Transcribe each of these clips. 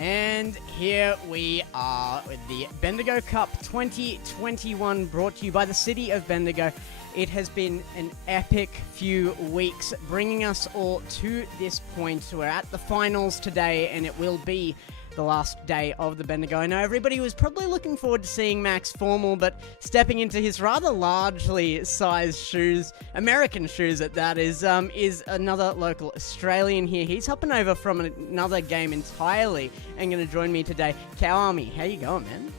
And here we are with the Bendigo Cup 2021, brought to you by the City of Bendigo. It has been an epic few weeks, bringing us all to this point. We're at the finals today, and it will be the last day of the Bendigo. I know everybody was probably looking forward to seeing Max Formal, but stepping into his rather largely sized shoes, American shoes at that, is another local Australian here. He's hopping over from another game entirely and going to join me today. Kawami, how you going, man?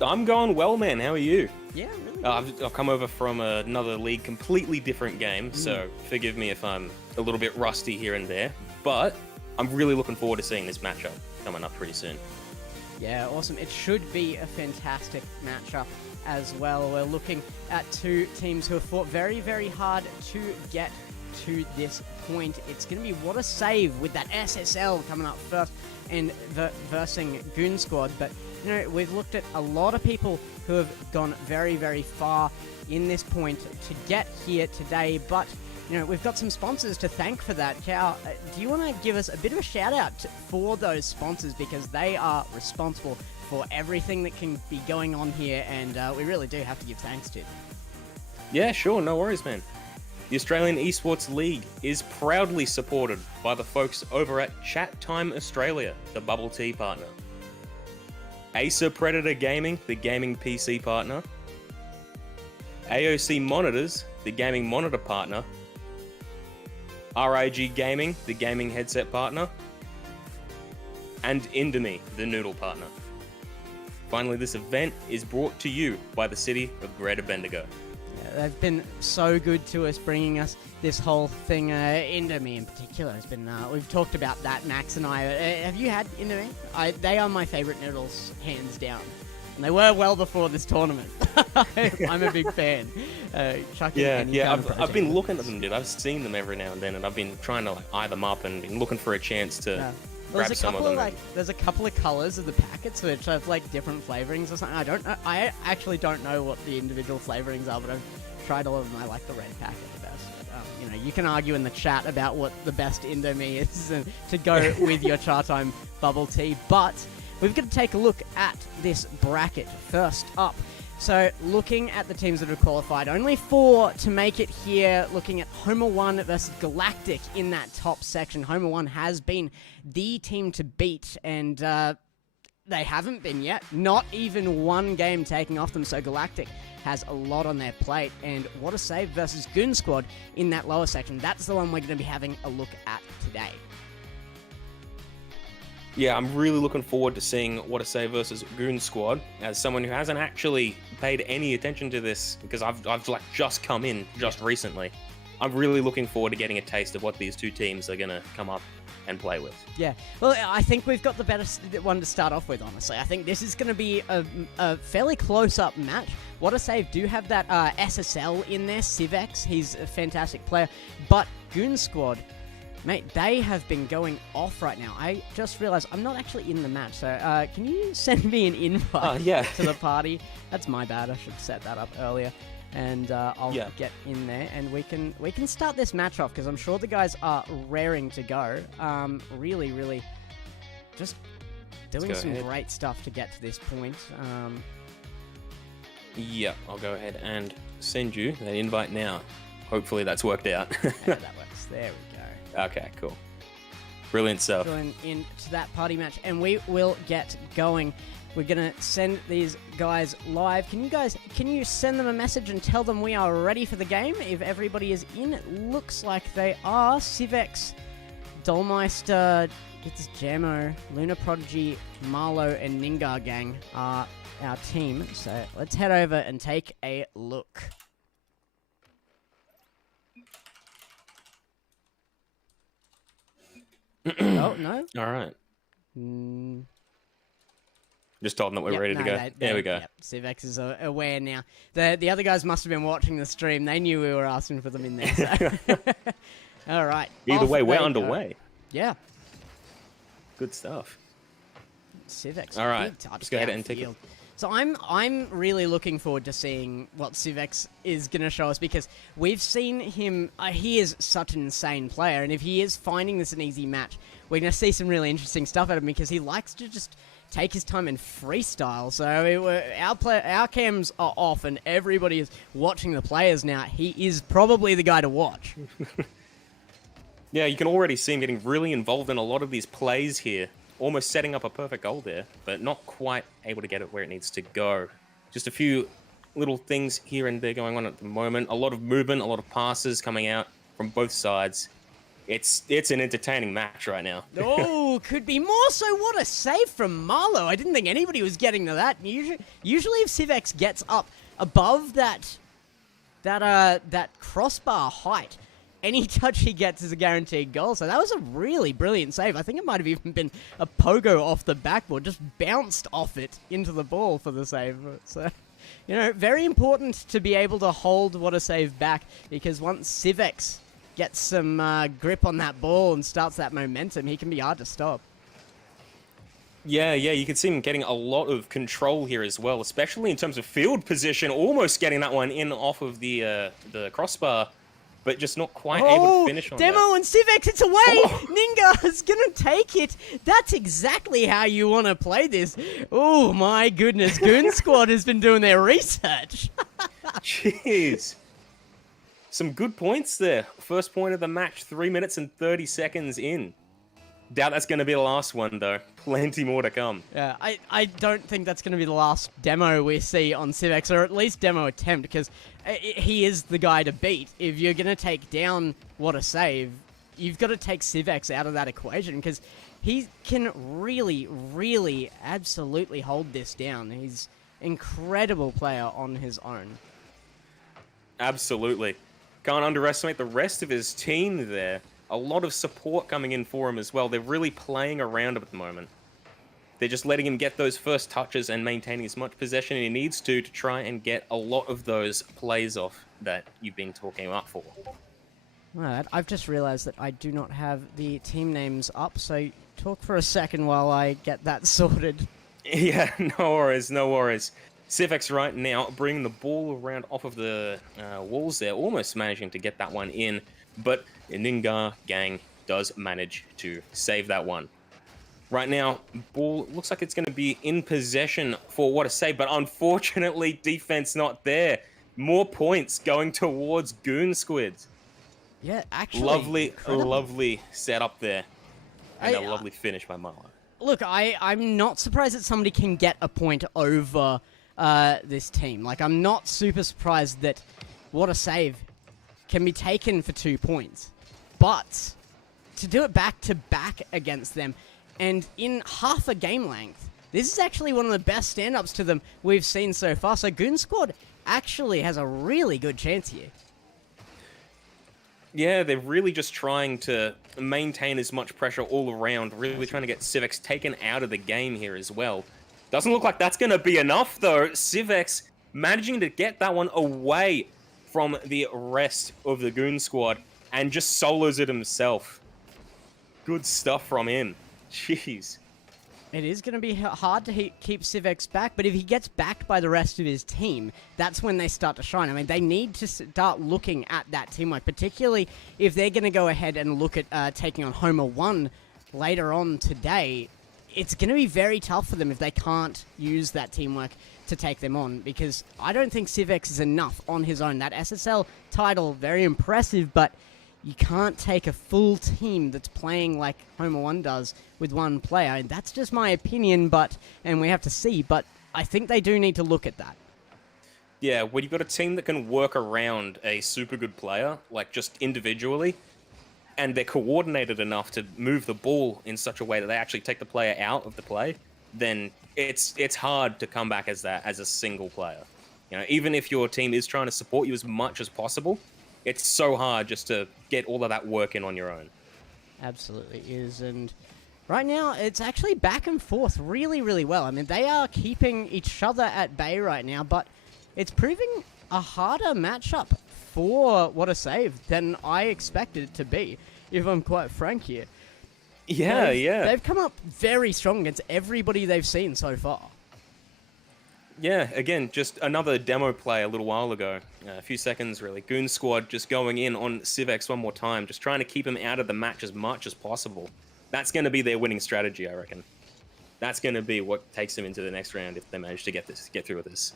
I'm going well, man. How are you? Yeah, really good. I've come over from another league, completely different game, so forgive me if I'm a little bit rusty here and there, but I'm really looking forward to seeing this matchup coming up pretty soon. Yeah, awesome. It should be a fantastic matchup as well. We're looking at two teams who have fought very, very hard to get to this point. It's going to be what a save with that SSL coming up first and versing Goon Squad. But, you know, we've looked at a lot of people who have gone very, very far in this point to get here today. But, you know, we've got some sponsors to thank for that. Cal, do you want to give us a bit of a shout out for those sponsors, because they are responsible for everything that can be going on here, and we really do have to give thanks to them. Yeah, sure, no worries, man. The Australian Esports League is proudly supported by the folks over at Chatime Australia, the bubble tea partner. Acer Predator Gaming, the gaming PC partner. AOC Monitors, the gaming monitor partner. RIG Gaming, the gaming headset partner. And Indomie, the noodle partner. Finally, this event is brought to you by the City of Greater Bendigo. Yeah, they've been so good to us, bringing us this whole thing. Indomie in particular has been, we've talked about that, Max and I. Have you had Indomie? They are my favourite noodles, hands down. And they were well before this tournament. I'm a big fan. I've been looking at them, dude. I've seen them every now and then, and I've been trying to eye them up and been looking for a chance to grab some of them. There's a couple of colours of the packets which have like different flavourings or something. I actually don't know what the individual flavourings are, but I've tried all of them. I like the red packet the best. You know, you can argue in the chat about what the best Indomie is to go with your Chatime bubble tea, but we've got to take a look at this bracket first up. So, looking at the teams that have qualified, only 4 to make it here. Looking at Homer 1 versus Galactic in that top section. Homer 1 has been the team to beat, and they haven't been yet. Not even one game taking off them, so Galactic has a lot on their plate. And what a save versus Goon Squad in that lower section. That's the one we're going to be having a look at today. Yeah, I'm really looking forward to seeing What a Save versus Goon Squad. As someone who hasn't actually paid any attention to this, because I've like just come in just recently, I'm really looking forward to getting a taste of what these two teams are going to come up and play with. Yeah, well, I think we've got the better one to start off with, honestly. I think this is going to be a fairly close-up match. What a Save do have that SSL in there, Civex. He's a fantastic player. But Goon Squad, mate, they have been going off right now. I just realized I'm not actually in the match, so can you send me an invite to the party? That's my bad. I should set that up earlier, and I'll get in there, and we can start this match off, because I'm sure the guys are raring to go. Really, just doing some great stuff to get to this point. Yeah, I'll go ahead and send you that invite now. Hopefully that's worked out. Yeah, that works. There we go. Okay, cool. Brilliant stuff. Going into that party match, and we will get going. We're going to send these guys live. Can you send them a message and tell them we are ready for the game? If everybody is in, it looks like they are. Civex, Dolmeister, it's Jammo, Luna Prodigy, Marlo, and Ningar Gang are our team. So let's head over and take a look. Oh, no? All right. Just told them that we're ready to go. There we go. Yep. Civex is aware now. The other guys must have been watching the stream. They knew we were asking for them in there. So. All right. Either way, we're underway. Yeah. Good stuff. Civex. All right. Let's go ahead and take it. So I'm really looking forward to seeing what Civex is going to show us, because we've seen him. He is such an insane player, and if he is finding this an easy match, we're going to see some really interesting stuff out of him, because he likes to just take his time and freestyle. So our cams are off, and everybody is watching the players now. He is probably the guy to watch. Yeah, you can already see him getting really involved in a lot of these plays here. Almost setting up a perfect goal there, but not quite able to get it where it needs to go. Just a few little things here and there going on at the moment. A lot of movement, a lot of passes coming out from both sides. It's an entertaining match right now. Oh, could be more so. What a save from Marlowe. I didn't think anybody was getting to that. Usually if Civex gets up above that crossbar height, any touch he gets is a guaranteed goal. So that was a really brilliant save. I think it might have even been a pogo off the backboard, just bounced off it into the ball for the save. So, very important to be able to hold what a save back, because once Civex gets some grip on that ball and starts that momentum, he can be hard to stop. Yeah, you can see him getting a lot of control here as well, especially in terms of field position, almost getting that one in off of the crossbar, but just not quite able to finish on Demo that. and Civex, it's away! Ninga is going to take it. That's exactly how you want to play this. Oh, my goodness. Goon Squad has been doing their research. Jeez. Some good points there. First point of the match, 3 minutes and 30 seconds in. Doubt that's going to be the last one, though. Plenty more to come. Yeah, I don't think that's going to be the last demo we see on Civex, or at least demo attempt, because he is the guy to beat. If you're going to take down What a Save, you've got to take Civex out of that equation, because he can really, really, absolutely hold this down. He's an incredible player on his own. Absolutely. Can't underestimate the rest of his team there. A lot of support coming in for him as well. They're really playing around him at the moment. They're just letting him get those first touches and maintaining as much possession he needs to try and get a lot of those plays off that you've been talking about for. Alright, I've just realised that I do not have the team names up, so talk for a second while I get that sorted. Yeah, no worries. Civex right now bringing the ball around off of the walls there, almost managing to get that one in, but Ninga gang does manage to save that one. Right now, ball looks like it's going to be in possession for What a Save, but unfortunately, defense not there. More points going towards Goon Squids. Yeah, actually. Lovely setup there. And a lovely finish by Marlowe. Look, I'm not surprised that somebody can get a point over this team. Like, I'm not super surprised that What a Save can be taken for 2 points. But to do it back-to-back against them, and in half a game length, this is actually one of the best stand-ups to them we've seen so far. So Goon Squad actually has a really good chance here. Yeah, they're really just trying to maintain as much pressure all around, really trying to get Civex taken out of the game here as well. Doesn't look like that's going to be enough, though. Civex managing to get that one away from the rest of the Goon Squad and just solos it himself. Good stuff from him. Jeez. It is going to be hard to keep Civex back, but if he gets backed by the rest of his team, that's when they start to shine. I mean, they need to start looking at that teamwork, particularly if they're going to go ahead and look at taking on Homer 1 later on today. It's going to be very tough for them if they can't use that teamwork to take them on, because I don't think Civex is enough on his own. That SSL title, very impressive, but you can't take a full team that's playing like Homer 1 does with one player. And that's just my opinion, and we have to see, but I think they do need to look at that. Yeah, when you've got a team that can work around a super good player, like just individually, and they're coordinated enough to move the ball in such a way that they actually take the player out of the play, then it's hard to come back as a single player. You know, even if your team is trying to support you as much as possible, it's so hard just to get all of that work in on your own. Absolutely is, and right now it's actually back and forth really, really well. I mean, they are keeping each other at bay right now, but it's proving a harder matchup for What a Save than I expected it to be, if I'm quite frank here. Yeah. They've come up very strong against everybody they've seen so far. Yeah, again, just another demo play a little while ago. A few seconds, really. Goon Squad just going in on Civex one more time, just trying to keep him out of the match as much as possible. That's going to be their winning strategy, I reckon. That's going to be what takes them into the next round if they manage to get through with this.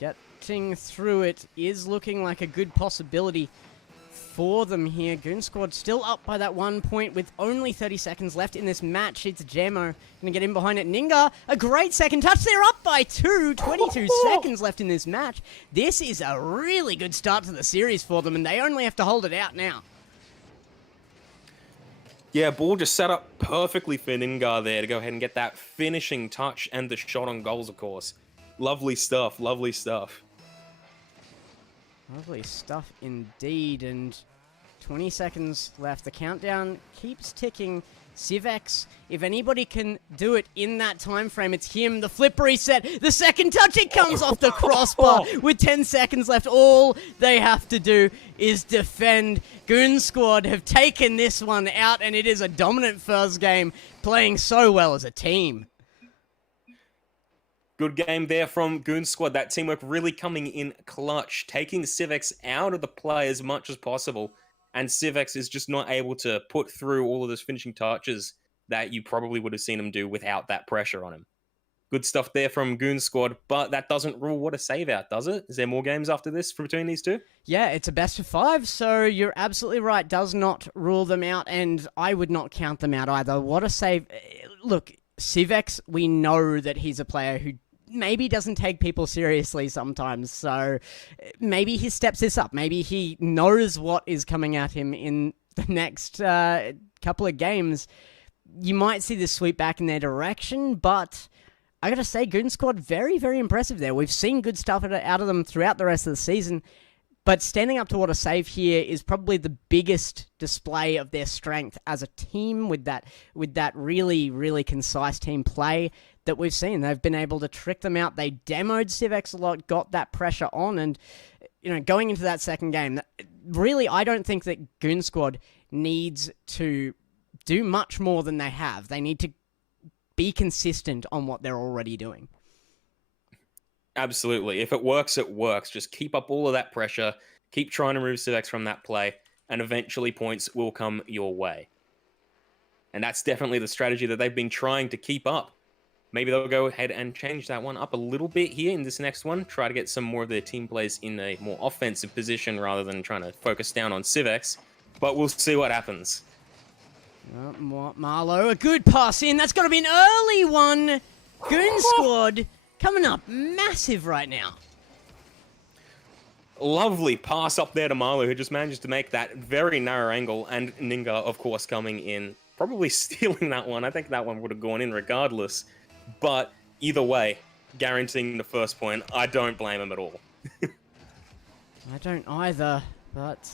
Getting through it is looking like a good possibility for them here. Goon Squad still up by that 1 point with only 30 seconds left in this match. It's Jemo gonna get in behind it. Ninga, a great second touch. They're up by 22 seconds left in this match. This is a really good start to the series for them, and they only have to hold it out now. Yeah, ball just set up perfectly for Ninga there to go ahead and get that finishing touch and the shot on goals, of course. Lovely stuff, lovely stuff. Lovely stuff indeed, and 20 seconds left. The countdown keeps ticking. Civex, if anybody can do it in that time frame, it's him. The flip reset, the second touch, it comes off the crossbar with 10 seconds left. All they have to do is defend. Goon Squad have taken this one out, and it is a dominant first game, playing so well as a team. Good game there from Goon Squad. That teamwork really coming in clutch, taking Civex out of the play as much as possible. And Civex is just not able to put through all of those finishing touches that you probably would have seen him do without that pressure on him. Good stuff there from Goon Squad, but that doesn't rule what a save out, does it? Is there more games after this between these two? Yeah, it's a best of 5, so you're absolutely right. Does not rule them out, and I would not count them out either. What a save. Look, Civex, we know that he's a player who maybe doesn't take people seriously sometimes, so maybe he steps this up. Maybe he knows what is coming at him in the next couple of games. You might see this sweep back in their direction, but I gotta say, Goon Squad, very, very impressive there. We've seen good stuff out of them throughout the rest of the season, but standing up to what a save here is probably the biggest display of their strength as a team with that really, really concise team play that we've seen. They've been able to trick them out. They demoed Civex a lot, got that pressure on, and going into that second game, really, I don't think that Goon Squad needs to do much more than they have. They need to be consistent on what they're already doing. Absolutely. If it works, it works. Just keep up all of that pressure, keep trying to remove Civex from that play, and eventually points will come your way. And that's definitely the strategy that they've been trying to keep up. Maybe they'll go ahead and change that one up a little bit here in this next one. Try to get some more of their team players in a more offensive position rather than trying to focus down on Civex. But we'll see what happens. Marlowe, a good pass in. That's got to be an early one. Goon Squad coming up massive right now. Lovely pass up there to Marlowe, who just manages to make that very narrow angle. And Ninga, of course, coming in, probably stealing that one. I think that one would have gone in regardless. But either way, guaranteeing the first point, I don't blame him at all. I don't either, but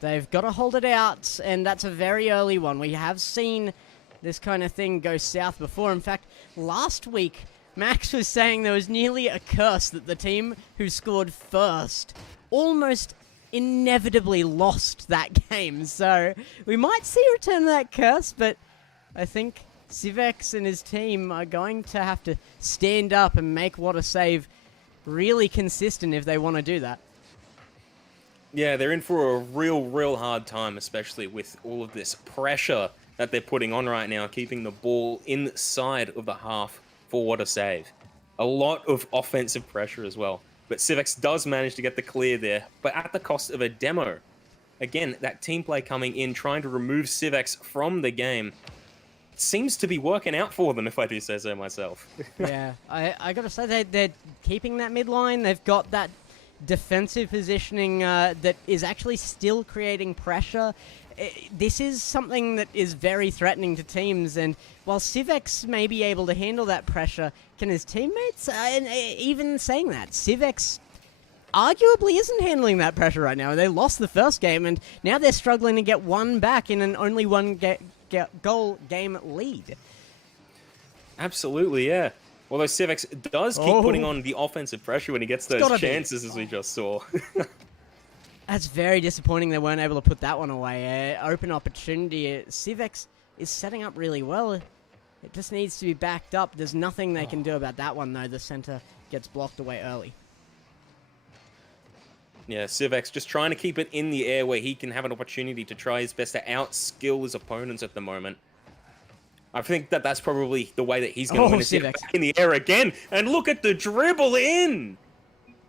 they've got to hold it out, and that's a very early one. We have seen this kind of thing go south before. In fact, last week, Max was saying there was nearly a curse that the team who scored first almost inevitably lost that game. So we might see a return of that curse, but I think Civex and his team are going to have to stand up and make what a save really consistent if they want to do that. Yeah, they're in for a real hard time, especially with all of this pressure that they're putting on right now, keeping the ball inside of the half for what a save. A lot of offensive pressure as well. But Civex does manage to get the clear there, but at the cost of a demo. Again, that team play coming in, trying to remove Civex from the game. Seems to be working out for them, if I do say so myself. Yeah, I gotta say, they're keeping that midline. They've got that defensive positioning that is actually still creating pressure. This is something that is very threatening to teams, and while Civex may be able to handle that pressure, can his teammates? And even saying that, Civex arguably isn't handling that pressure right now. They lost the first game, and now they're struggling to get one back in an only one goal game lead. Absolutely, yeah. Although Civex does keep putting on the offensive pressure when he gets those chances, as we just saw. That's very disappointing they weren't able to put that one away. Open opportunity. Civex is setting up really well. It just needs to be backed up. There's nothing they can do about that one, though. The center gets blocked away early. Yeah, Civex just trying to keep it in the air where he can have an opportunity to try his best to outskill his opponents at the moment. I think that that's probably the way that he's going to win his hit back in the air again. And look at the dribble in!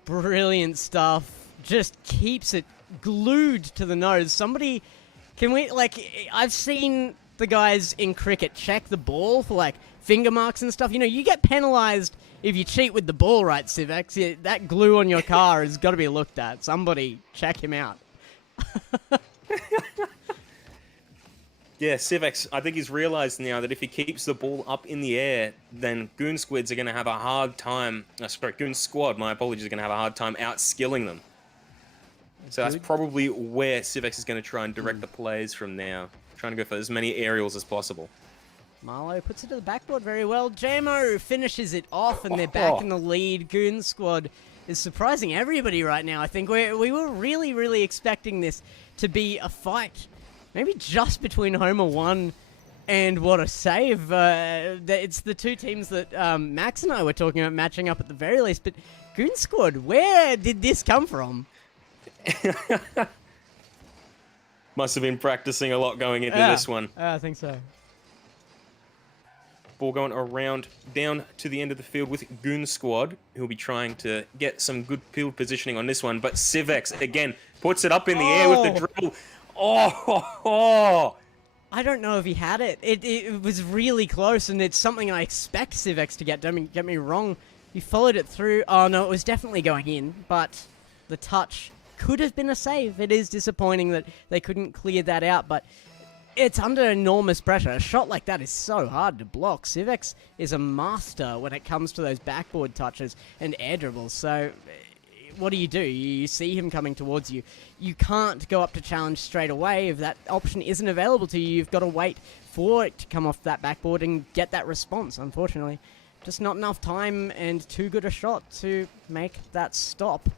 Brilliant stuff. Just keeps it glued to the nose. Somebody, can we, like, I've seen the guys in cricket check the ball for, like, finger marks and stuff. You know, you get penalized if you cheat with the ball, right, Civex? Yeah, that glue on your car has got to be looked at. Somebody check him out. Yeah, Civex, I think he's realized now that if he keeps the ball up in the air, then Goon Squids are going to have a hard time... Goon Squad, my apologies, are going to have a hard time outskilling them. So that's probably where Civex is going to try and direct the plays from now. Trying to go for as many aerials as possible. Marlow puts it to the backboard very well. JMO finishes it off, and they're back in the lead. Goon Squad is surprising everybody right now. I think we were really, really expecting this to be a fight. Maybe just between Homer 1 and What a Save. It's the two teams that Max and I were talking about matching up at the very least. But Goon Squad, where did this come from? Must have been practicing a lot going into this one. I think so. Ball going around down to the end of the field with Goon Squad, who'll be trying to get some good field positioning on this one. But Civex, again, puts it up in the air with the dribble. I don't know if he had it. It was really close, and it's something I expect Civex to get. Don't get me wrong. He followed it through. Oh, no, it was definitely going in, but the touch could have been a save. It is disappointing that they couldn't clear that out, but it's under enormous pressure. A shot like that is so hard to block. Civex is a master when it comes to those backboard touches and air dribbles, so... What do? You see him coming towards you. You can't go up to challenge straight away. If that option isn't available to you, you've got to wait for it to come off that backboard and get that response, unfortunately. Just not enough time and too good a shot to make that stop.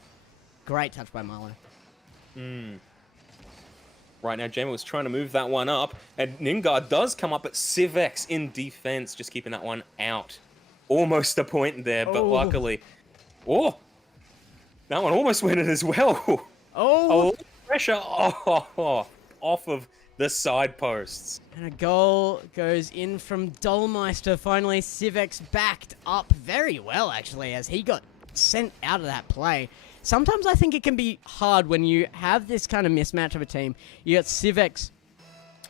Great touch by Marlow. Right now, Jamie was trying to move that one up, and Ningard does come up at Civex in defense, just keeping that one out. Almost a point there, but luckily... That one almost went in as well. A lot of pressure off of the side posts. And a goal goes in from Dolmeister. Finally, Civex backed up very well, actually, as he got sent out of that play. Sometimes I think it can be hard when you have this kind of mismatch of a team. You got Civex,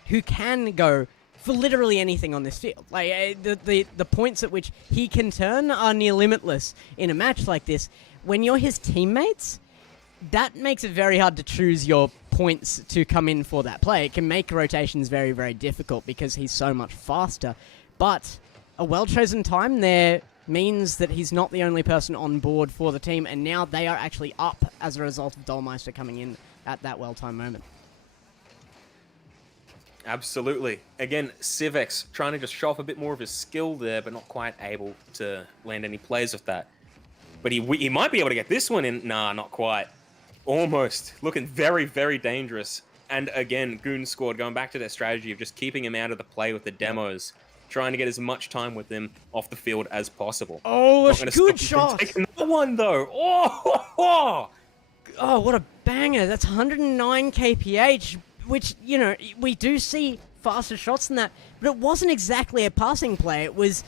who can go for literally anything on this field. Like the points at which he can turn are near limitless in a match like this. When you're his teammates, that makes it very hard to choose your points to come in for that play. It can make rotations very, very difficult because he's so much faster. But a well-chosen time there means that he's not the only person on board for the team, and now they are actually up as a result of Dolmeister coming in at that well-timed moment. Absolutely. Again, Civex trying to just show off a bit more of his skill there, but not quite able to land any plays with that. But he might be able to get this one in. Nah, not quite. Almost. Looking very, very dangerous. And again, Goon Squad going back to their strategy of just keeping him out of the play with the demos. Trying to get as much time with him off the field as possible. Oh, a good shot. Take another one, though. Oh, what a banger. That's 109 kph, which, you know, we do see faster shots than that. But it wasn't exactly a passing play. It was...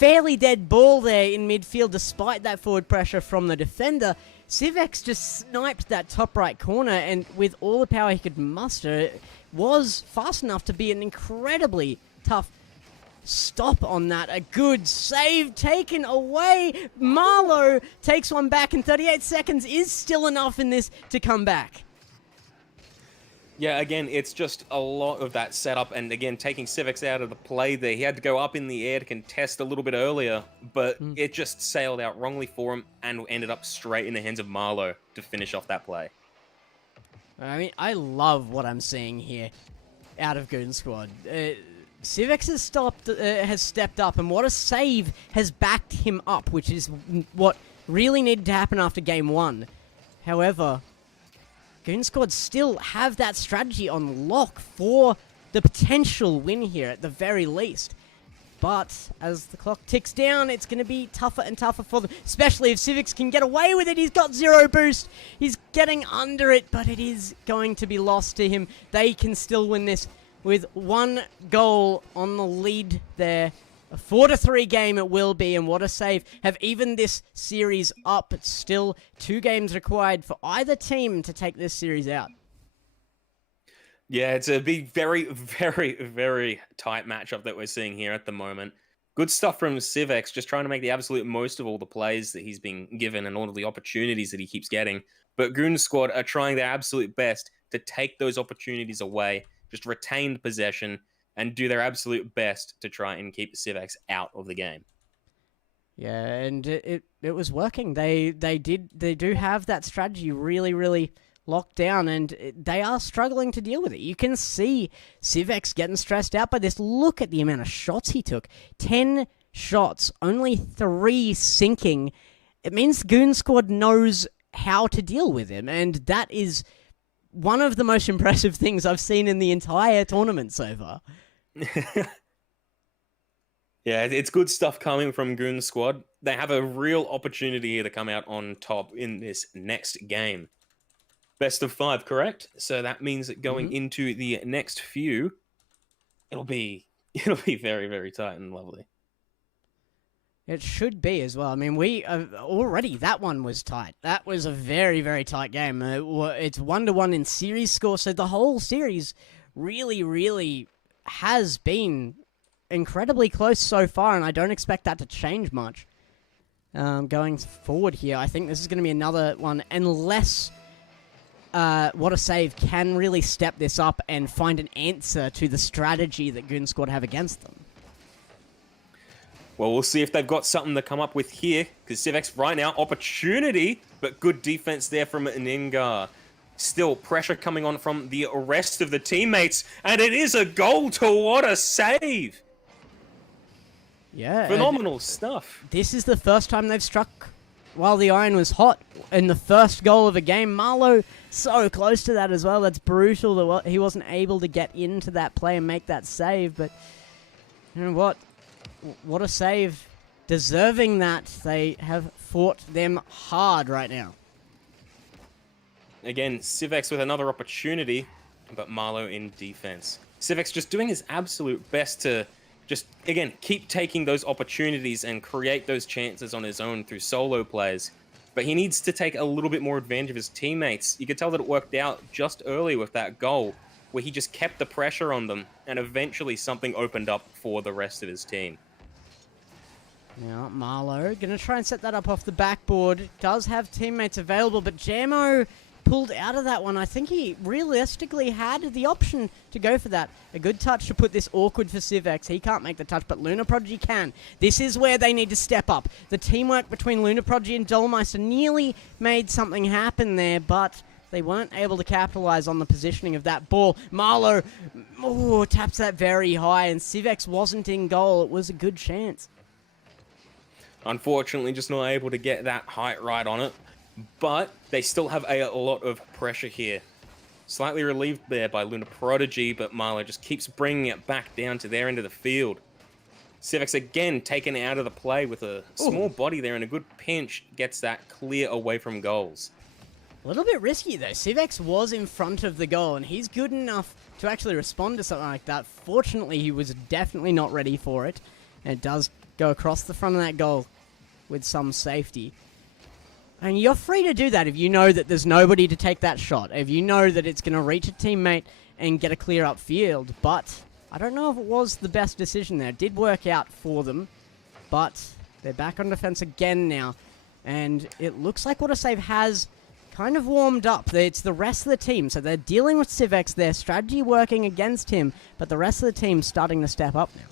fairly dead ball there in midfield despite that forward pressure from the defender. Civex just sniped that top right corner, and with all the power he could muster, it was fast enough to be an incredibly tough stop on that. A good save taken away. Marlow takes one back, and 38 seconds is still enough in this to come back. Yeah, again, it's just a lot of that setup, and again, taking Civex out of the play there. He had to go up in the air to contest a little bit earlier, but it just sailed out wrongly for him and ended up straight in the hands of Marlow to finish off that play. I mean, I love what I'm seeing here out of Goon Squad. Civex has stepped up, and What a Save has backed him up, which is what really needed to happen after Game 1. However... Goon Squad still have that strategy on lock for the potential win here at the very least. but as the clock ticks down, it's going to be tougher and tougher for them, especially if Civics can get away with it. He's got 0 boost. He's getting under it, but it is going to be lost to him. They can still win this with 1 goal on the lead there. A 4-3 game it will be, and what a save. Have even this series up. It's still 2 games required for either team to take this series out. Yeah, it's a big, very, very, very tight matchup that we're seeing here at the moment. Good stuff from Civex, just trying to make the absolute most of all the plays that he's been given and all of the opportunities that he keeps getting. But Goon Squad are trying their absolute best to take those opportunities away, just retain possession, and do their absolute best to try and keep Civex out of the game. Yeah, and it was working. They do have that strategy really, really locked down, and they are struggling to deal with it. You can see Civex getting stressed out by this. Look at the amount of shots he took. 10 shots, only 3 sinking. It means Goon Squad knows how to deal with him, and that is one of the most impressive things I've seen in the entire tournament so far. Yeah, it's good stuff coming from Goon Squad. They have a real opportunity here to come out on top in this next game. Best of 5, correct? So that means that going into the next few, it'll be very, very tight and lovely. It should be as well. I mean, we already, that one was tight. That was a very, very tight game. It's 1-1 in series score, so the whole series really, really has been incredibly close so far, and I don't expect that to change much going forward here. I think this is going to be another one, unless What a Save can really step this up and find an answer to the strategy that Goon Squad have against them. Well, we'll see if they've got something to come up with here, because Civex right now, opportunity, but good defense there from Ningar. Still, pressure coming on from the rest of the teammates, and it is a goal to What a Save! Yeah. Phenomenal stuff. This is the first time they've struck while the iron was hot in the first goal of a game. Marlowe so close to that as well. That's brutal that he wasn't able to get into that play and make that save, but you know what? What a Save. Deserving that. They have fought them hard right now. Again, Civex with another opportunity, but Marlowe in defense. Civex just doing his absolute best to just, again, keep taking those opportunities and create those chances on his own through solo plays. But he needs to take a little bit more advantage of his teammates. You could tell that it worked out just early with that goal, where he just kept the pressure on them, and eventually something opened up for the rest of his team. Now, Marlowe going to try and set that up off the backboard. Does have teammates available, but Jamo pulled out of that one. I think he realistically had the option to go for that. A good touch to put this awkward for Civex. He can't make the touch, but Luna Prodigy can. This is where they need to step up. The teamwork between Luna Prodigy and Dolmeister nearly made something happen there, but they weren't able to capitalize on the positioning of that ball. Marlowe taps that very high, and Civex wasn't in goal. It was a good chance. Unfortunately, just not able to get that height right on it. But they still have a lot of pressure here. Slightly relieved there by Luna Prodigy, but Marlowe just keeps bringing it back down to their end of the field. Civex again taken out of the play with a small body there, and a good pinch gets that clear away from goals. A little bit risky though. Civex was in front of the goal, and he's good enough to actually respond to something like that. Fortunately, he was definitely not ready for it, and it does go across the front of that goal with some safety. And you're free to do that if you know that there's nobody to take that shot, if you know that it's going to reach a teammate and get a clear upfield. But I don't know if it was the best decision there. It did work out for them, but they're back on defense again now. And it looks like What a Save has kind of warmed up. It's the rest of the team. So they're dealing with Civex, their strategy working against him, but the rest of the team's starting to step up now.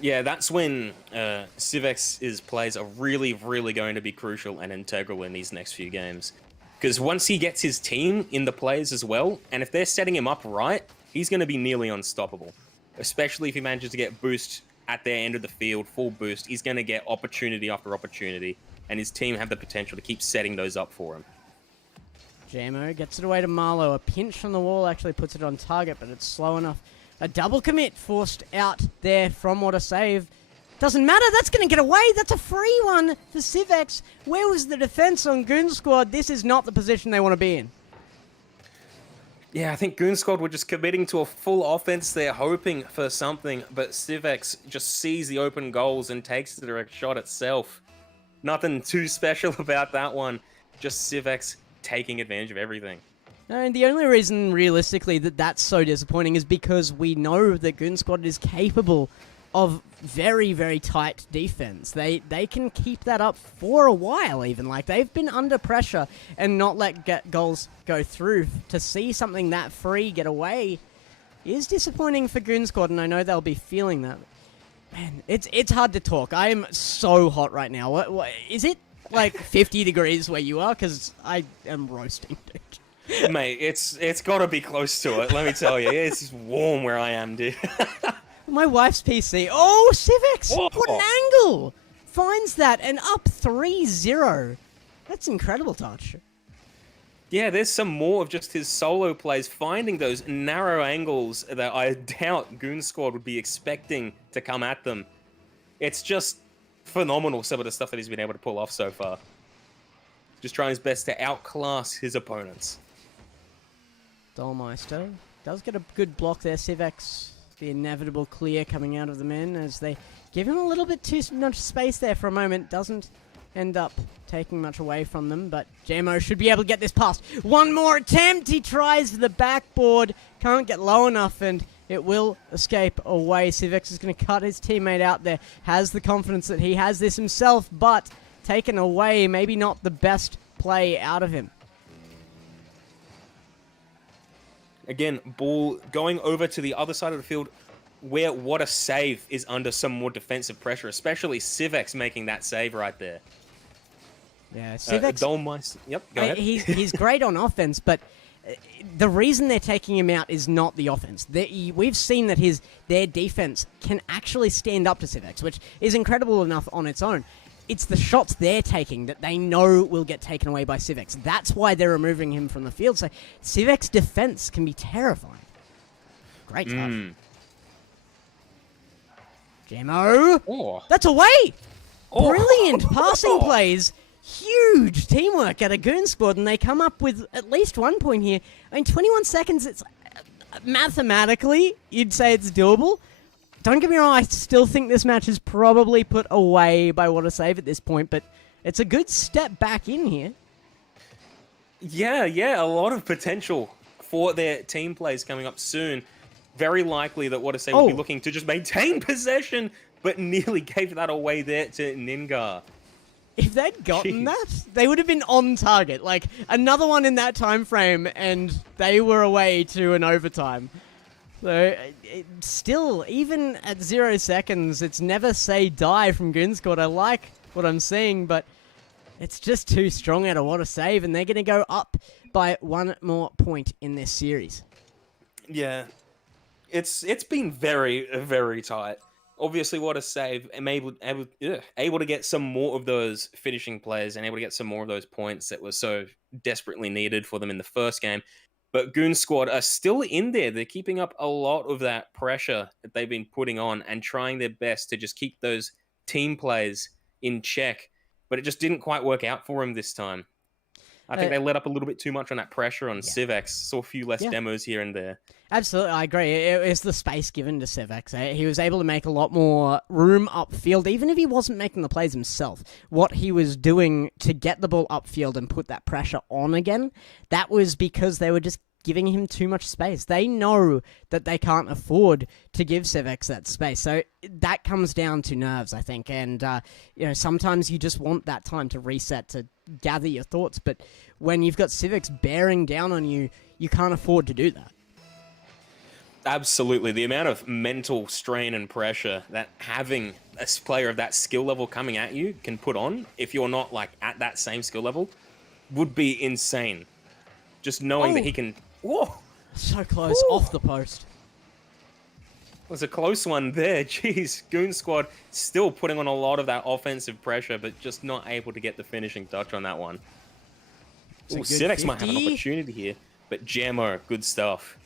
Yeah, that's when Civex's plays are really, really going to be crucial and integral in these next few games. Because once he gets his team in the plays as well, and if they're setting him up right, he's going to be nearly unstoppable. Especially if he manages to get boost at their end of the field, full boost, he's going to get opportunity after opportunity, and his team have the potential to keep setting those up for him. Jamo gets it away to Marlowe. A pinch from the wall actually puts it on target, but it's slow enough A double commit forced out there from What a Save. Doesn't matter, that's going to get away. That's a free one for Civex. Where was the defense on Goon Squad? This is not the position they want to be in. Yeah, I think Goon Squad were just committing to a full offense there, hoping for something, but Civex just sees the open goals and takes the direct shot itself. Nothing too special about that one, just Civex taking advantage of everything. And the only reason, realistically, that that's so disappointing is because we know that Goon Squad is capable of very, very tight defense. They can keep that up for a while even. Like, they've been under pressure and not let goals go through. To see something that free get away is disappointing for Goon Squad, and I know they'll be feeling that. Man, it's hard to talk. I am so hot right now. What is it, like 50 degrees where you are? Because I am roasting, dude. Mate, it's got to be close to it, let me tell you. It's warm where I am, dude. My wife's PC. Oh, Civex! Whoa. What an angle! Finds that and up 3-0. That's incredible touch. Yeah, there's some more of just his solo plays, finding those narrow angles that I doubt Goon Squad would be expecting to come at them. It's just phenomenal, some of the stuff that he's been able to pull off so far. Just trying his best to outclass his opponents. Dolmeister does get a good block there, Civex. The inevitable clear coming out of the men as they give him a little bit too much space there for a moment. Doesn't end up taking much away from them, but JMO should be able to get this past. One more attempt. He tries the backboard. Can't get low enough, and it will escape away. Civex is going to cut his teammate out there. Has the confidence that he has this himself, but taken away. Maybe not the best play out of him. Again, ball going over to the other side of the field where What a Save is under some more defensive pressure, especially Civex making that save right there. Yeah, Civex... Yep, go ahead. He's great on offense, but the reason they're taking him out is not the offense. We've seen that their defense can actually stand up to Civex, which is incredible enough on its own. It's the shots they're taking that they know will get taken away by Civex. That's why they're removing him from the field. So Civex defense can be terrifying. Great touch. Jamo. Oh. That's away! Oh. Brilliant passing plays. Huge teamwork at a Goon Squad, and they come up with at least 1 point here. I mean, 21 seconds, it's mathematically, you'd say it's doable. Don't get me wrong, I still think this match is probably put away by What a Save at this point, but it's a good step back in here. Yeah, a lot of potential for their team plays coming up soon. Very likely that What a Save will be looking to just maintain possession, but nearly gave that away there to Ningar. If they'd gotten that, they would have been on target. Like, another one in that time frame, and they were away to an overtime. So, still, even at 0 seconds, it's never say die from Goon Squad. I like what I'm seeing, but it's just too strong out of What a Save, and they're going to go up by 1 more point in this series. Yeah, it's been very, very tight. Obviously, What a Save, able to get some more of those finishing plays and able to get some more of those points that were so desperately needed for them in the first game. But Goon Squad are still in there. They're keeping up a lot of that pressure that they've been putting on and trying their best to just keep those team plays in check. But it just didn't quite work out for them this time. I think they let up a little bit too much on that pressure on Civex. Saw a few less demos here and there. Absolutely, I agree. It was the space given to Civex. He was able to make a lot more room upfield, even if he wasn't making the plays himself. What he was doing to get the ball upfield and put that pressure on again, that was because they were just giving him too much space. They know that they can't afford to give Civex that space. So that comes down to nerves, I think. And, sometimes you just want that time to reset, to gather your thoughts. But when you've got Civex bearing down on you, you can't afford to do that. Absolutely. The amount of mental strain and pressure that having a player of that skill level coming at you can put on, if you're not at that same skill level, would be insane. Just knowing that he can... Whoa! So close, off the post. It was a close one there. Jeez, Goon Squad still putting on a lot of that offensive pressure, but just not able to get the finishing touch on that one. Civex might have an opportunity here, but Jammo, good stuff.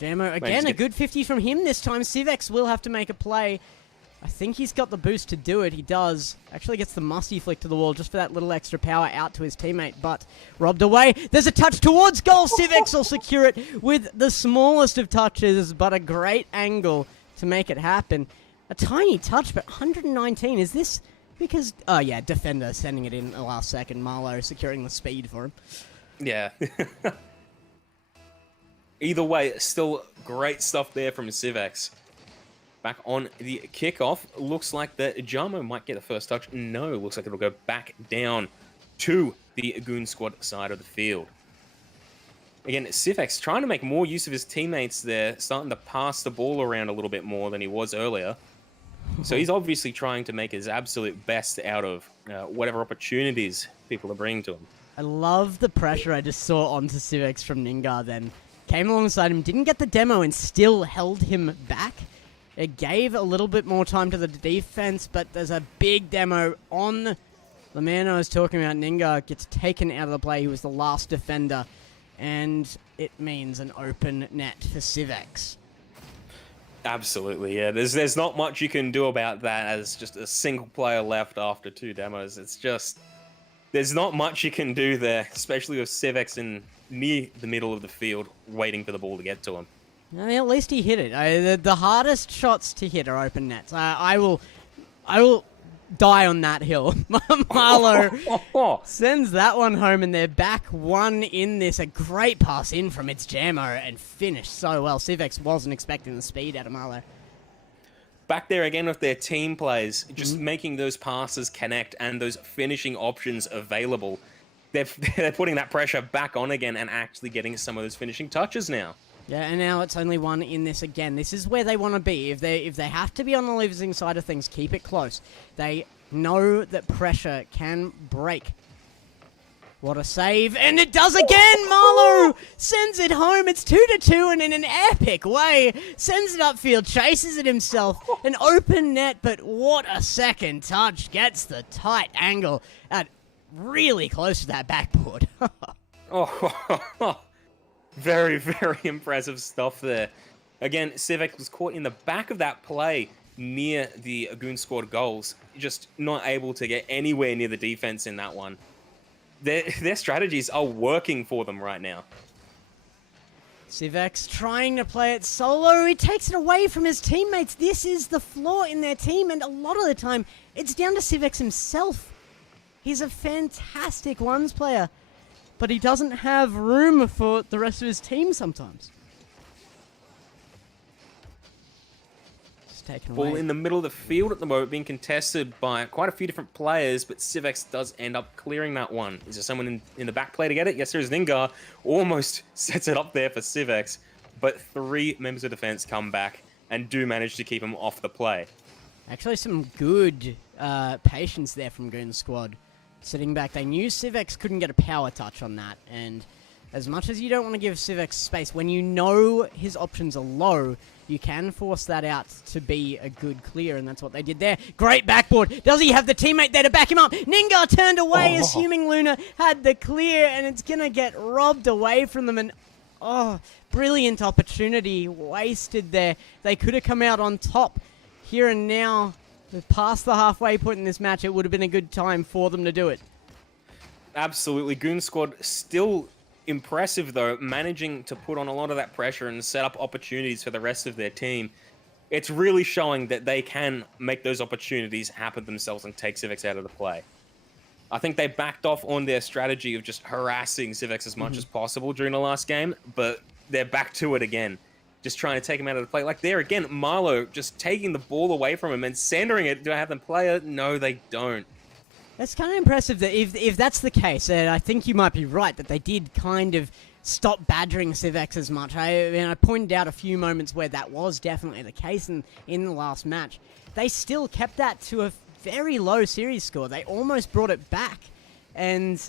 Jamo, again, a good 50 from him this time. Civex will have to make a play. I think he's got the boost to do it. He does. Actually gets the musty flick to the wall just for that little extra power out to his teammate, but robbed away. There's a touch towards goal. Civex will secure it with the smallest of touches, but a great angle to make it happen. A tiny touch, but 119. Is this because... Oh, yeah, defender sending it in the last second. Marlowe securing the speed for him. Yeah. Either way, still great stuff there from Civex. Back on the kickoff. Looks like the Jamo might get the first touch. No, looks like it'll go back down to the Goon Squad side of the field. Again, Civex trying to make more use of his teammates there, starting to pass the ball around a little bit more than he was earlier. So he's obviously trying to make his absolute best out of whatever opportunities people are bringing to him. I love the pressure I just saw onto Civex from Ningar then. Came alongside him, didn't get the demo, and still held him back. It gave a little bit more time to the defense, but there's a big demo on the man I was talking about. Ningar gets taken out of the play. He was the last defender, and it means an open net for Civex. Absolutely, yeah. There's not much you can do about that as just a single player left after 2 demos. It's just... There's not much you can do there, especially with Civex in near the middle of the field, waiting for the ball to get to him. I mean, at least he hit it. The hardest shots to hit are open nets. I will die on that hill. Marlowe sends that one home, and they're back 1 in this. A great pass in from its Jamo and finished so well. Civex wasn't expecting the speed out of Marlowe. Back there again with their team plays, just making those passes connect and those finishing options available. They're putting that pressure back on again and actually getting some of those finishing touches now. Yeah, and now it's only 1 in this again. This is where they want to be. If they have to be on the losing side of things, keep it close. They know that pressure can break. What a save, and it does again! Marlowe sends it home. It's 2-2, and in an epic way, sends it upfield, chases it himself. An open net, but what a second touch. Gets the tight angle at really close to that backboard. Very, very impressive stuff there. Again, Civex was caught in the back of that play near the Goon Squad goals, just not able to get anywhere near the defense in that one. Their strategies are working for them right now. Civex trying to play it solo. He takes it away from his teammates. This is the flaw in their team, and a lot of the time, it's down to Civex himself. He's a fantastic ones player, but he doesn't have room for the rest of his team sometimes. Ball in the middle of the field at the moment, being contested by quite a few different players, but Civex does end up clearing that one. Is there someone in the back play to get it? Yes, there is. Ningar almost sets it up there for Civex, but 3 members of defense come back and do manage to keep him off the play. Actually, some good patience there from Goon Squad. Sitting back, they knew Civex couldn't get a power touch on that, and as much as you don't want to give Civex space, when you know his options are low, you can force that out to be a good clear, and that's what they did there. Great backboard. Does he have the teammate there to back him up? Ningar turned away, assuming Luna had the clear, and it's going to get robbed away from them. And, brilliant opportunity wasted there. They could have come out on top here and now. Past the halfway point in this match, it would have been a good time for them to do it. Absolutely. Goon Squad still impressive, though, managing to put on a lot of that pressure and set up opportunities for the rest of their team. It's really showing that they can make those opportunities happen themselves and take Civex out of the play. I think they backed off on their strategy of just harassing Civex as much as possible during the last game, but they're back to it again. Just trying to take him out of the play. Like there again, Marlowe just taking the ball away from him and centering it. Do I have them play it? No, they don't. That's kind of impressive that if that's the case, I think you might be right that they did kind of stop badgering Civex as much. I pointed out a few moments where that was definitely the case in the last match. They still kept that to a very low series score. They almost brought it back. And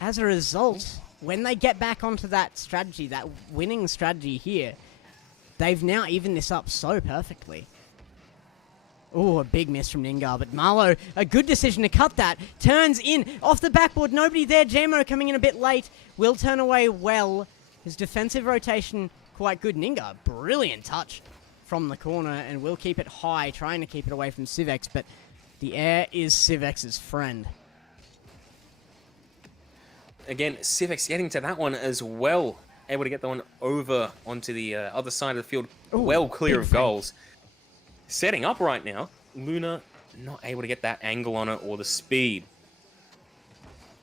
as a result, when they get back onto that strategy, that winning strategy here, they've now evened this up so perfectly. Oh, a big miss from Ningar, but Marlowe, a good decision to cut that. Turns in, off the backboard, nobody there. Jamo coming in a bit late. Will turn away well. His defensive rotation quite good. Ninga, brilliant touch from the corner, and will keep it high, trying to keep it away from Civex, but the air is Civex's friend. Again, Civex getting to that one as well. Able to get the one over onto the other side of the field, Ooh, well clear of big goals. Setting up right now, Luna not able to get that angle on it or the speed.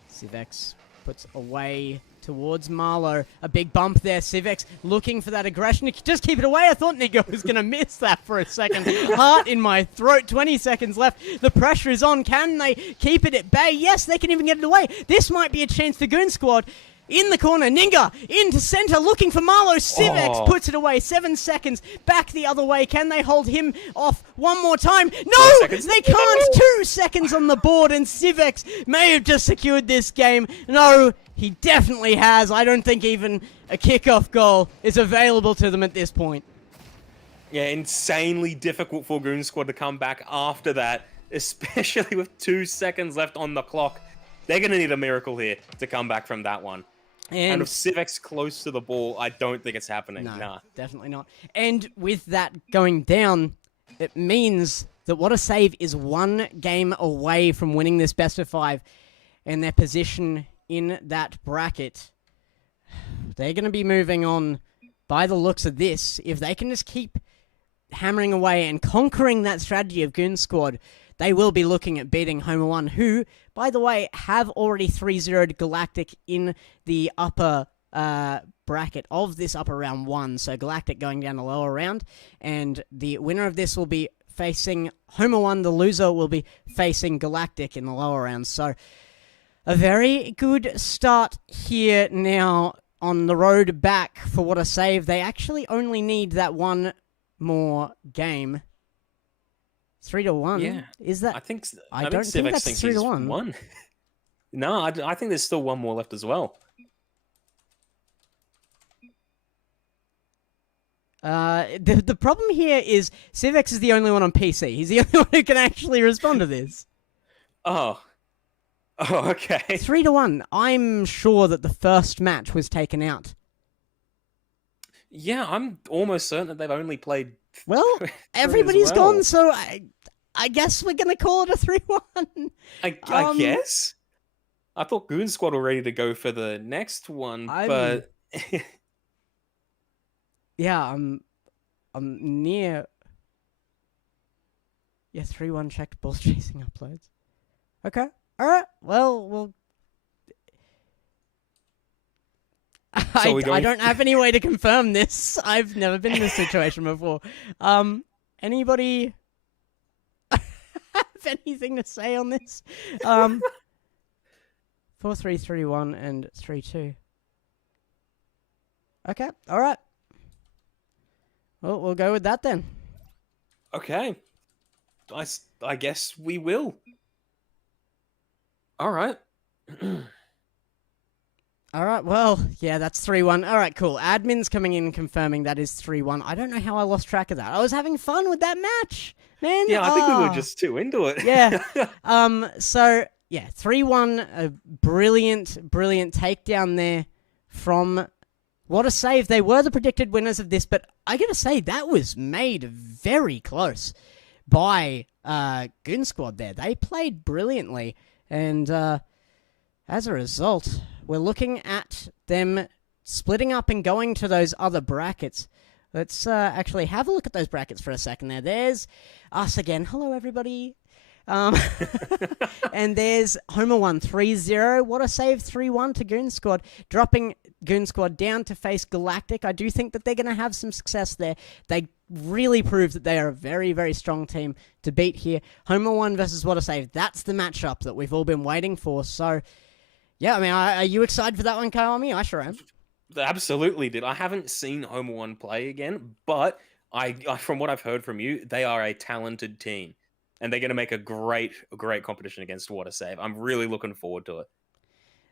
Civex puts away towards Marlowe. A big bump there. Civex looking for that aggression. Just keep it away. I thought Nigo was going to miss that for a second. Heart in my throat. 20 seconds left. The pressure is on. Can they keep it at bay? Yes, they can even get it away. This might be a chance for Goon Squad. In the corner, Ninga into center, looking for Marlowe. Civex puts it away. 7 seconds. Back the other way. Can they hold him off one more time? No, they can't. 2 seconds on the board, and Civex may have just secured this game. No, he definitely has. I don't think even a kickoff goal is available to them at this point. Yeah, insanely difficult for Goon Squad to come back after that, especially with 2 seconds left on the clock. They're going to need a miracle here to come back from that one. And with Civex close to the ball, I don't think it's happening. No, nah. Definitely not. And with that going down, it means that What a Save is 1 game away from winning this best of 5, and their position in that bracket. They're going to be moving on by the looks of this. If they can just keep hammering away and conquering that strategy of Goon Squad, they will be looking at beating Homer 1, who, by the way, have already 3-0'd Galactic in the upper bracket of this upper round 1. So Galactic going down the lower round, and the winner of this will be facing Homer 1. The loser will be facing Galactic in the lower round. So a very good start here now on the road back for What a Save. They actually only need that one more game. 3-1. Yeah. Is that? I think I don't think that's 3-1. No, I think there's still one more left as well. The problem here is Civex is the only one on PC. He's the only one who can actually respond to this. Oh, okay. 3-1. I'm sure that the first match was taken out. Yeah, I'm almost certain that they've only played. Well, everybody's gone, so I guess we're gonna call it a 3-1. I guess. I thought Goon Squad were ready to go for the next one, but yeah, I'm near. Yeah, 3-1 checked balls chasing uploads. Okay, all right. Well. I don't have any way to confirm this. I've never been in this situation before. Anybody have anything to say on this? 4-3, 3-1, and 3-2. Okay, all right. Well, we'll go with that then. Okay. I guess we will. All right. All right, well, yeah, that's 3-1. All right, cool. Admin's coming in confirming that is 3-1. I don't know how I lost track of that. I was having fun with that match, man. Yeah, I think we were just too into it. Yeah. So, yeah, 3-1, a brilliant takedown there from What a Save. They were the predicted winners of this, but I gotta say, that was made very close by Goon Squad there. They played brilliantly, and as a result, we're looking at them splitting up and going to those other brackets. Let's actually have a look at those brackets for a second there. There's us again. Hello, everybody. And there's Homer 1, 3-0. What a Save, 3-1 to Goon Squad. Dropping Goon Squad down to face Galactic. I do think that they're going to have some success there. They really proved that they are a very, very strong team to beat here. Homer 1 versus What a Save. That's the matchup that we've all been waiting for. So, yeah, I mean, are you excited for that one, Kiyomi? I sure am. Absolutely, dude. I haven't seen Homer 1 play again, but I from what I've heard from you, they are a talented team. And they're going to make a great competition against What a Save. I'm really looking forward to it.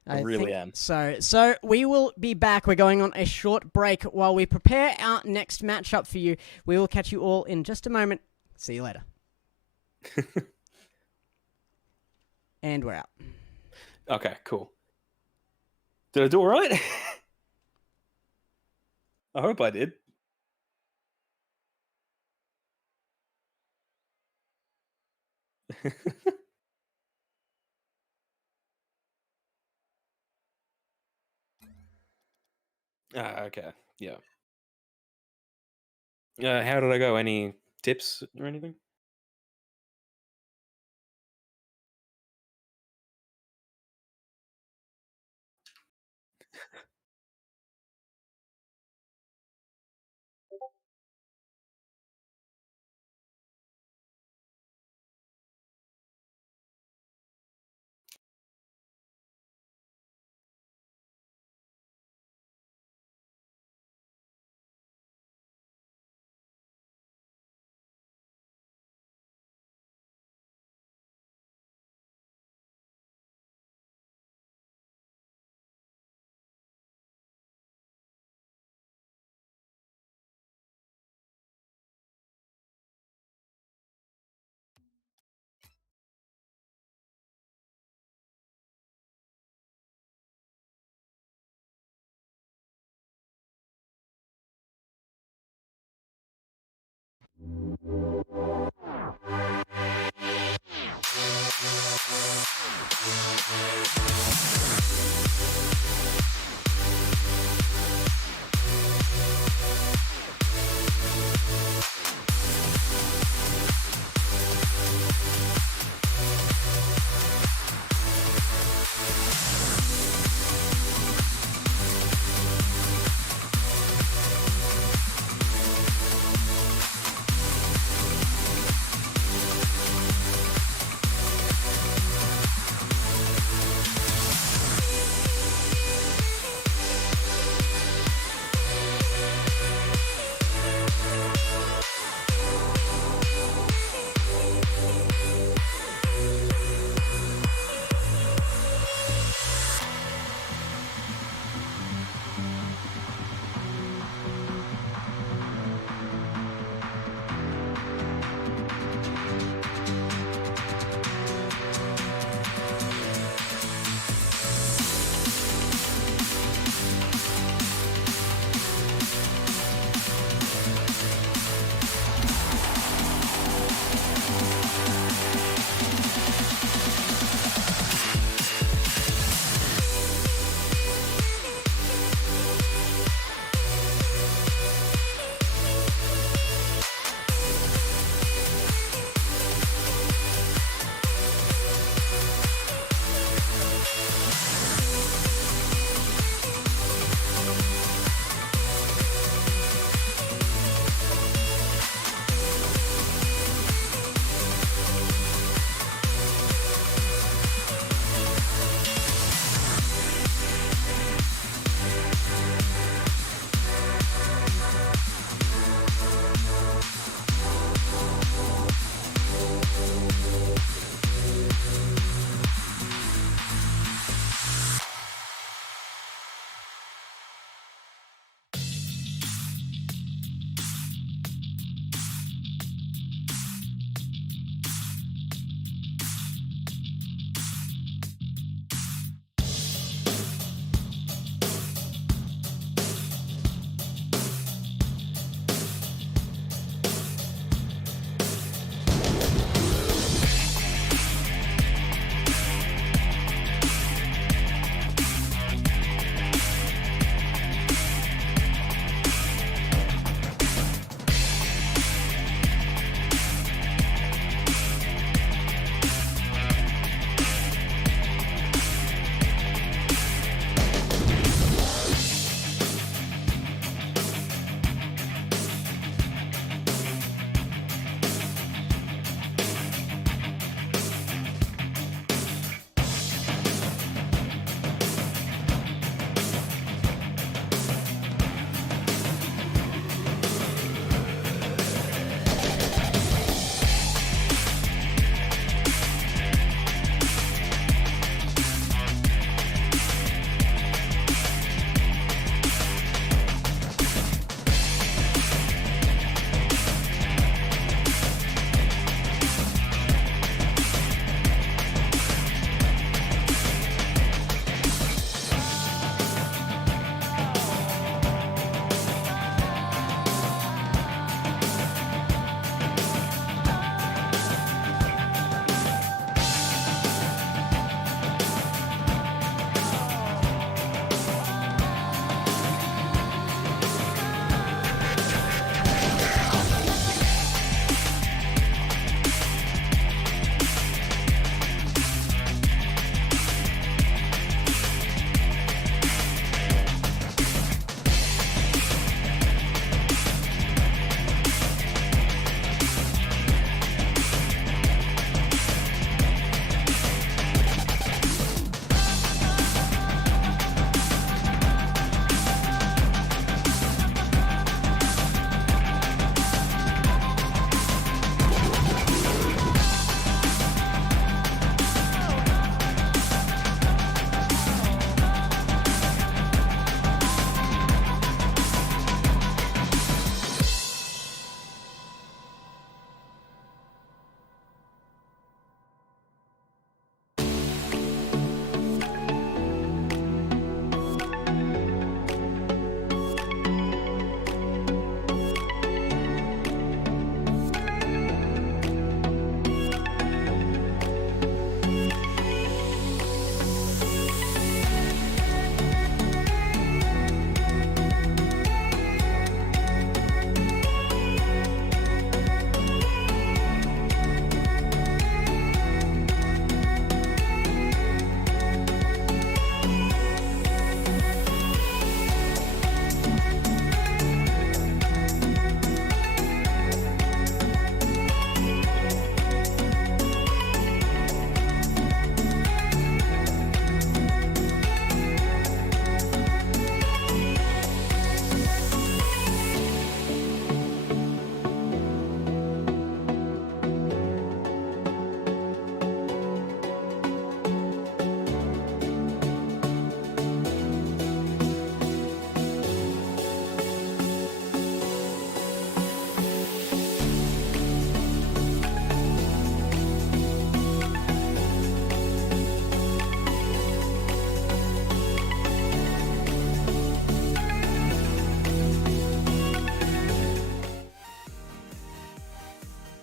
I really am. So we will be back. We're going on a short break while we prepare our next matchup for you. We will catch you all in just a moment. See you later. And we're out. Okay, cool. Did I do all right? I hope I did. Okay. Yeah. How did I go? Any tips or anything?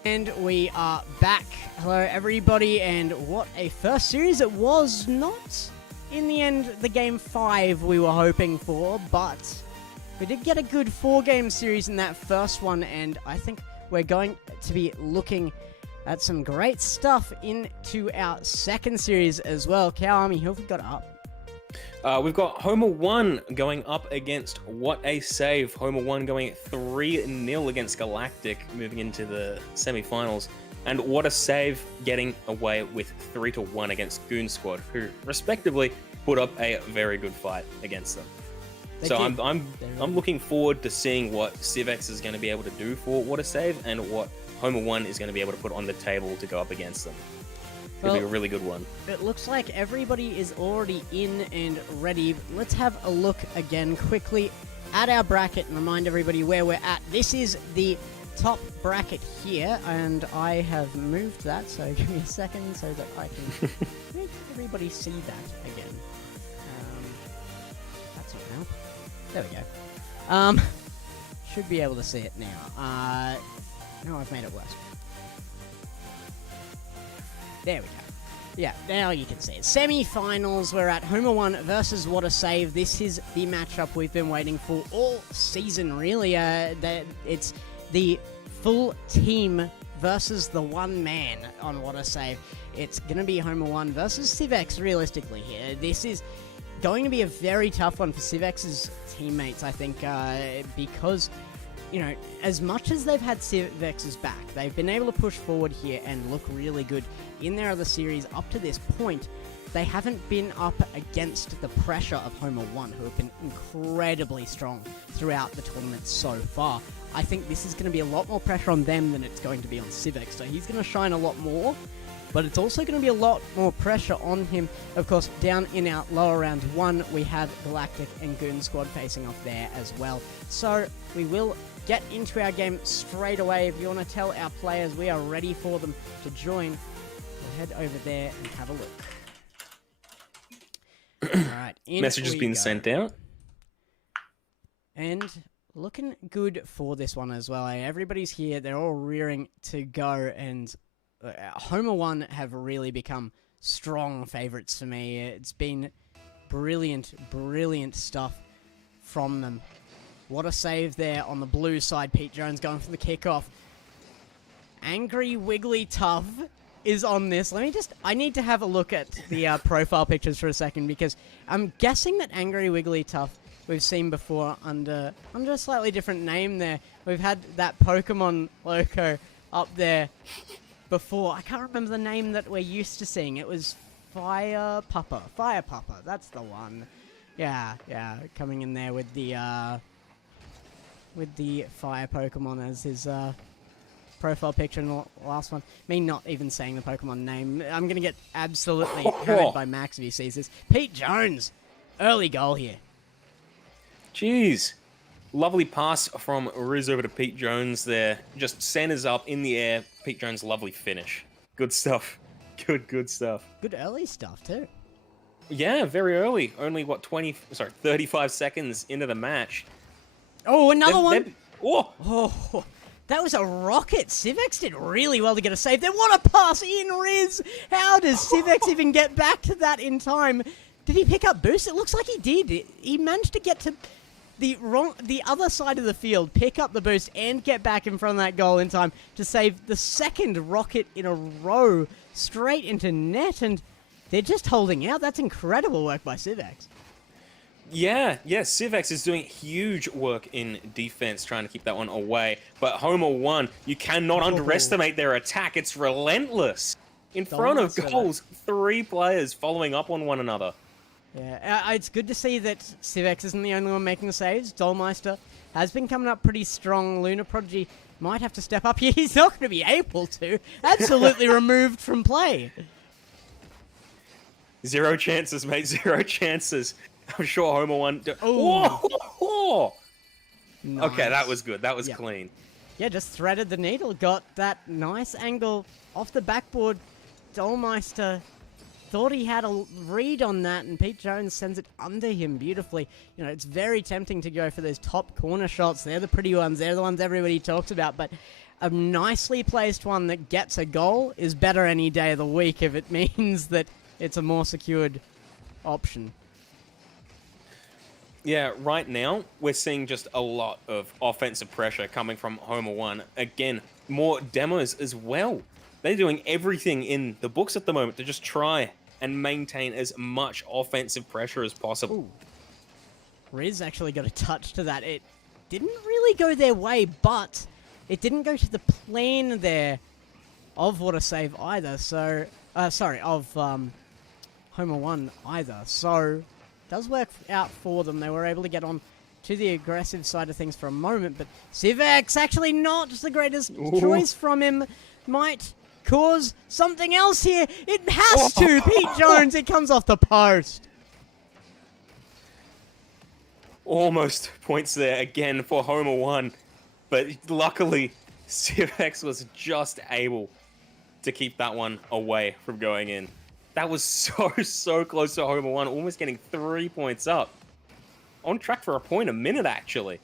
And we are back. Hello, everybody, and what a first series it was. Not, in the end, the game 5 we were hoping for, but we did get a good 4-game series in that first one, and I think we're going to be looking at some great stuff into our second series as well. Cow Army, who have we got up? We've got Homer 1 going up against What a Save. Homer 1 going 3-0 against Galactic, moving into the semi-finals. And What a Save getting away with 3-1 against Goon Squad, who respectively put up a very good fight against them. I'm looking forward to seeing what Civex is going to be able to do for What a Save and what Homer 1 is going to be able to put on the table to go up against them. It'll be a really good one. It looks like everybody is already in and ready. Let's have a look again quickly at our bracket and remind everybody where we're at. This is the top bracket here, and I have moved that, so give me a second so that I can make everybody see that again. That's not now. There we go. Should be able to see it now. No, I've made it worse. There we go. Yeah, now you can see it. Semi-finals, we're at Homer 1 versus What a Save. This is the matchup we've been waiting for all season, really. It's the full team versus the one man on What a Save. It's going to be Homer 1 versus Civex, realistically, here. This is going to be a very tough one for Civex's teammates, I think, because, you know, as much as they've had Civex's back, they've been able to push forward here and look really good in their other series up to this point. They haven't been up against the pressure of Homer 1, who have been incredibly strong throughout the tournament so far. I think this is going to be a lot more pressure on them than it's going to be on Civex, so he's going to shine a lot more, but it's also going to be a lot more pressure on him. Of course, down in our lower round 1, we have Galactic and Goon Squad facing off there as well. So we will get into our game straight away. If you want to tell our players we are ready for them to join, we'll head over there and have a look. Alright, message has been sent out. And looking good for this one as well. Everybody's here, they're all rearing to go, and Homer 1 have really become strong favourites for me. It's been brilliant, brilliant stuff from them. What a save there on the blue side. Pete Jones going for the kickoff. Angry Wiggly Tough is on this. I need to have a look at the profile pictures for a second, because I'm guessing that Angry Wiggly Tough we've seen before under a slightly different name there. We've had that Pokemon logo up there before. I can't remember the name that we're used to seeing. It was Fire Pupper. Fire Pupper, that's the one. Yeah, coming in there with the fire Pokemon as his profile picture in the last one. Me not even saying the Pokemon name. I'm going to get absolutely hammered by Max if he sees this. Pete Jones, early goal here. Jeez. Lovely pass from Riz over to Pete Jones there. Just centers up in the air. Pete Jones, lovely finish. Good stuff. Good stuff. Good early stuff too. Yeah, very early. Only, 35 seconds into the match. Oh, another one. Oh, that was a rocket. Civex did really well to get a save there. What a pass in, Riz. How does Civex even get back to that in time? Did he pick up boost? It looks like he did. He managed to get to the other side of the field, pick up the boost, and get back in front of that goal in time to save the second rocket in a row straight into net, and they're just holding out. That's incredible work by Civex. Yeah, Civex is doing huge work in defense, trying to keep that one away. But Homer 1, you cannot underestimate their attack. It's relentless. In front of goals, 3 players following up on one another. Yeah, it's good to see that Civex isn't the only one making the saves. Dollmeister has been coming up pretty strong. Lunar Prodigy might have to step up here. He's not going to be able to. Absolutely removed from play. 0 chances, mate. 0 chances. I'm sure Homer 1... Whoa! Nice. Okay, that was good. That was clean. Yeah, just threaded the needle. Got that nice angle off the backboard. Dollmeister thought he had a read on that, and Pete Jones sends it under him beautifully. You know, it's very tempting to go for those top corner shots. They're the pretty ones. They're the ones everybody talks about. But a nicely placed one that gets a goal is better any day of the week if it means that it's a more secured option. Yeah, right now, we're seeing just a lot of offensive pressure coming from Homer 1. Again, more demos as well. They're doing everything in the books at the moment to just try and maintain as much offensive pressure as possible. Ooh. Riz actually got a touch to that. It didn't really go their way, but it didn't go to the plan there of What a Save either. So, of Homer 1 either. So, does work out for them. They were able to get on to the aggressive side of things for a moment, but Civex actually not the greatest choice from him. Might cause something else here. It has to. Pete Jones, it comes off the post. Almost points there again for Homer 1, but luckily Civex was just able to keep that one away from going in. That was so close to Homer 1, almost getting 3 points up. On track for a point a minute, actually.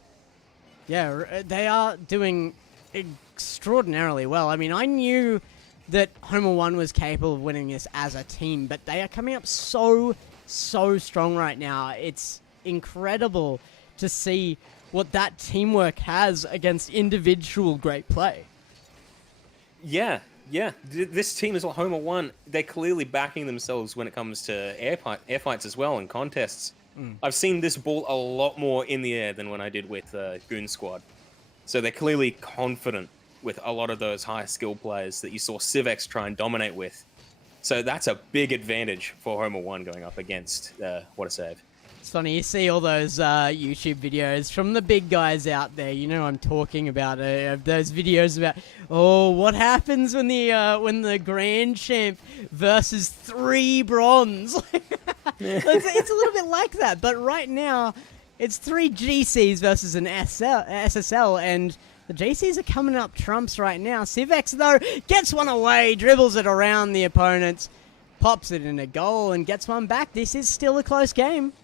Yeah, they are doing extraordinarily well. I mean, I knew that Homer 1 was capable of winning this as a team, but they are coming up so strong right now. It's incredible to see what that teamwork has against individual great play. Yeah. This team is Homer 1. They're clearly backing themselves when it comes to air fights as well and contests. I've seen this ball a lot more in the air than when I did with Goon Squad. So they're clearly confident with a lot of those high skill players that you saw Civex try and dominate with. So that's a big advantage for Homer 1 going up against What a Save. It's funny, you see all those YouTube videos from the big guys out there, you know I'm talking about those videos about, what happens when the Grand Champ versus 3 bronze? It's a little bit like that, but right now, it's 3 GCs versus an SSL, and the GCs are coming up trumps right now. Civex, though, gets one away, dribbles it around the opponents, pops it in a goal, and gets one back. This is still a close game.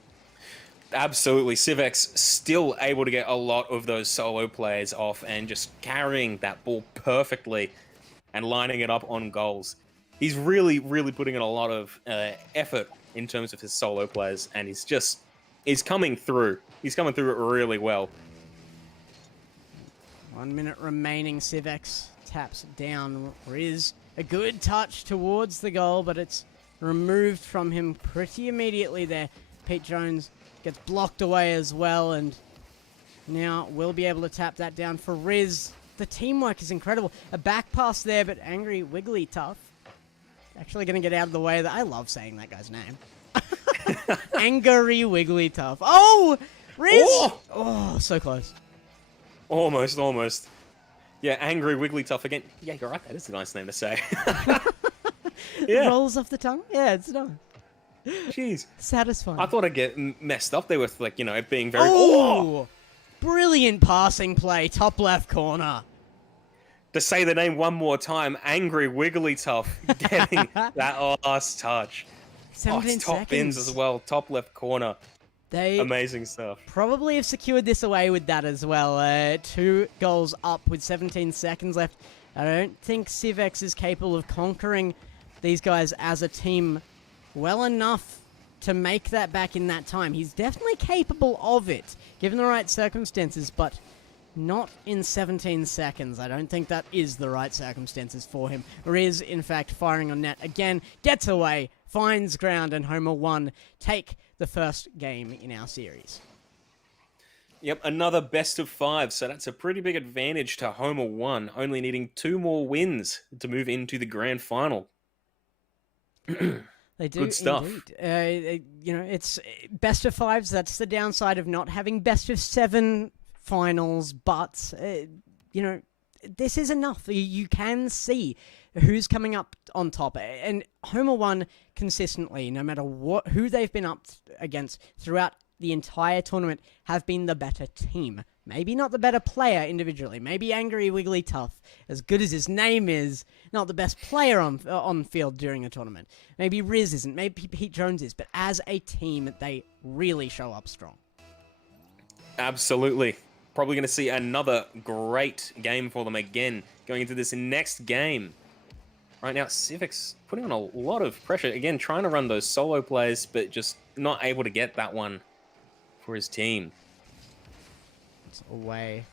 Absolutely. Civex still able to get a lot of those solo plays off and just carrying that ball perfectly and lining it up on goals. He's really putting in a lot of effort in terms of his solo plays, and he's coming through. He's coming through it really well. 1 minute remaining. Civex taps down Riz. A good touch towards the goal, but it's removed from him pretty immediately there. Pete Jones gets blocked away as well, and now we'll be able to tap that down for Riz. The teamwork is incredible. A back pass there, but Angry Wiggly Tough actually going to get out of the way. I love saying that guy's name. Angry Wiggly Tough. Oh! Riz! Oh, so close. Almost. Yeah, Angry Wiggly Tough again. Yeah, you're right. That is a nice name to say. Yeah. Rolls off the tongue? Yeah, it's nice. Jeez. Satisfying. I thought I'd get messed up there with, it being very... Oh! Brilliant passing play, top left corner. To say the name one more time, Angry Wiggly Tough getting that last touch. 17 top seconds. bins as well, top left corner. They amazing stuff. Probably have secured this away with that as well. 2 goals up with 17 seconds left. I don't think Civex is capable of conquering these guys as a team well enough to make that back in that time. He's definitely capable of it, given the right circumstances, but not in 17 seconds. I don't think that is the right circumstances for him. Riz, in fact, firing on net again, gets away, finds ground, and Homer 1 take the first game in our series. Yep, another best of 5, so that's a pretty big advantage to Homer 1, only needing 2 more wins to move into the grand final. They do, good stuff. Indeed. It's best of 5s. That's the downside of not having best of 7 finals, but, this is enough. You can see who's coming up on top. And Homer 1 consistently, no matter who they've been up against throughout the entire tournament, have been the better team. Maybe not the better player individually. Maybe Angry Wiggly Tough, as good as his name is, not the best player on field during a tournament. Maybe Riz isn't. Maybe Pete Jones is. But as a team, they really show up strong. Absolutely. Probably going to see another great game for them again, going into this next game. Right now, Civic's putting on a lot of pressure. Again, trying to run those solo plays, but just not able to get that one for his team. It's away.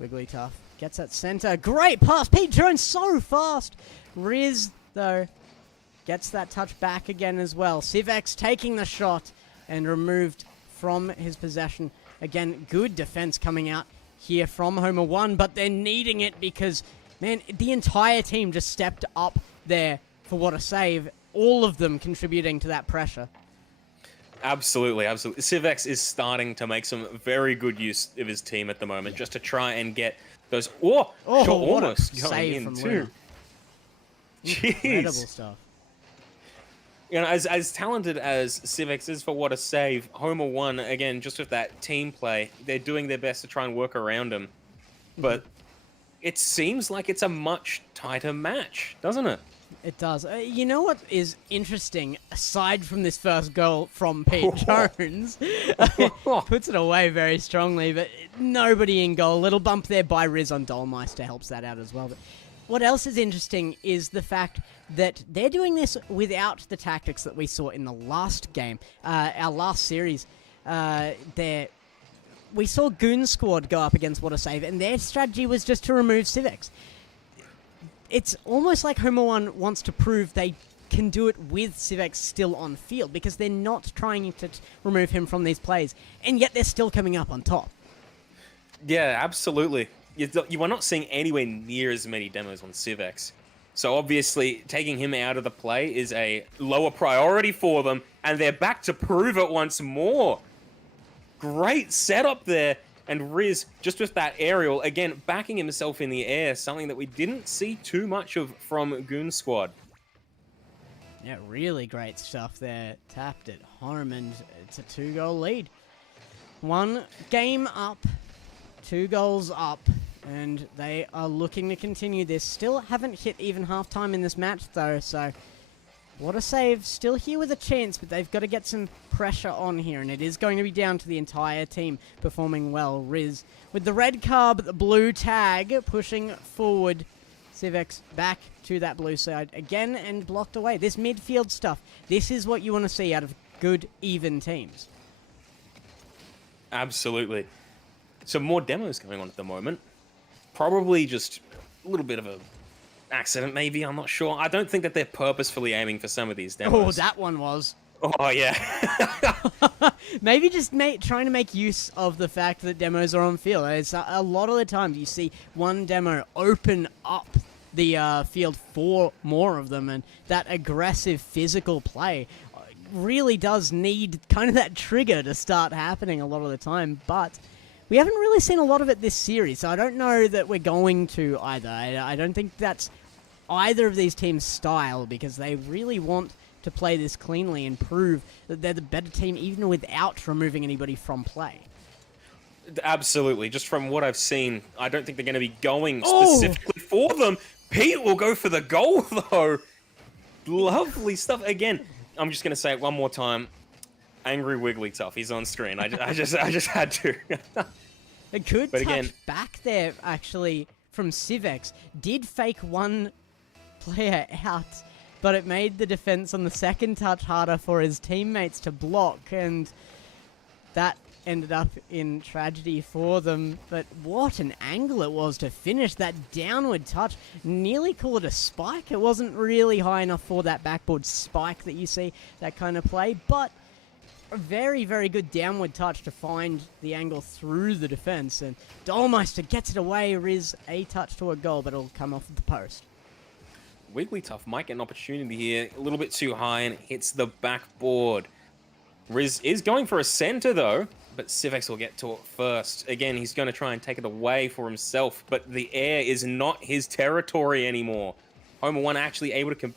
Wigglytuff gets at center. Great pass. Pete Jones so fast. Riz, though, gets that touch back again as well. Civex taking the shot and removed from his possession. Again, good defense coming out here from Homer 1, but they're needing it because, man, the entire team just stepped up there for what a save. All of them contributing to that pressure. Absolutely, absolutely. Civex is starting to make some very good use of his team at the moment, just to try and get those... shot almost going in too. Incredible Jeez. stuff. You know, as talented as Civex is for what a save, Homer 1, again, just with that team play, they're doing their best to try and work around him. But it seems like it's a much tighter match, doesn't it? It does. You know what is interesting, aside from this first goal from Pete Jones? Puts it away very strongly, but nobody in goal. Little bump there by Riz on Dolmeister helps that out as well. But what else is interesting is the fact that they're doing this without the tactics that we saw in the last game, our last series. We saw Goon Squad go up against What a Save, and their strategy was just to remove Civex. It's almost like Homer 1 wants to prove they can do it with Civex still on field, because they're not trying to remove him from these plays, and yet they're still coming up on top. Yeah, absolutely. You are not seeing anywhere near as many demos on Civex. So obviously, taking him out of the play is a lower priority for them, and they're back to prove it once more. Great setup there. And Riz, just with that aerial, again, backing himself in the air, something that we didn't see too much of from Goon Squad. Yeah, really great stuff there. Tapped it home, and it's a 2-goal lead. 1 game up, 2 goals up, and they are looking to continue this. Still haven't hit even half-time in this match, though, so... What a save. Still here with a chance, but they've got to get some pressure on here, and it is going to be down to the entire team performing well. Riz with the red card, the blue tag, pushing forward. Civex back to that blue side again and blocked away. This midfield stuff, this is what you want to see out of good, even teams. Absolutely. Some more demos going on at the moment. Probably just a little bit of a accident, maybe. I'm not sure. I don't think that they're purposefully aiming for some of these demos. Oh, that one was. Oh, yeah. Maybe just trying to make use of the fact that demos are on field. It's a lot of the time you see one demo open up the field for more of them, and that aggressive physical play really does need kind of that trigger to start happening a lot of the time, but we haven't really seen a lot of it this series, so I don't know that we're going to either. I don't think that's either of these teams' style, because they really want to play this cleanly and prove that they're the better team even without removing anybody from play. Absolutely. Just from what I've seen, I don't think they're going to be going specifically for them. Pete will go for the goal, though. Lovely stuff. Again, I'm just going to say it one more time. Angry Wigglytuff. He's on screen. I just had to. A good but touch again, back there, actually, from Civex. Did fake one player out, but it made the defense on the second touch harder for his teammates to block, and that ended up in tragedy for them. But what an angle it was to finish that downward touch. Nearly call it a spike. It wasn't really high enough for that backboard spike that you see, that kind of play, but a very, very good downward touch to find the angle through the defense, and Dolmeister gets it away. Riz a touch to a goal, but it'll come off the post. Wigglytuff might get an opportunity here. A little bit too high, and hits the backboard. Riz is going for a center, though, but Civex will get to it first. Again, he's going to try and take it away for himself, but the air is not his territory anymore. Homer 1 actually able to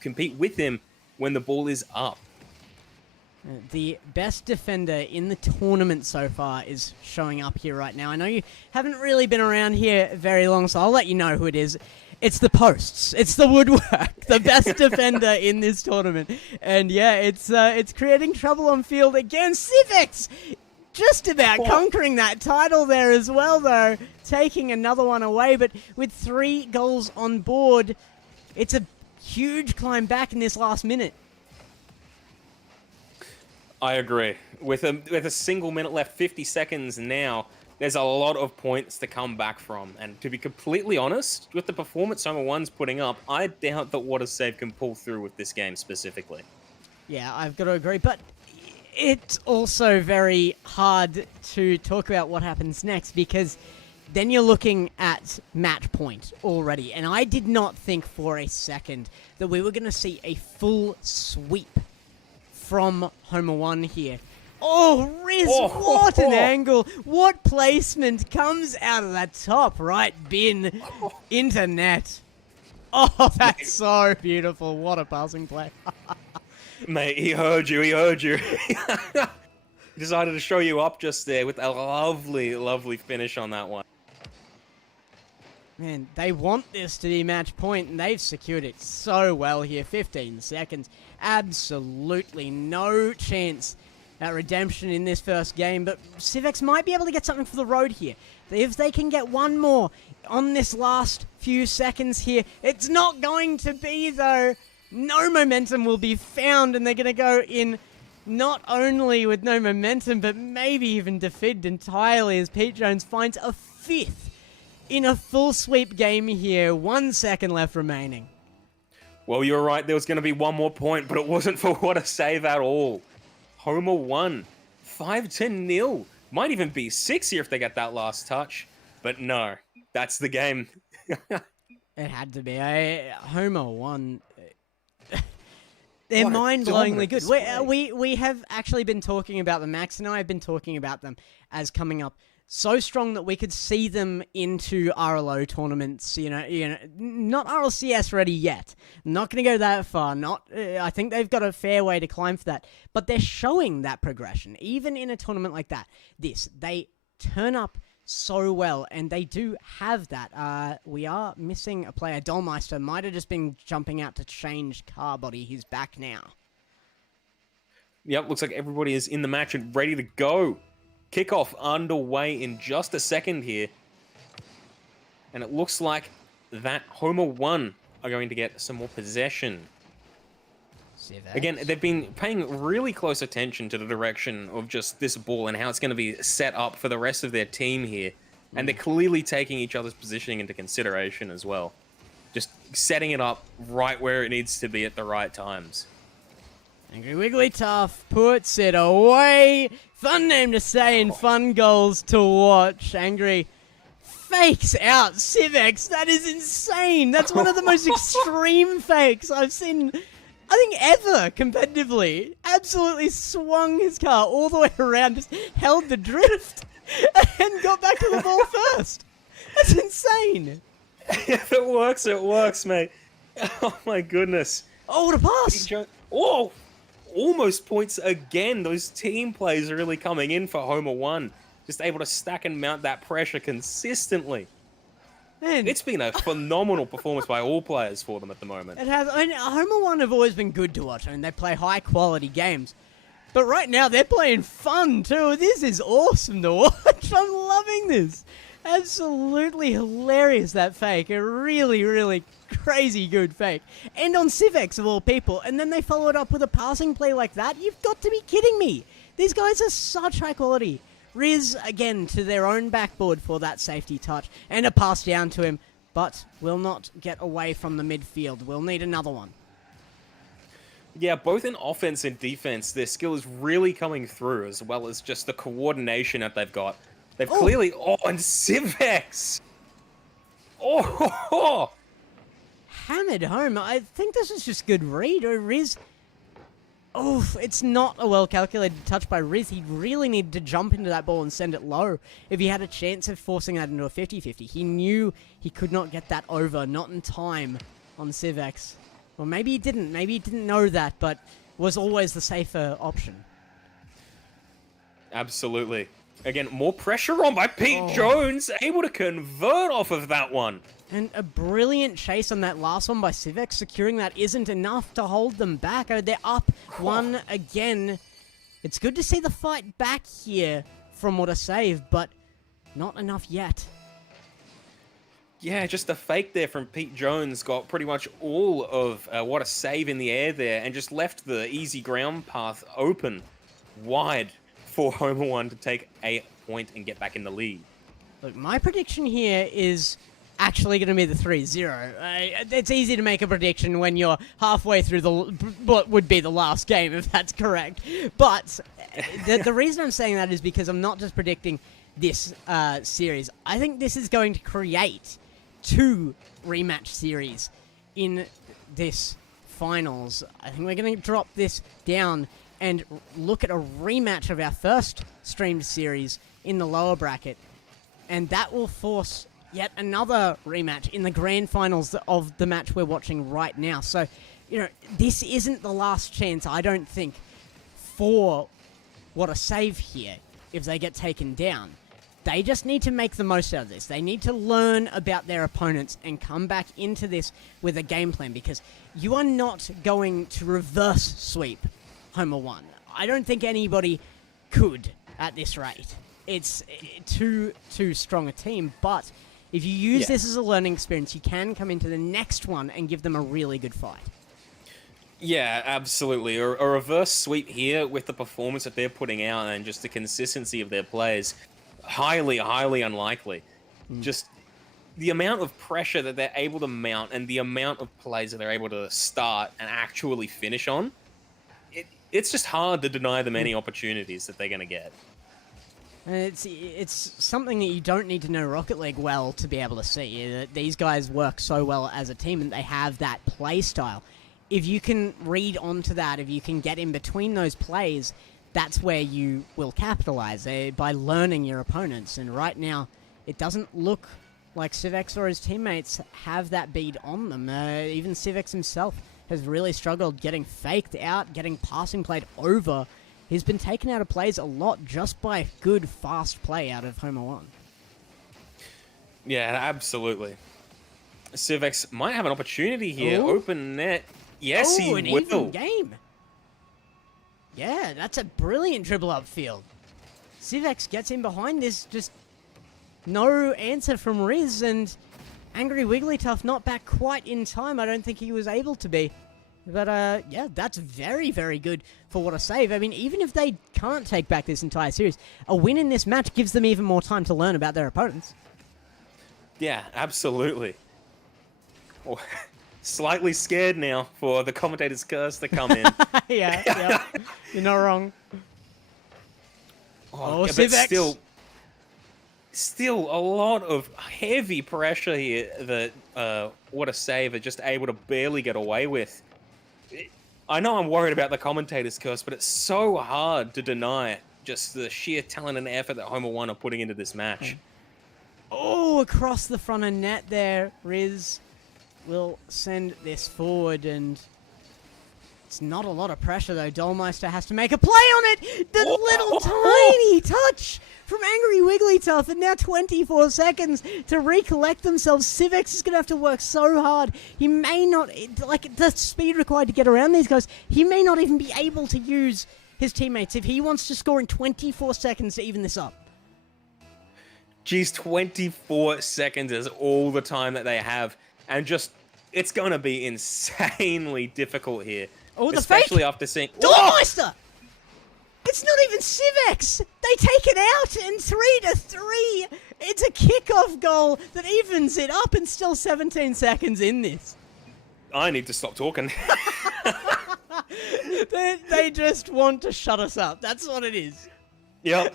compete with him when the ball is up. The best defender in the tournament so far is showing up here right now. I know you haven't really been around here very long, so I'll let you know who it is. It's the posts. It's the woodwork. The best defender in this tournament. And yeah, it's creating trouble on field again. Civex just about conquering that title there as well, though. Taking another one away, but with 3 goals on board, it's a huge climb back in this last minute. I agree. With a single minute left, 50 seconds now, there's a lot of points to come back from. And to be completely honest, with the performance Homer 1's putting up, I doubt that What a Save can pull through with this game specifically. Yeah, I've got to agree, but it's also very hard to talk about what happens next, because then you're looking at match point already, and I did not think for a second that we were going to see a full sweep from Homer 1 here. Oh, Riz, what an angle. What placement comes out of that top right bin into net. Oh, that's so beautiful. What a passing play. Mate, he heard you, he heard you. Decided to show you up just there with a lovely, lovely finish on that one. Man, they want this to be match point, and they've secured it so well here. 15 seconds. Absolutely no chance at redemption in this first game, but Civex might be able to get something for the road here. If they can get one more on this last few seconds here, it's not going to be, though. No momentum will be found, and they're going to go in not only with no momentum, but maybe even defeated entirely as Pete Jones finds a 5th in a full sweep game here. 1 second left remaining. Well, you're right, there was going to be one more point, but it wasn't for What a Save at all. Homer 1, 5-0. Might even be 6 here if they get that last touch. But no, that's the game. It had to be. Homer 1... They're mind-blowingly good. We have actually been talking about them. Max and I have been talking about them as coming up so strong that we could see them into RLO tournaments. You know, not RLCS ready yet. Not going to go that far. I think they've got a fair way to climb for that. But they're showing that progression, even in a tournament like that. They turn up so well, and they do have that. We are missing a player. Dolmeister might have just been jumping out to change car body. He's back now. Yep, looks like everybody is in the match and ready to go. Kickoff underway in just a second here. And it looks like that Homer 1 are going to get some more possession. Again, they've been paying really close attention to the direction of just this ball and how it's going to be set up for the rest of their team here. And they're clearly taking each other's positioning into consideration as well. Just setting it up right where it needs to be at the right times. Angry Wiggly Tough puts it away. Fun name to say and fun goals to watch. Angry fakes out Civex. That is insane. That's one of the most extreme fakes I've seen, I think, ever competitively. Absolutely swung his car all the way around, just held the drift, and got back to the ball first. That's insane. If it works, mate. Oh my goodness. Oh, what a pass. Oh, almost points again. Those team plays are really coming in for Homer 1. Just able to stack and mount that pressure consistently. Man, it's been a phenomenal performance by all players for them at the moment. It has. I mean, Homer 1 have always been good to watch. I mean, they play high-quality games. But right now, they're playing fun, too. This is awesome to watch. I'm loving this. Absolutely hilarious, that fake. A really, really crazy good fake. And on Civex, of all people. And then they follow it up with a passing play like that. You've got to be kidding me. These guys are such high quality. Riz, again, to their own backboard for that safety touch. And a pass down to him, but will not get away from the midfield. We'll need another one. Yeah, both in offense and defense, their skill is really coming through, as well as just the coordination that they've got. They've clearly... Oh, and Civex! Oh! Hammered home. I think this is just good read. Or Riz... Oh, it's not a well-calculated touch by Riz. He really needed to jump into that ball and send it low if he had a chance of forcing that into a 50-50. He knew he could not get that over, not in time on Civex. Or maybe he didn't. Maybe he didn't know that, but was always the safer option. Absolutely. Again, more pressure on by Pete Jones, able to convert off of that one. And a brilliant chase on that last one by Civex. Securing that isn't enough to hold them back. They're up one again. It's good to see the fight back here from What a Save, but not enough yet. Yeah, just a fake there from Pete Jones got pretty much all of What a Save in the air there and just left the easy ground path open wide for Homer 1 to take a point and get back in the lead. Look, my prediction here is actually going to be the 3-0. It's easy to make a prediction when you're halfway through what would be the last game, if that's correct. But the reason I'm saying that is because I'm not just predicting this series. I think this is going to create 2 rematch series in this finals. I think we're going to drop this down and look at a rematch of our first streamed series in the lower bracket, and that will force yet another rematch in the grand finals of the match we're watching right now. So, this isn't the last chance, I don't think, for What a Save here if they get taken down. They just need to make the most out of this. They need to learn about their opponents and come back into this with a game plan, because you are not going to reverse sweep Homer 1. I don't think anybody could at this rate. It's too strong a team, but if you use this as a learning experience, you can come into the next one and give them a really good fight. Yeah, absolutely. A reverse sweep here with the performance that they're putting out and just the consistency of their plays, highly, highly unlikely. Just the amount of pressure that they're able to mount and the amount of plays that they're able to start and actually finish on, it's just hard to deny them any opportunities that they're going to get. It's something that you don't need to know Rocket League well to be able to see. That these guys work so well as a team and they have that play style. If you can read onto that, if you can get in between those plays, that's where you will capitalize by learning your opponents. And right now, it doesn't look like Civex or his teammates have that bead on them. Even Civex himself has really struggled getting faked out, getting passing played over. He's been taken out of plays a lot just by good, fast play out of Homer 1. Yeah, absolutely. Civex might have an opportunity here. Ooh. Open net. Yes, he an will. even game. Yeah, that's a brilliant dribble upfield. Civex gets in behind this, just no answer from Riz, and Angry Wigglytuff not back quite in time. I don't think he was able to be. But, yeah, that's very, very good for What a Save. I mean, even if they can't take back this entire series, a win in this match gives them even more time to learn about their opponents. Yeah, absolutely. Oh, slightly scared now for the commentator's curse to come in. yeah, you're not wrong. Oh, Civex. But still a lot of heavy pressure here that What a Save are just able to barely get away with. I know I'm worried about the commentator's curse, but it's so hard to deny just the sheer talent and effort that Homer 1 are putting into this match. Oh, across the front of net there. Riz will send this forward, and it's not a lot of pressure, though. Dollmeister has to make a play on it. The little tiny touch from Angry Wigglytuff, and now 24 seconds to recollect themselves. Civex is going to have to work so hard. He may not, like, the speed required to get around these guys, he may not even be able to use his teammates if he wants to score in 24 seconds to even this up. Geez, 24 seconds is all the time that they have, and just, it's going to be insanely difficult here. Oh, the especially fake! After seeing... Dollmeister! It's not even Civex! They take it out in 3-3! It's a kickoff goal that evens it up, and still 17 seconds in this. I need to stop talking. They just want to shut us up. That's what it is. Yep.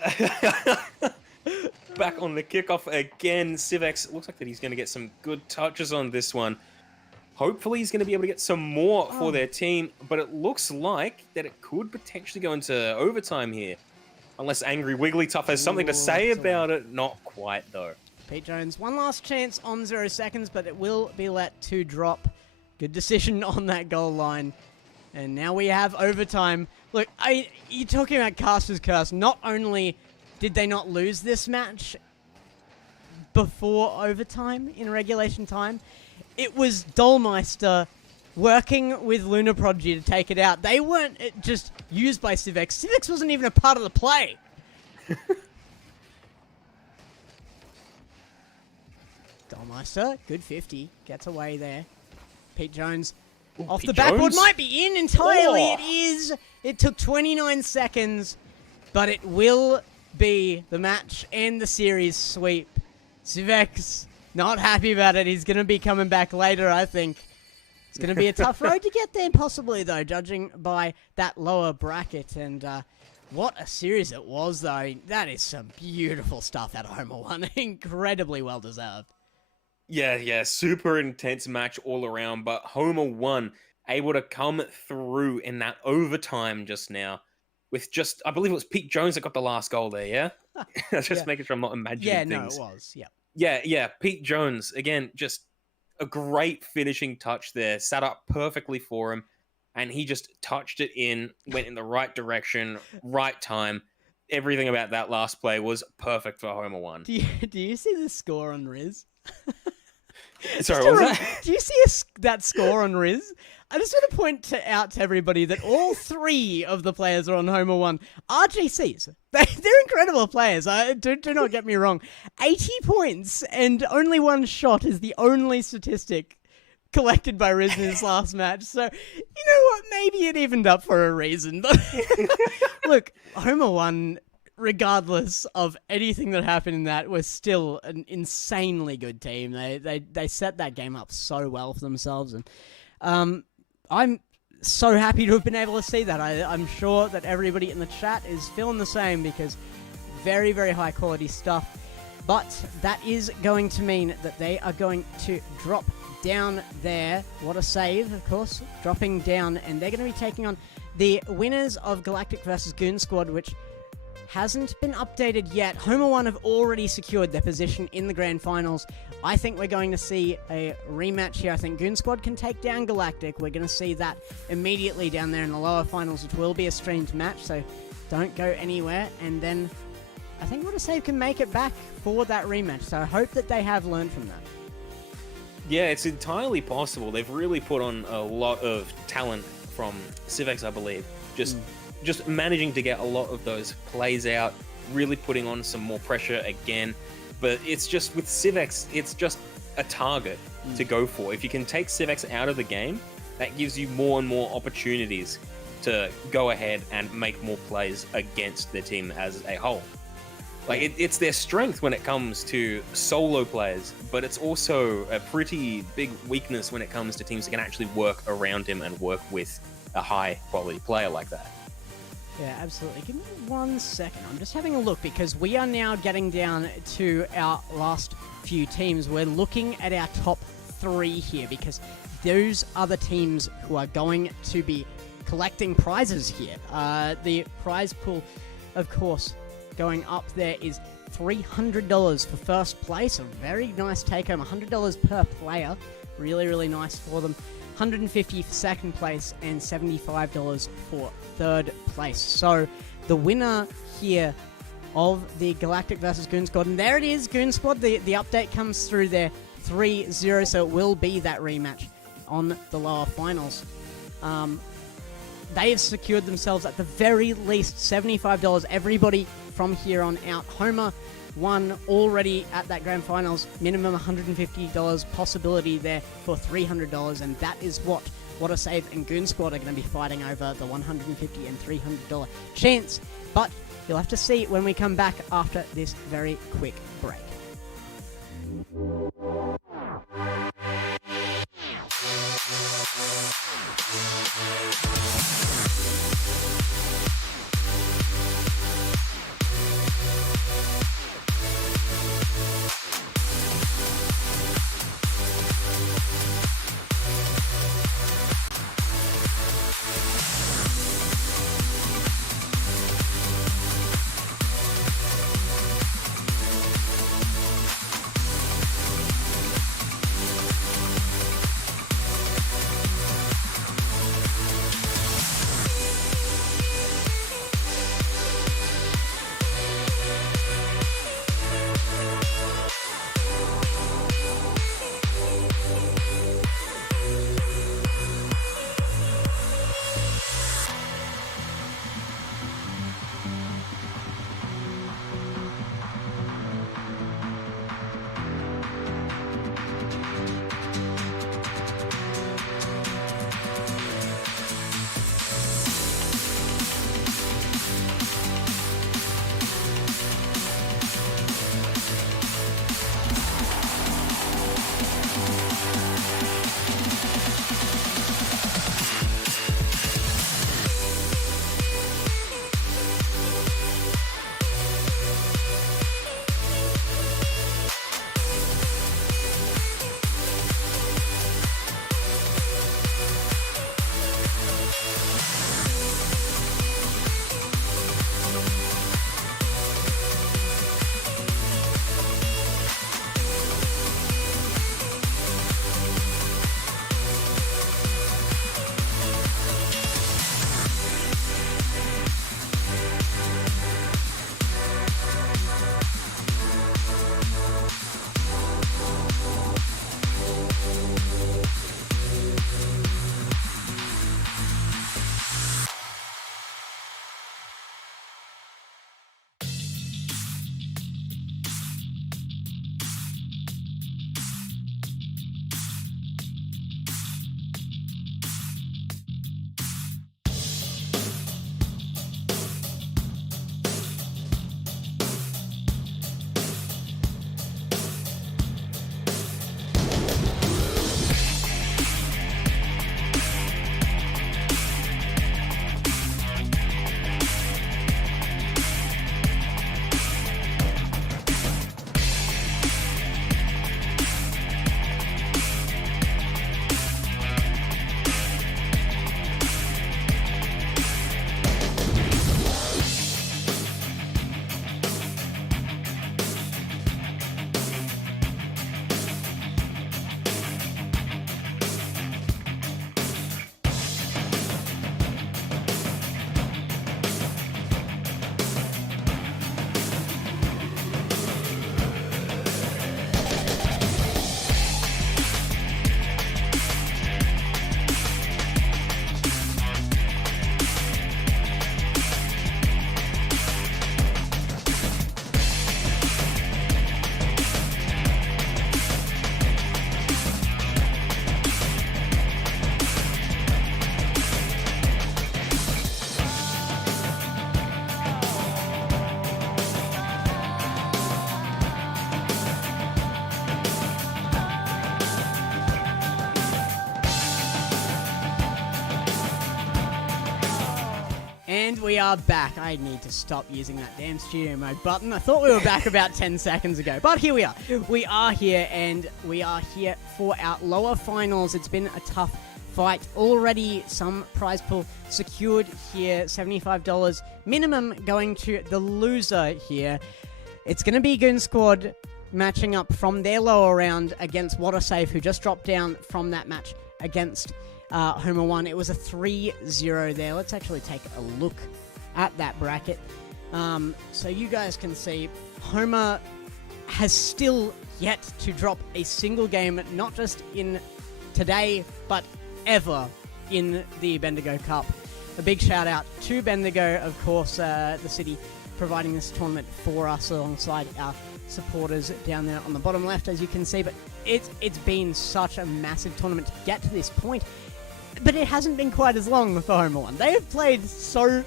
Back on the kickoff again. Civex looks like that he's going to get some good touches on this one. Hopefully he's going to be able to get some more for their team, but it looks like that it could potentially go into overtime here. Unless Angry Wigglytuff has something to say about it. Not quite, though. Pete Jones, one last chance on 0 seconds, but it will be let to drop. Good decision on that goal line. And now we have overtime. Look, you're talking about Caster's Curse. Not only did they not lose this match before overtime in regulation time, it was Dollmeister working with Lunar Prodigy to take it out. They weren't just used by Civex. Civex wasn't even a part of the play. Dollmeister, good 50, gets away there. Pete Jones off Pete the backboard, Jones? might be in entirely. Oh. It is. It took 29 seconds, but it will be the match and the series sweep. Civex not happy about it. He's going to be coming back later, I think. It's going to be a tough road to get there, possibly, though, judging by that lower bracket. And what a series it was, though. That is some beautiful stuff out of Homer 1. Incredibly well-deserved. Yeah, super intense match all around, but Homer 1 able to come through in that overtime just now with just, I believe it was Pete Jones that got the last goal there, yeah? Just making sure I'm not imagining things. No, it was, Yeah, Pete Jones, again, just a great finishing touch there, sat up perfectly for him, and he just touched it in, went in the right direction, right time. Everything about that last play was perfect for Homer 1. Do you see the score on Riz? Sorry, what was that? Do you see that score on Riz? I just want to point out to everybody that all 3 of the players are on Homer 1 are GCs. They're incredible players. Do not get me wrong. 80 points and only 1 shot is the only statistic collected by Riz in his last match. So, you know what? Maybe it evened up for a reason. But look, Homer 1, regardless of anything that happened in that, was still an insanely good team. They set that game up so well for themselves, and I'm so happy to have been able to see that. I'm sure that everybody in the chat is feeling the same, because very, very high quality stuff. But that is going to mean that they are going to drop down there. What a save, of course, dropping down, and they're going to be taking on the winners of Galactic versus Goon Squad, which hasn't been updated yet. Homer 1 have already secured their position in the grand finals. I think we're going to see a rematch here. I think Goon Squad can take down Galactic. We're going to see that immediately down there in the lower finals, which will be a streamed match, so don't go anywhere. And then I think What a Save can make it back for that rematch, so I hope that they have learned from that. Yeah, it's entirely possible. They've really put on a lot of talent from Civex, I believe. Just managing to get a lot of those plays out, really putting on some more pressure again. But it's just, with Civex, it's just a target to go for. If you can take Civex out of the game, that gives you more and more opportunities to go ahead and make more plays against their team as a whole. Like, it's their strength when it comes to solo players, but it's also a pretty big weakness when it comes to teams that can actually work around him and work with a high quality player like that. Yeah, absolutely. Give me 1 second. I'm just having a look, because we are now getting down to our last few teams. We're looking at our top 3 here, because those are the teams who are going to be collecting prizes here. The prize pool, of course, going up there is $300 for first place. A very nice take home. $100 per player. Really, really nice for them. $150 for second place, and $75 for third place. So the winner here of the Galactic versus Goon Squad, and there it is, Goon Squad, the update comes through there, 3-0, so it will be that rematch on the lower finals. They have secured themselves at the very least $75. Everybody from here on out. Homer 1 already at that grand finals, minimum $150, possibility there for $300, and that is what a Save and Goon Squad are going to be fighting over, the $150 and $300 chance. But you'll have to see when we come back after this very quick break. And we are back. I need to stop using that damn studio mode button. I thought we were back about 10 seconds ago, but here we are. We are here, and we are here for our lower finals. It's been a tough fight. Already some prize pool secured here. $75 minimum going to the loser here. It's going to be Goon Squad matching up from their lower round against What a Save, who just dropped down from that match against Homer 1. It was a 3-0 there. Let's actually take a look at that bracket. So you guys can see Homer has still yet to drop a single game, not just in today, but ever in the Bendigo Cup. A big shout out to Bendigo, of course, the city providing this tournament for us alongside our supporters down there on the bottom left, as you can see. But it's been such a massive tournament to get to this point. But it hasn't been quite as long for Homer 1. They have played so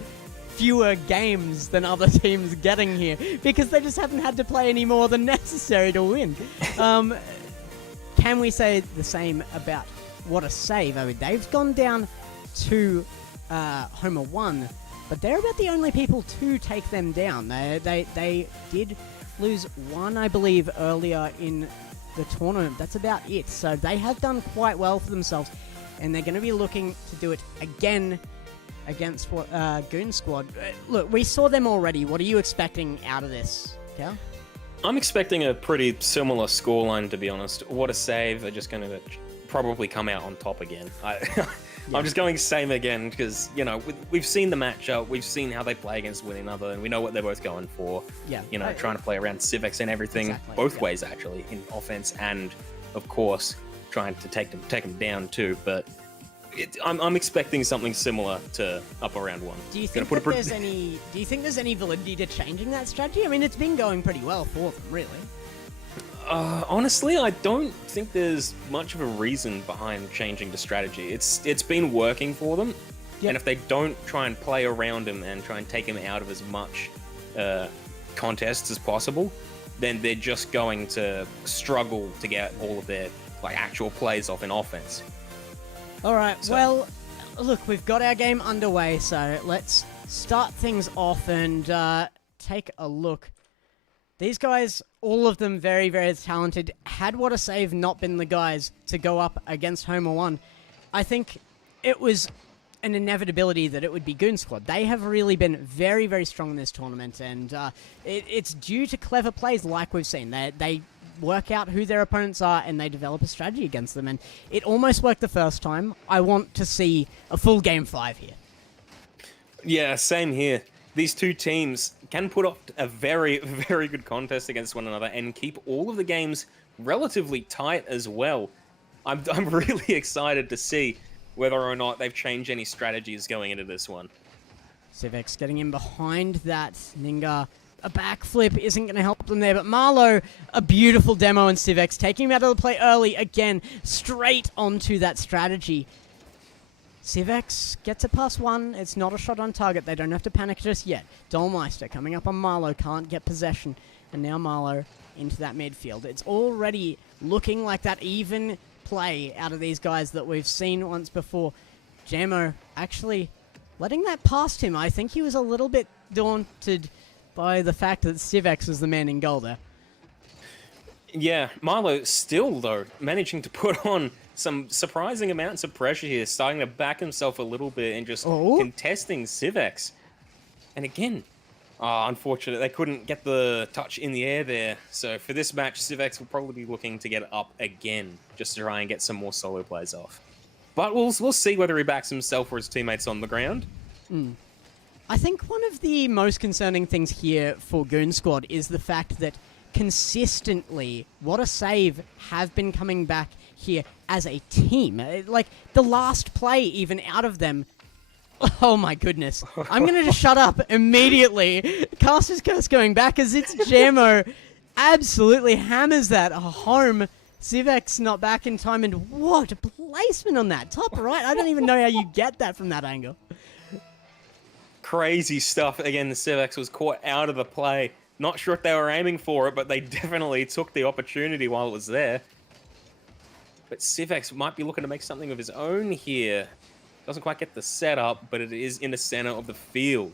fewer games than other teams getting here because they just haven't had to play any more than necessary to win. Can we say the same about What a Save? I mean, they've gone down to Homer 1, but they're about the only people to take them down. They did lose one, I believe, earlier in the tournament. That's about it. So they have done quite well for themselves. And they're going to be looking to do it again against Goon Squad. Look, we saw them already. What are you expecting out of this, Cal? I'm expecting a pretty similar scoreline, to be honest. What a Save are just going to probably come out on top again. I'm just going same again because, you know, we've seen the matchup. We've seen how they play against one another, and we know what they're both going for. Yeah. You know, trying to play around Civex and everything, both ways, actually, in offense and, of course, trying to take them down too, but I'm expecting something similar to up around 1. Do you think there's any validity to changing that strategy? I mean, it's been going pretty well for them, really. Honestly, I don't think there's much of a reason behind changing the strategy. It's been working for them, and if they don't try and play around him and try and take him out of as much contests as possible, then they're just going to struggle to get all of their actual plays off in offense. All right, well, look, we've got our game underway, so let's start things off and take a look. These guys, all of them very, very talented. Had What a Save not been the guys to go up against Homer 1, I think it was an inevitability that it would be Goon Squad. They have really been very, very strong in this tournament, and it's due to clever plays like we've seen. They work out who their opponents are, and they develop a strategy against them, and it almost worked the first time. I want to see a full Game 5 here. Yeah, same here. These two teams can put up a very, very good contest against one another and keep all of the games relatively tight as well. I'm really excited to see whether or not they've changed any strategies going into this one. Civex getting in behind that. Ninga, a backflip isn't going to help them there, but Marlowe, a beautiful demo in Civex, taking him out of the play early, again, straight onto that strategy. Civex gets a +1. It's not a shot on target. They don't have to panic just yet. Dolmeister coming up on Marlowe, can't get possession. And now Marlowe into that midfield. It's already looking like that even play out of these guys that we've seen once before. Jamo actually letting that past him. I think he was a little bit daunted by the fact that Civex was the man in goal there. Yeah, Marlowe still, though, managing to put on some surprising amounts of pressure here, starting to back himself a little bit and just contesting Civex. And again, unfortunately, they couldn't get the touch in the air there. So for this match, Civex will probably be looking to get up again, just to try and get some more solo plays off. But we'll see whether he backs himself or his teammates on the ground. I think one of the most concerning things here for Goon Squad is the fact that consistently, What a Save have been coming back here as a team. Like, the last play even out of them. Oh my goodness. I'm going to just shut up immediately. Caster's Curse going back as it's Jamo. Absolutely hammers that home. Civex not back in time, and what a placement on that. Top right. I don't even know how you get that from that angle. Crazy stuff. Again, the Civex was caught out of the play. Not sure if they were aiming for it, but they definitely took the opportunity while it was there. But Civex might be looking to make something of his own here. Doesn't quite get the setup, but it is in the center of the field.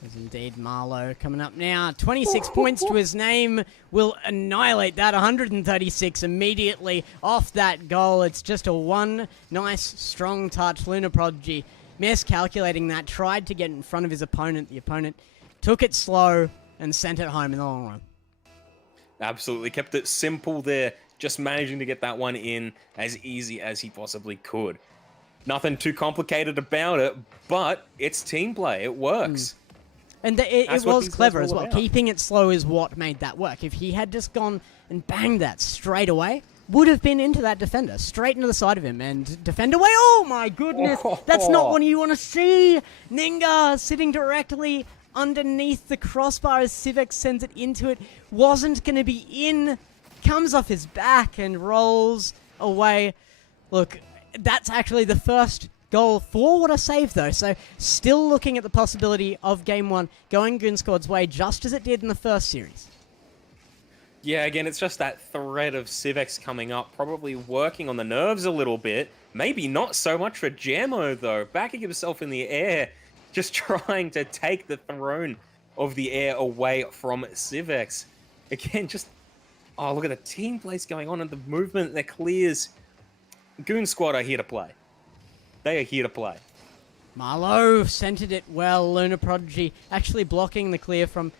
There's indeed Marlowe coming up now. 26 points to his name. Will annihilate that. 136 immediately off that goal. It's just a one nice, strong touch. Lunar Prodigy miscalculating that. Tried to get in front of his opponent. The opponent took it slow and sent it home in the long run. Absolutely. Kept it simple there. Just managing to get that one in as easy as he possibly could. Nothing too complicated about it, but it's team play. It works. And it was clever as well. About. Keeping it slow is what made that work. If he had just gone and banged that straight away, would have been into that defender, straight into the side of him, and defend away. Oh my goodness, that's not what you want to see. Ninga sitting directly underneath the crossbar as Civex sends it into it. Wasn't going to be in. Comes off his back and rolls away. Look, that's actually the first goal for What a Save, though. So still looking at the possibility of Game 1 going Goon Squad's way just as it did in the first series. Yeah, again, it's just that threat of Civex coming up, probably working on the nerves a little bit. Maybe not so much for Jammo, though. Backing himself in the air, just trying to take the throne of the air away from Civex. Again, just... Oh, look at the team plays going on and the movement, the clears. Goon Squad are here to play. They are here to play. Marlowe centered it well. Lunar Prodigy actually blocking the clear from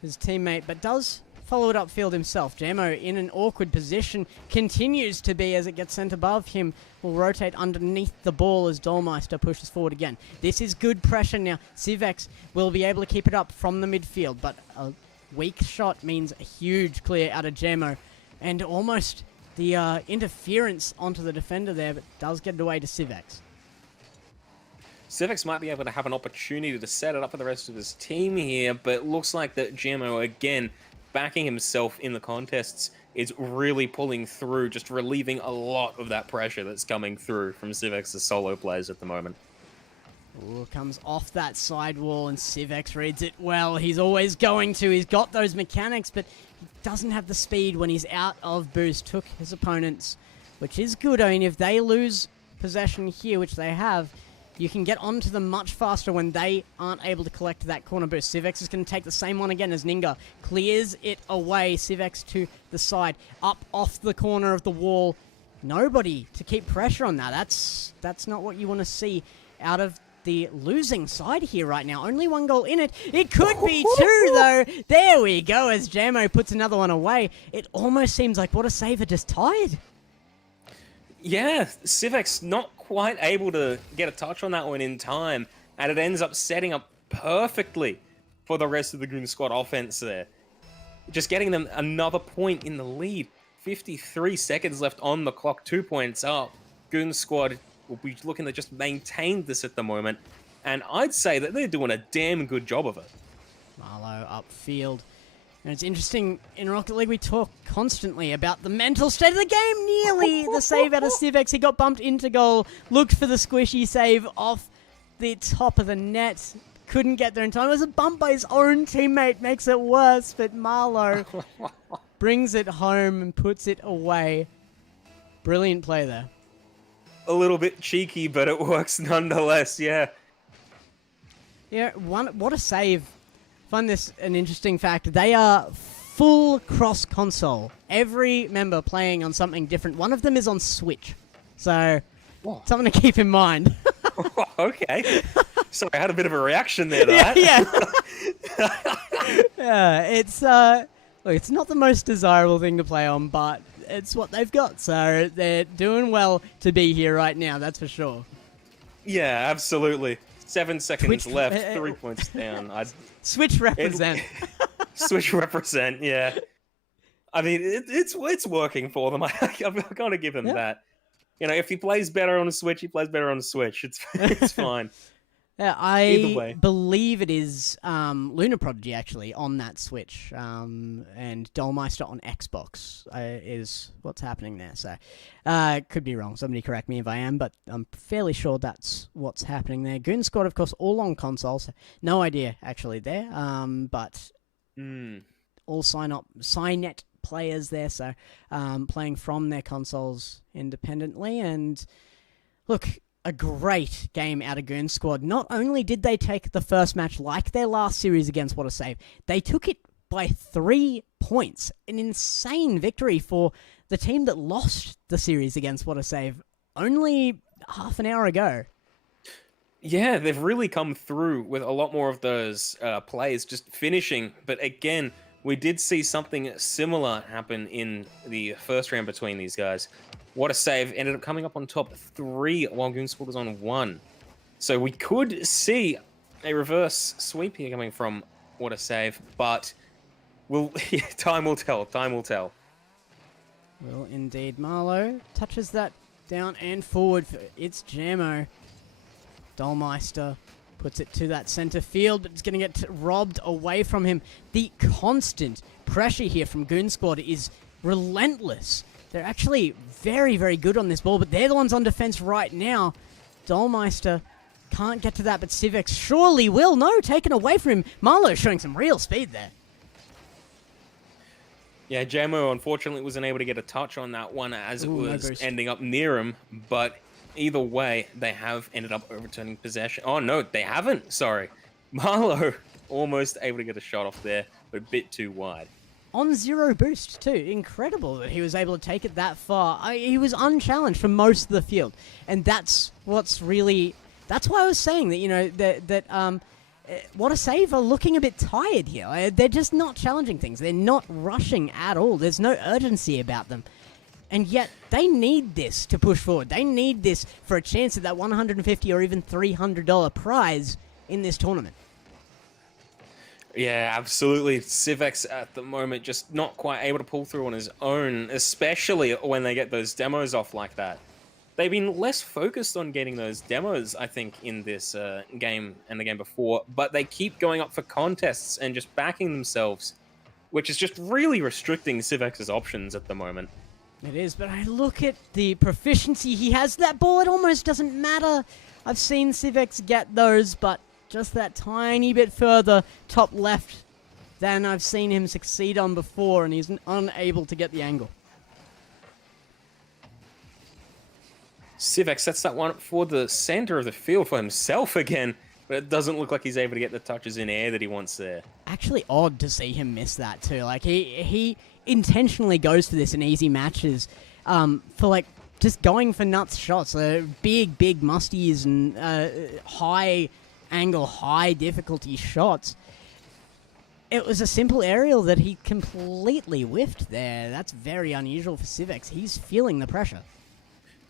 his teammate, but does follow it upfield himself. Jammo in an awkward position, continues to be as it gets sent above him. Will rotate underneath the ball as Dolmeister pushes forward again. This is good pressure now. Civex will be able to keep it up from the midfield, but a weak shot means a huge clear out of Jammo, and almost the interference onto the defender there, but does get it away to Civex. Civex might be able to have an opportunity to set it up for the rest of his team here, but it looks like that Jammo, again, backing himself in the contests, is really pulling through, just relieving a lot of that pressure that's coming through from Civex's solo plays at the moment. Ooh, comes off that side wall, and Civex reads it well. He's always going to. He's got those mechanics, but he doesn't have the speed when he's out of boost. Took his opponents, which is good. I mean, if they lose possession here, which they have, you can get onto them much faster when they aren't able to collect that corner boost. Civex is going to take the same one again as Ninga. Clears it away. Civex to the side. Up off the corner of the wall. Nobody to keep pressure on that. That's not what you want to see out of the losing side here right now. Only one goal in it. It could be two, though. There we go, as Jammo puts another one away. It almost seems like What a Save are just tired. Yeah, Civex not quite able to get a touch on that one in time, and it ends up setting up perfectly for the rest of the Goon Squad offense there. Just getting them another point in the lead. 53 seconds left on the clock, 2 points up. Goon Squad will be looking to just maintain this at the moment, and I'd say that they're doing a damn good job of it. Marlowe upfield. And it's interesting, in Rocket League we talk constantly about the mental state of the game. Nearly the save out of Civex. He got bumped into goal, looked for the squishy save off the top of the net. Couldn't get there in time. It was a bump by his own teammate, makes it worse, but Marlowe brings it home and puts it away. Brilliant play there. A little bit cheeky, but it works nonetheless, yeah. Yeah, What a Save. Find this an interesting fact. They are full cross-console. Every member playing on something different. One of them is on Switch. So, something to keep in mind. Okay. Sorry, I had a bit of a reaction there to that. Yeah, it's not the most desirable thing to play on, but it's what they've got. So, they're doing well to be here right now, that's for sure. Yeah, absolutely. 7 seconds left, 3 points down. Switch represent. Switch represent, yeah. I mean, it's working for them. I've got to give him that. You know, if he plays better on a Switch, he plays better on a Switch. It's fine. Yeah, I believe it is Lunar Prodigy, actually, on that Switch. And Dolmeister on Xbox is what's happening there. So, could be wrong. Somebody correct me if I am, but I'm fairly sure that's what's happening there. Goon Squad, of course, all on console, so no idea, actually, there. But all Signet players there, so playing from their consoles independently, and Look, a great game out of Goon Squad. Not only did they take the first match like their last series against What a Save, they took it by 3 points. An insane victory for the team that lost the series against What a Save only half an hour ago. Yeah, they've really come through with a lot more of those plays just finishing. But again, we did see something similar happen in the first round between these guys. What a Save ended up coming up on top 3 while Goon Squad was on 1. So we could see a reverse sweep here coming from What a Save, but time will tell. Time will tell. Well, indeed. Marlow touches that down and forward. It's Jammo. Dollmeister puts it to that center field, but it's going to get robbed away from him. The constant pressure here from Goon Squad is relentless. They're actually very, very good on this ball, but they're the ones on defense right now. Dollmeister can't get to that, but Civex surely will. No, taken away from him. Marlow showing some real speed there. Yeah, Jammo unfortunately wasn't able to get a touch on that one as it was ending up near him, but either way, they have ended up overturning possession. Oh, no, they haven't. Sorry. Marlow almost able to get a shot off there, but a bit too wide. On 0 boost, too. Incredible that he was able to take it that far. He was unchallenged for most of the field. And that's what's really... That's why I was saying that, you know, that What a Save are looking a bit tired here. They're just not challenging things. They're not rushing at all. There's no urgency about them. And yet, they need this to push forward. They need this for a chance at that $150 or even $300 prize in this tournament. Yeah, absolutely. Civex at the moment just not quite able to pull through on his own, especially when they get those demos off like that. They've been less focused on getting those demos, I think, in this game and the game before, but they keep going up for contests and just backing themselves, which is just really restricting Civex's options at the moment. It is, but I look at the proficiency he has. That ball, it almost doesn't matter. I've seen Civex get those, but just that tiny bit further top left than I've seen him succeed on before, and he's unable to get the angle. Civex sets that one up for the center of the field for himself again, but it doesn't look like he's able to get the touches in air that he wants there. Actually odd to see him miss that too. Like, he intentionally goes for this in easy matches, for like just going for nuts shots, big musties and high angle, high difficulty shots. It was a simple aerial that he completely whiffed there. That's very unusual for Civex. He's feeling the pressure.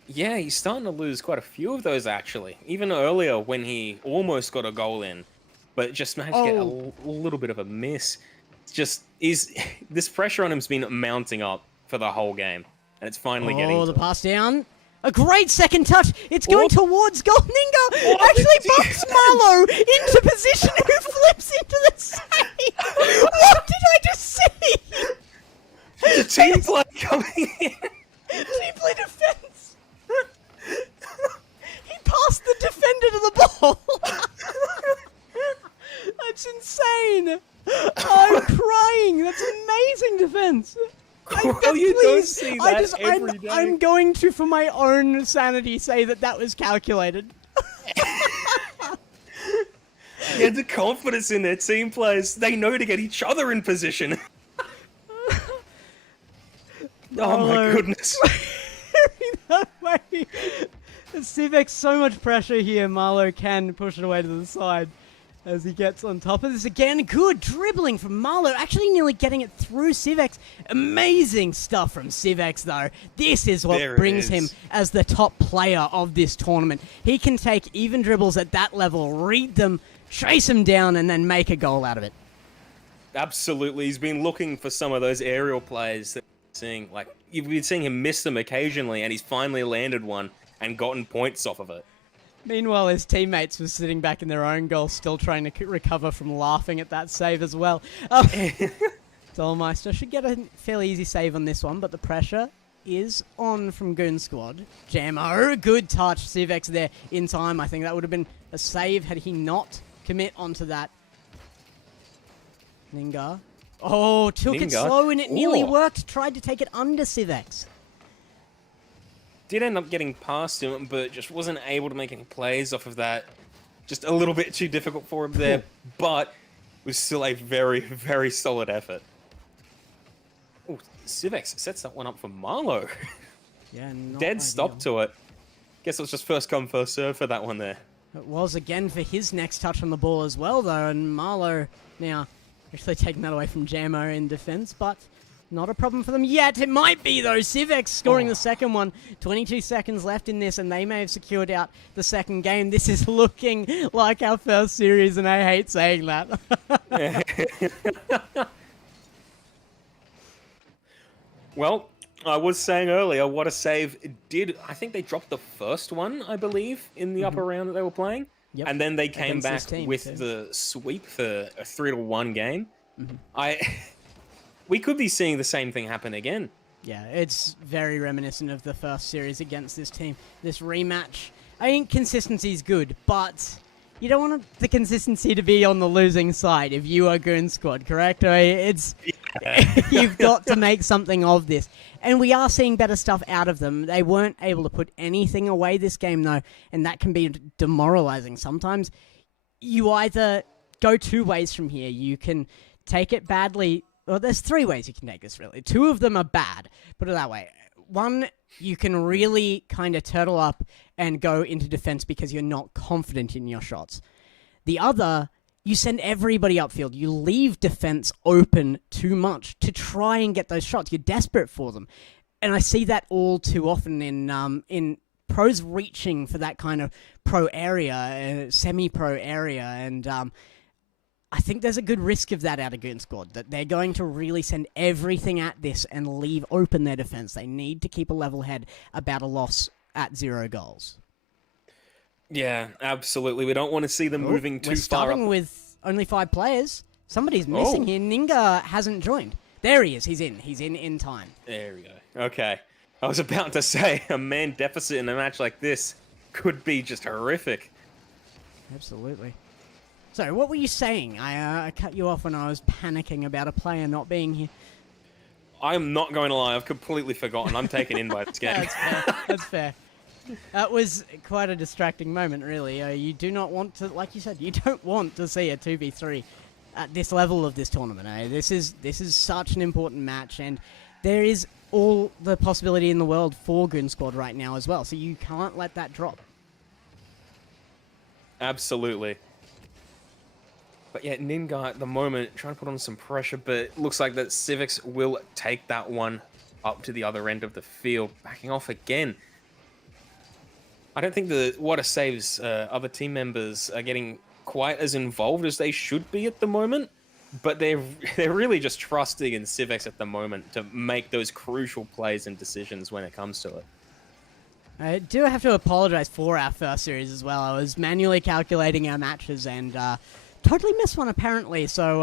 Yeah, he's starting to lose quite a few of those, actually. Even earlier when he almost got a goal in, but just managed to get a little bit of a miss. It's just, this pressure on him's been mounting up for the whole game, and it's finally getting to the him. pass down. A great second touch. It's going towards goal. Ninga actually bumps Marlow into position, who flips into the save. What did I just see? The team play coming in. Team play defense. He passed the defender to the ball. That's insane. I'm crying. That's amazing defense. You don't see that every day. I'm going to, for my own sanity, say that was calculated. Yeah, the confidence in their team players. They know to get each other in position. Oh my goodness. No way. Civex, so much pressure here. Marlow can push it away to the side as he gets on top of this again. Good dribbling from Marlow, actually nearly getting it through Civex. Amazing stuff from Civex, though. This is what brings him as the top player of this tournament. He can take even dribbles at that level, read them, chase them down, and then make a goal out of it. Absolutely. He's been looking for some of those aerial plays that we're seeing. Like, you've been seeing him miss them occasionally, and he's finally landed one and gotten points off of it. Meanwhile, his teammates were sitting back in their own goal, still trying to recover from laughing at that save as well. Dollmeister should get a fairly easy save on this one, but the pressure is on from Goon Squad. Jammo, good touch. Civex there in time. I think that would have been a save had he not commit onto that. Ninga. Oh, took it slow and it nearly worked. Tried to take it under Civex. did end up getting past him, but just wasn't able to make any plays off of that. Just a little bit too difficult for him there, but was still a very, very solid effort. Oh, Civex sets that one up for Marlow. Yeah, not Dead ideal. stop to it. Guess it was just first come, first serve for that one there. It was again for his next touch on the ball as well, though, and Marlow now actually taking that away from Jamo in defense, but not a problem for them yet. It might be, though. Civex scoring the second one. 22 seconds left in this, and they may have secured out the second game. This is looking like our first series, and I hate saying that. Well, I was saying earlier, what a save did. I think they dropped the first one, I believe, in the upper round that they were playing. Yep. And then they came Against back this team, with too. the sweep for a 3-1 game. We could be seeing the same thing happen again. Yeah, it's very reminiscent of the first series against this team. This rematch, I think consistency is good, but you don't want the consistency to be on the losing side if you are Goon Squad, correct? I mean, it's you've got to make something of this. And we are seeing better stuff out of them. They weren't able to put anything away this game, though, and that can be demoralizing. Sometimes you either go two ways from here. You can take it badly. Well, there's three ways you can take this, really. Two of them are bad. Put it that way. One, you can really kind of turtle up and go into defense because you're not confident in your shots. The other, you send everybody upfield. You leave defense open too much to try and get those shots. You're desperate for them. And I see that all too often in pros reaching for that kind of pro area, semi-pro area, and I think there's a good risk of that out of Goon Squad, that they're going to really send everything at this and leave open their defense. They need to keep a level head about a loss at 0 goals. Yeah, absolutely. We don't want to see them moving too We're far starting up. with only 5 players. Somebody's missing here. Ninga hasn't joined. There he is. He's in. He's in time. There we go. Okay. I was about to say, a man deficit in a match like this could be just horrific. Absolutely. So, what were you saying? I cut you off when I was panicking about a player not being here. I'm not going to lie, I've completely forgotten. I'm taken in by this game. That's fair. That's fair. That was quite a distracting moment, really. You do not want to, like you said, you don't want to see a 2v3 at this level of this tournament. This is such an important match, and there is all the possibility in the world for Goon Squad right now as well, so you can't let that drop. Absolutely. But yeah, Ninga at the moment trying to put on some pressure, but it looks like that Civics will take that one up to the other end of the field, backing off again. I don't think the What a Save's other team members are getting quite as involved as they should be at the moment, but they're really just trusting in Civecs at the moment to make those crucial plays and decisions when it comes to it. I do have to apologize for our first series as well. I was manually calculating our matches and totally missed one apparently, so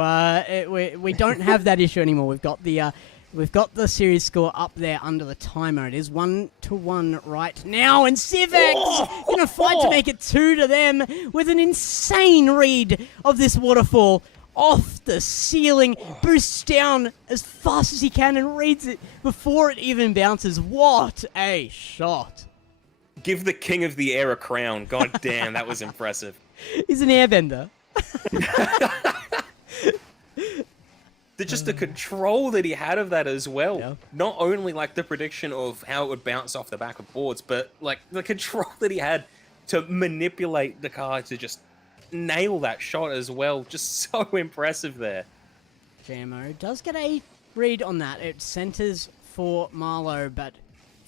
we don't have that issue anymore. We've got the series score up there under the timer. It is 1-1 right now, and Civecs in a fight to make it 2 to them with an insane read of this waterfall off the ceiling, boosts down as fast as he can and reads it before it even bounces. What a shot! Give the King of the Air a crown. God damn, that was impressive. He's an airbender. Just the control that he had of that as well. Yeah. Not only like the prediction of how it would bounce off the back of boards, but like the control that he had to manipulate the card to just nail that shot as well. Just so impressive there. JMO does get a read on that. It centers for Marlow, but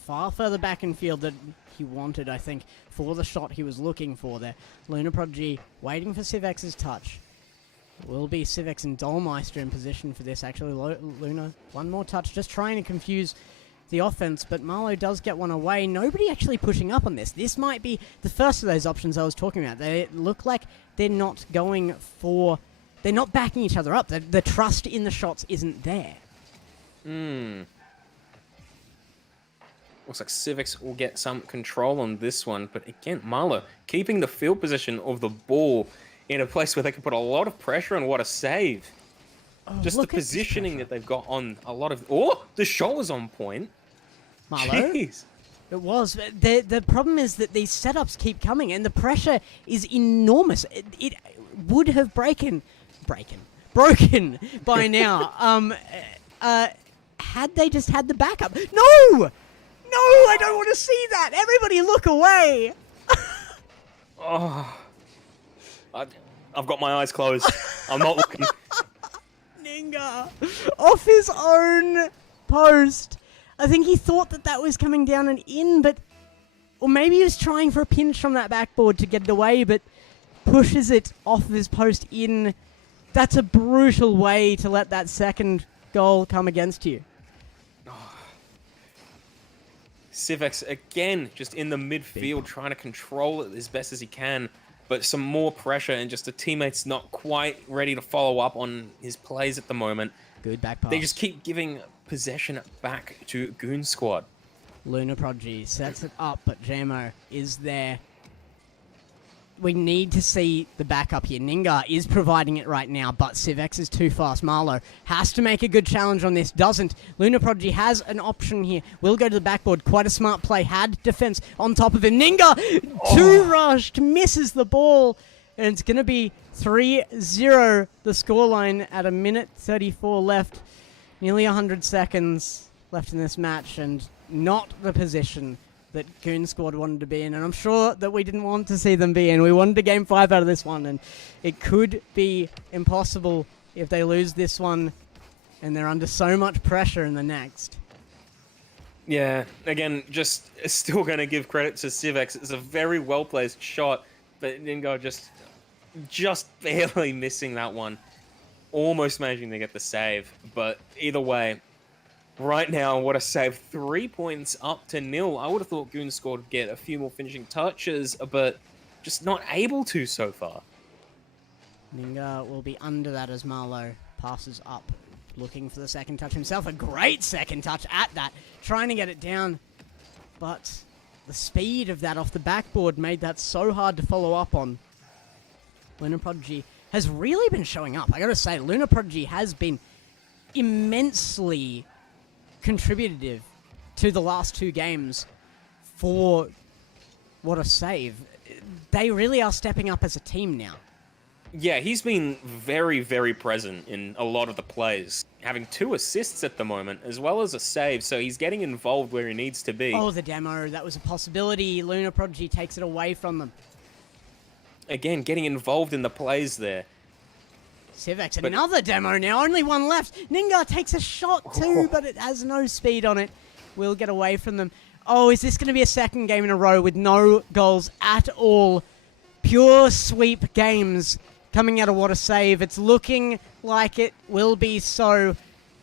far further back in field than he wanted, I think, for the shot he was looking for there. Luna Prodigy waiting for Civecs' touch. Will be Civecs and Dollmeister in position for this, actually. Luna, one more touch, just trying to confuse the offense, but Marlow does get one away. Nobody actually pushing up on this. This might be the first of those options I was talking about. They look like they're not going for... They're not backing each other up. The trust in the shots isn't there. Looks like Civics will get some control on this one, but again, Marlow keeping the field position of the ball in a place where they can put a lot of pressure on. What a save. Just the positioning that they've got on a lot of... Oh, the shot was on point. Marlow? Jeez. It was. The problem is that these setups keep coming, and the pressure is enormous. It would have broken by now. Had they just had the backup. No, I don't want to see that. Everybody, look away. Oh, I've got my eyes closed. I'm not looking. Ninga off his own post. I think he thought that was coming down and in, or maybe he was trying for a pinch from that backboard to get it away, but pushes it off of his post in. That's a brutal way to let that second goal come against you. Civex again, just in the midfield, trying to control it as best as he can, but some more pressure and just the teammates not quite ready to follow up on his plays at the moment. Good back pass. They just keep giving possession back to Goon Squad. Lunar Prodigy sets it up, but JMO is there. We need to see the backup here. Ninga is providing it right now, but Civex is too fast. Marlowe has to make a good challenge on this. Doesn't. Lunar Prodigy has an option here. Will go to the backboard. Quite a smart play. Had defense on top of him. Ninga, too rushed, misses the ball. And it's going to be 3-0, the scoreline at 1:34 left. Nearly 100 seconds left in this match, and not the position that Goon Squad wanted to be in, and I'm sure that we didn't want to see them be in. We wanted a game 5 out of this one, and it could be impossible if they lose this one, and they're under so much pressure in the next. Yeah, again, just still going to give credit to Civex. It's a very well-placed shot, but Ningo just barely missing that one. Almost managing to get the save, but either way, right now, what a save. 3 points up to 0. I would have thought Goon Squad would get a few more finishing touches, but just not able to so far. Ninga will be under that as Marlowe passes up, looking for the second touch himself. A great second touch at that, trying to get it down, but the speed of that off the backboard made that so hard to follow up on. Lunar Prodigy has really been showing up. I gotta say, Lunar Prodigy has been immensely contributive to the last 2 games for what a save. They really are stepping up as a team now. Yeah, he's been very, very present in a lot of the plays, having 2 assists at the moment, as well as a save, so he's getting involved where he needs to be. Oh, the demo, that was a possibility. Lunar Prodigy takes it away from them. Again, getting involved in the plays there. Civex, another demo now, only one left. Ninga takes a shot too, but it has no speed on it. We'll get away from them. Oh, is this going to be a second game in a row with no goals at all? Pure sweep games coming out of What a Save. It's looking like it will be so.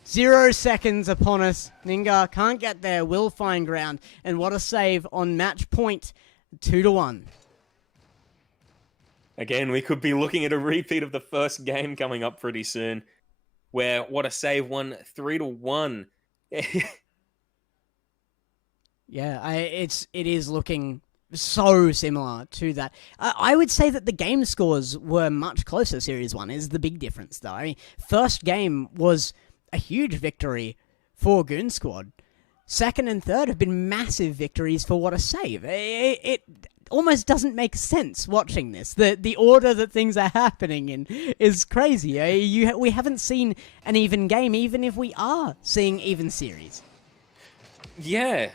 0 seconds upon us. Ninga can't get there, will find ground. And What a Save on match point, 2-1. Again, we could be looking at a repeat of the first game coming up pretty soon, where What a Save won 3-1. Yeah, it is looking so similar to that. I would say that the game scores were much closer. Series 1 is the big difference, though. I mean, first game was a huge victory for Goon Squad. Second and third have been massive victories for What a Save. It almost doesn't make sense watching this. The order that things are happening in is crazy. We haven't seen an even game, even if we are seeing even series. Yeah.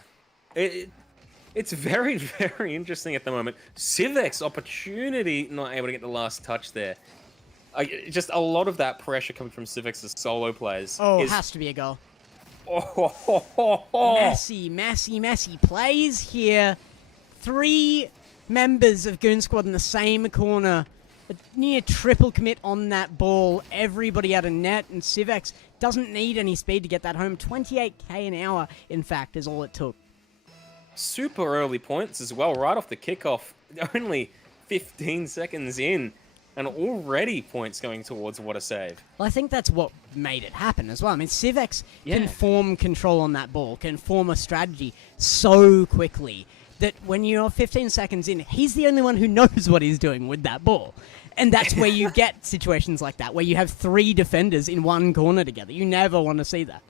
It's very, very interesting at the moment. Civex opportunity, not able to get the last touch there. Just a lot of that pressure coming from Civex's solo plays. Oh, it has to be a goal. Messy plays here. 3 members of Goon Squad in the same corner. A near triple commit on that ball. Everybody out of net, and Civex doesn't need any speed to get that home. 28k an hour, in fact, is all it took. Super early points as well, right off the kickoff. Only 15 seconds in, and already points going towards What a Save. Well, I think that's what made it happen as well. I mean, Civex can form control on that ball, can form a strategy so quickly that when you're 15 seconds in, he's the only one who knows what he's doing with that ball. And that's where you get situations like that, where you have 3 defenders in one corner together. You never want to see that.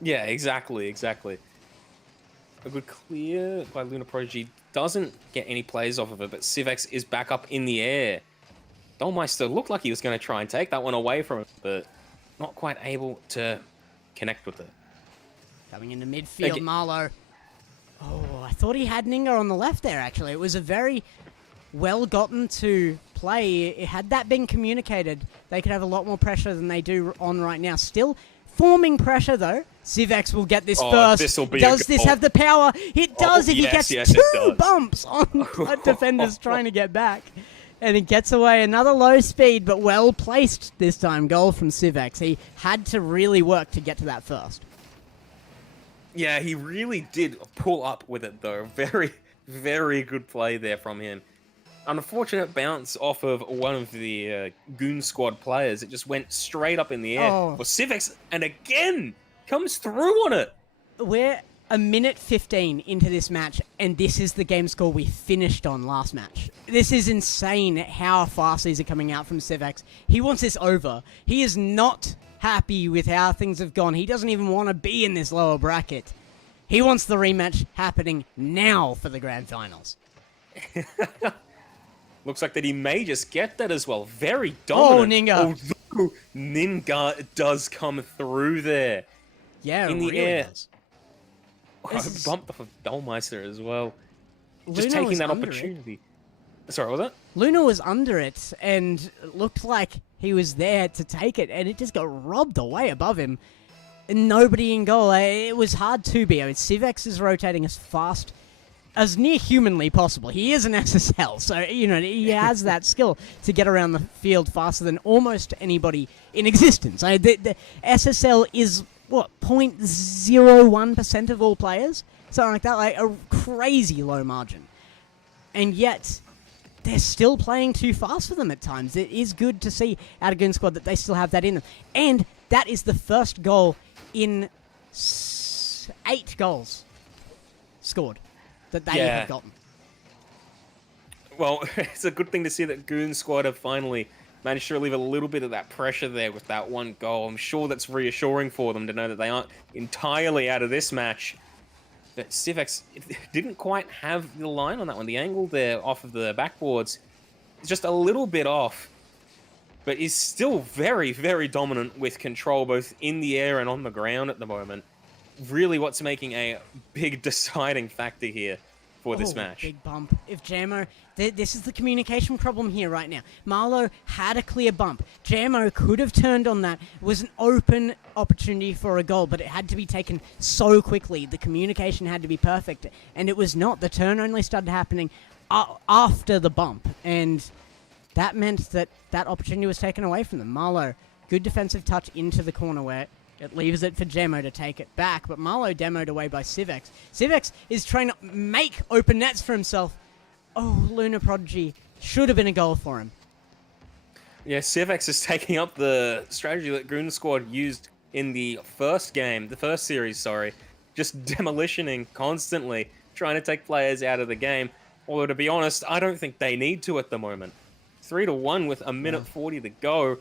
Yeah, exactly. A good clear by Luna Prodigy. Doesn't get any plays off of it, but Civex is back up in the air. Dolmeister looked like he was going to try and take that one away from him, but not quite able to connect with it. Coming into midfield, Marlowe. Oh, I thought he had Ninga on the left there, actually. It was a very well gotten to play. Had that been communicated, they could have a lot more pressure than they do on right now. Still forming pressure, though. Civex will get this first. Does this have the power? It does if he gets two bumps on defenders trying to get back. And he gets away. Another low speed, but well placed this time. Goal from Civex. He had to really work to get to that first. Yeah, he really did pull up with it, though. Very, very good play there from him. Unfortunate bounce off of one of the Goon Squad players. It just went straight up in the air for Civex, and again comes through on it. We're a minute 15 into this match, and this is the game score we finished on last match. This is insane how fast these are coming out from Civex. He wants this over. He is not happy with how things have gone. He doesn't even want to be in this lower bracket. He wants the rematch happening now for the grand finals. Looks like that he may just get that as well. Very dominant. Oh, Ninga. Although Ninga does come through there. Yeah, in the really air. Does. Bumped off of Dolmeister as well. Luna just taking that under opportunity. Sorry, was that? Luna was under it and looked like he was there to take it, and it just got robbed away above him. And nobody in goal. It was hard to be. I mean, Civex is rotating as fast as near humanly possible. He is an SSL, so, you know, he has that skill to get around the field faster than almost anybody in existence. The SSL is, what, 0.01% of all players? Something like that, like a crazy low margin. And yet, they're still playing too fast for them at times. It is good to see out of Goon Squad that they still have that in them. And that is the first goal in 8 goals scored that they have gotten. Well, it's a good thing to see that Goon Squad have finally managed to relieve a little bit of that pressure there with that one goal. I'm sure that's reassuring for them to know that they aren't entirely out of this match. But Civex didn't quite have the line on that one. The angle there off of the backboards is just a little bit off, but is still very, very dominant with control both in the air and on the ground at the moment. Really what's making a big deciding factor here for this match. Big bump. If Jamo... This is the communication problem here right now. Marlowe had a clear bump. Jamo could have turned on that. It was an open opportunity for a goal, but it had to be taken so quickly. The communication had to be perfect, and it was not. The turn only started happening after the bump, and that meant that that opportunity was taken away from them. Marlowe, good defensive touch into the corner where it leaves it for Jamo to take it back, but Marlowe demoed away by Civex. Civex is trying to make open nets for himself. Oh, Luna Prodigy. Should have been a goal for him. Yeah, Civex is taking up the strategy that Goon Squad used in the first series, sorry. Just demolitioning constantly, trying to take players out of the game. Although, to be honest, I don't think they need to at the moment. 3-1 with a minute 40 to go.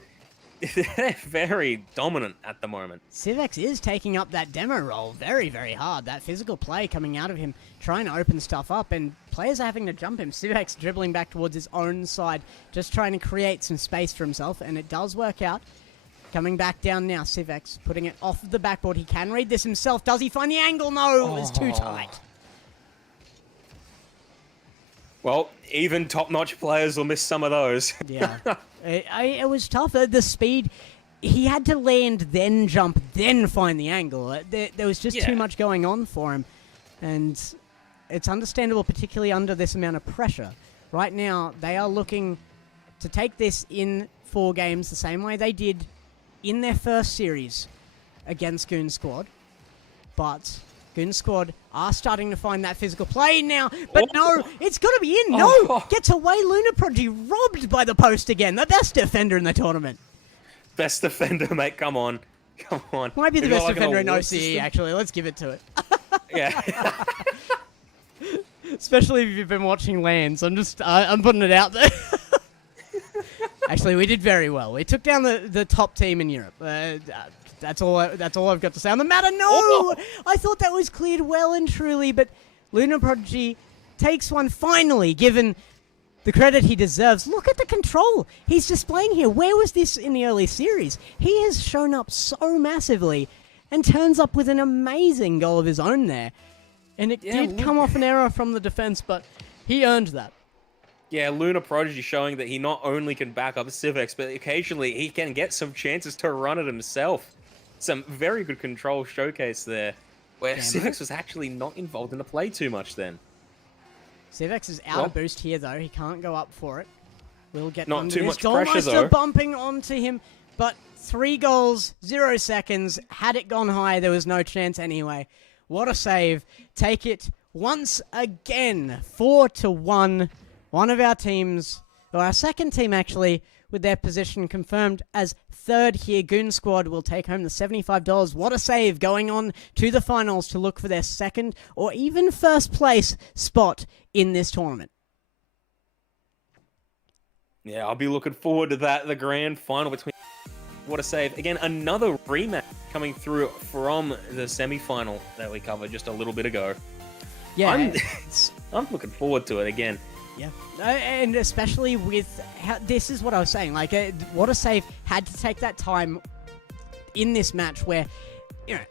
They're very dominant at the moment. Civex is taking up that demo role very, very hard. That physical play coming out of him, trying to open stuff up, and players are having to jump him. Civex dribbling back towards his own side, just trying to create some space for himself, and it does work out. Coming back down now, Civex putting it off of the backboard. He can read this himself. Does he find the angle? No, it was too tight. Well, even top-notch players will miss some of those. Yeah. It was tough. The speed, he had to land, then jump, then find the angle. There was just too much going on for him. And it's understandable, particularly under this amount of pressure. Right now, they are looking to take this in 4 games the same way they did in their first series against Goon Squad. But Goon Squad are starting to find that physical play now. But no, it's got to be in. No, gets away. Luna Prodigy robbed by the post again. The best defender in the tournament. Best defender, mate. Come on. Come on. Might be the best defender in OCE, actually. Let's give it to it. Yeah. Especially if you've been watching LANs. I'm putting it out there. Actually, we did very well. We took down the top team in Europe. That's all I've got to say on the matter. No! I thought that was cleared well and truly, but Lunar Prodigy takes one finally, given the credit he deserves. Look at the control he's displaying here. Where was this in the early series? He has shown up so massively and turns up with an amazing goal of his own there. And it did come off an error from the defense, but he earned that. Yeah, Lunar Prodigy showing that he not only can back up Civex, but occasionally he can get some chances to run it himself. Some very good control showcase there, where Civex was actually not involved in the play too much then. Civex is out of boost here, though. He can't go up for it. We'll get not too much pressure, almost though. Bumping onto him, but 3 goals, 0 seconds. Had it gone high, there was no chance anyway. What a save. Take it once again. 4-1. One of our teams, or our second team actually, with their position confirmed as third here. Goon Squad will take home the $75. What a save, going on to the finals to look for their second or even first place spot in this tournament. Yeah, I'll be looking forward to that. The grand final between... What a save. Again, another rematch coming through from the semi-final that we covered just a little bit ago. Yeah. I'm looking forward to it again. Yeah, and especially with how, this is what I was saying. Like, What a Save had to take that time in this match where, you know,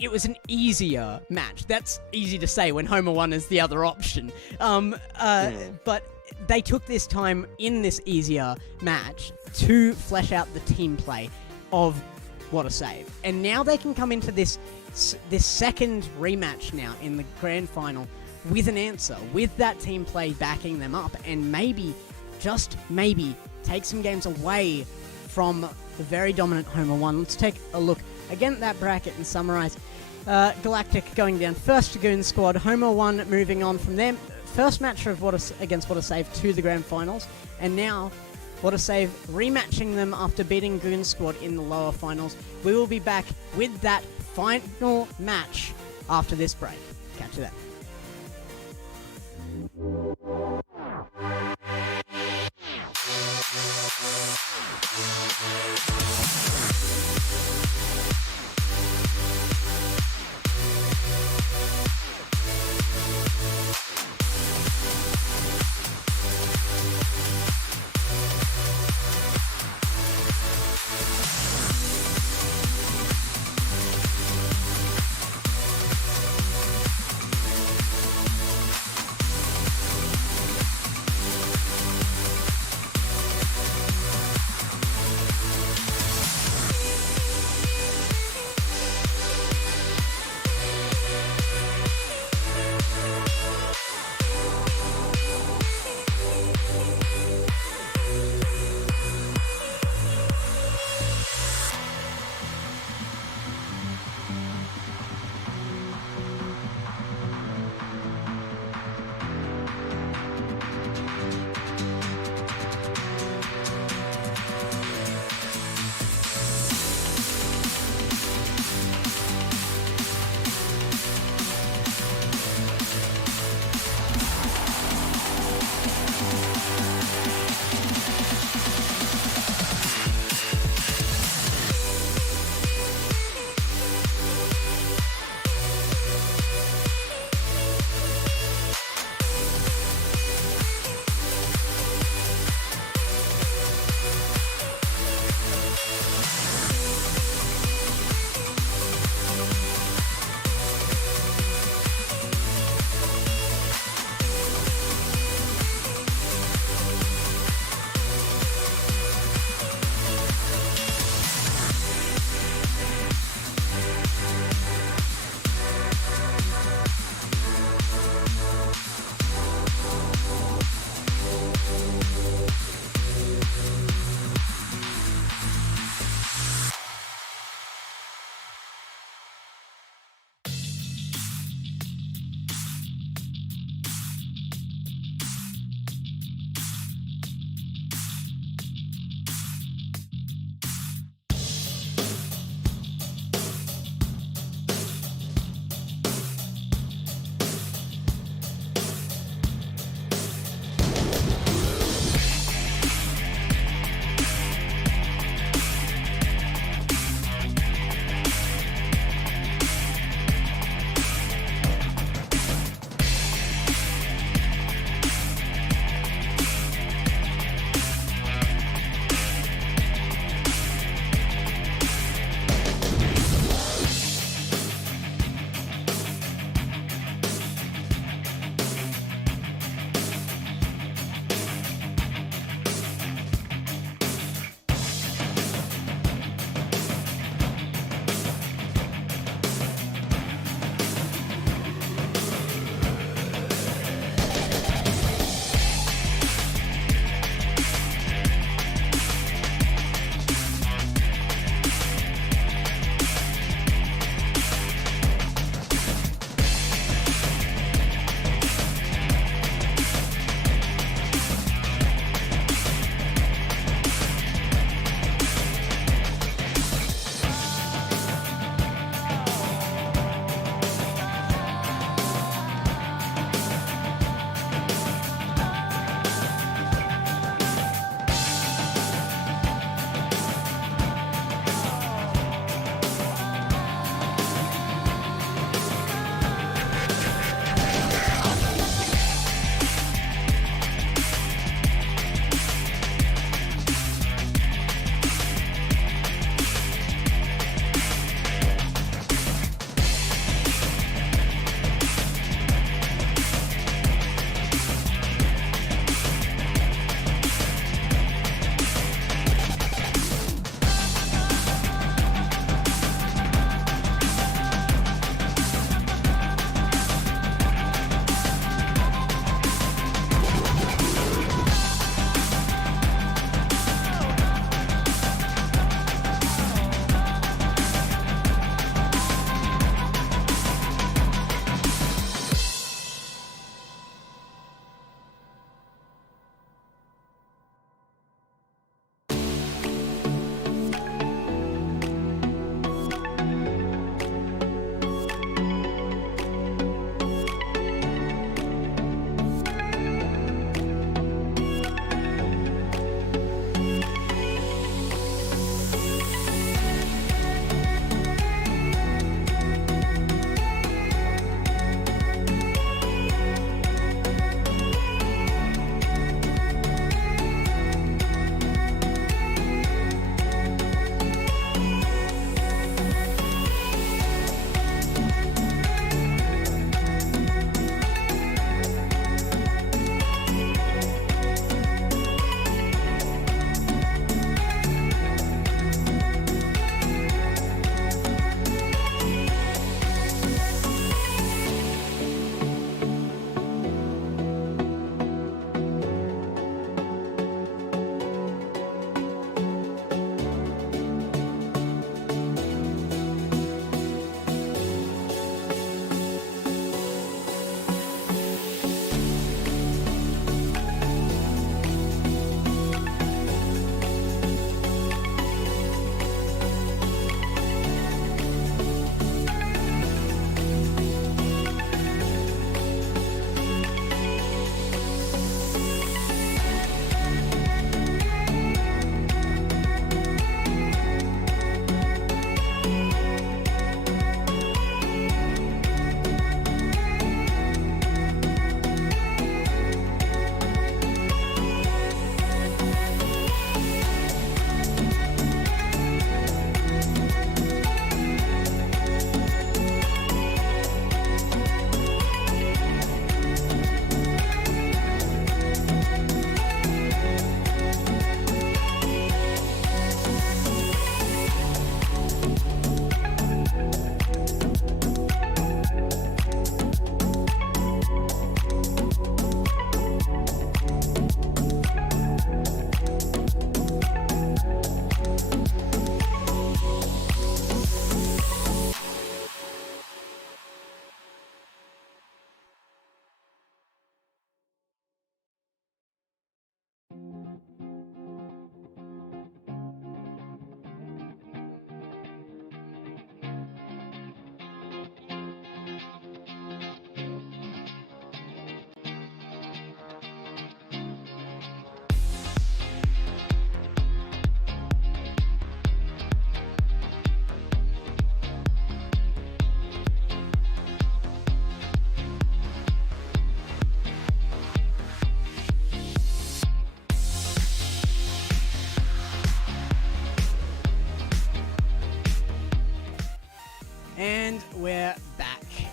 it was an easier match. That's easy to say when Homer 1 is the other option. But they took this time in this easier match to flesh out the team play of What a Save, and now they can come into this second rematch now in the grand final with an answer, with that team play backing them up, and maybe, just maybe, take some games away from the very dominant Homer 1. Let's take a look again at that bracket and summarize. Galactic going down first to Goon Squad, Homer 1 moving on from them. First match of against What a Save to the grand finals, and now What a Save rematching them after beating Goon Squad in the lower finals. We will be back with that final match after this break. Catch you then.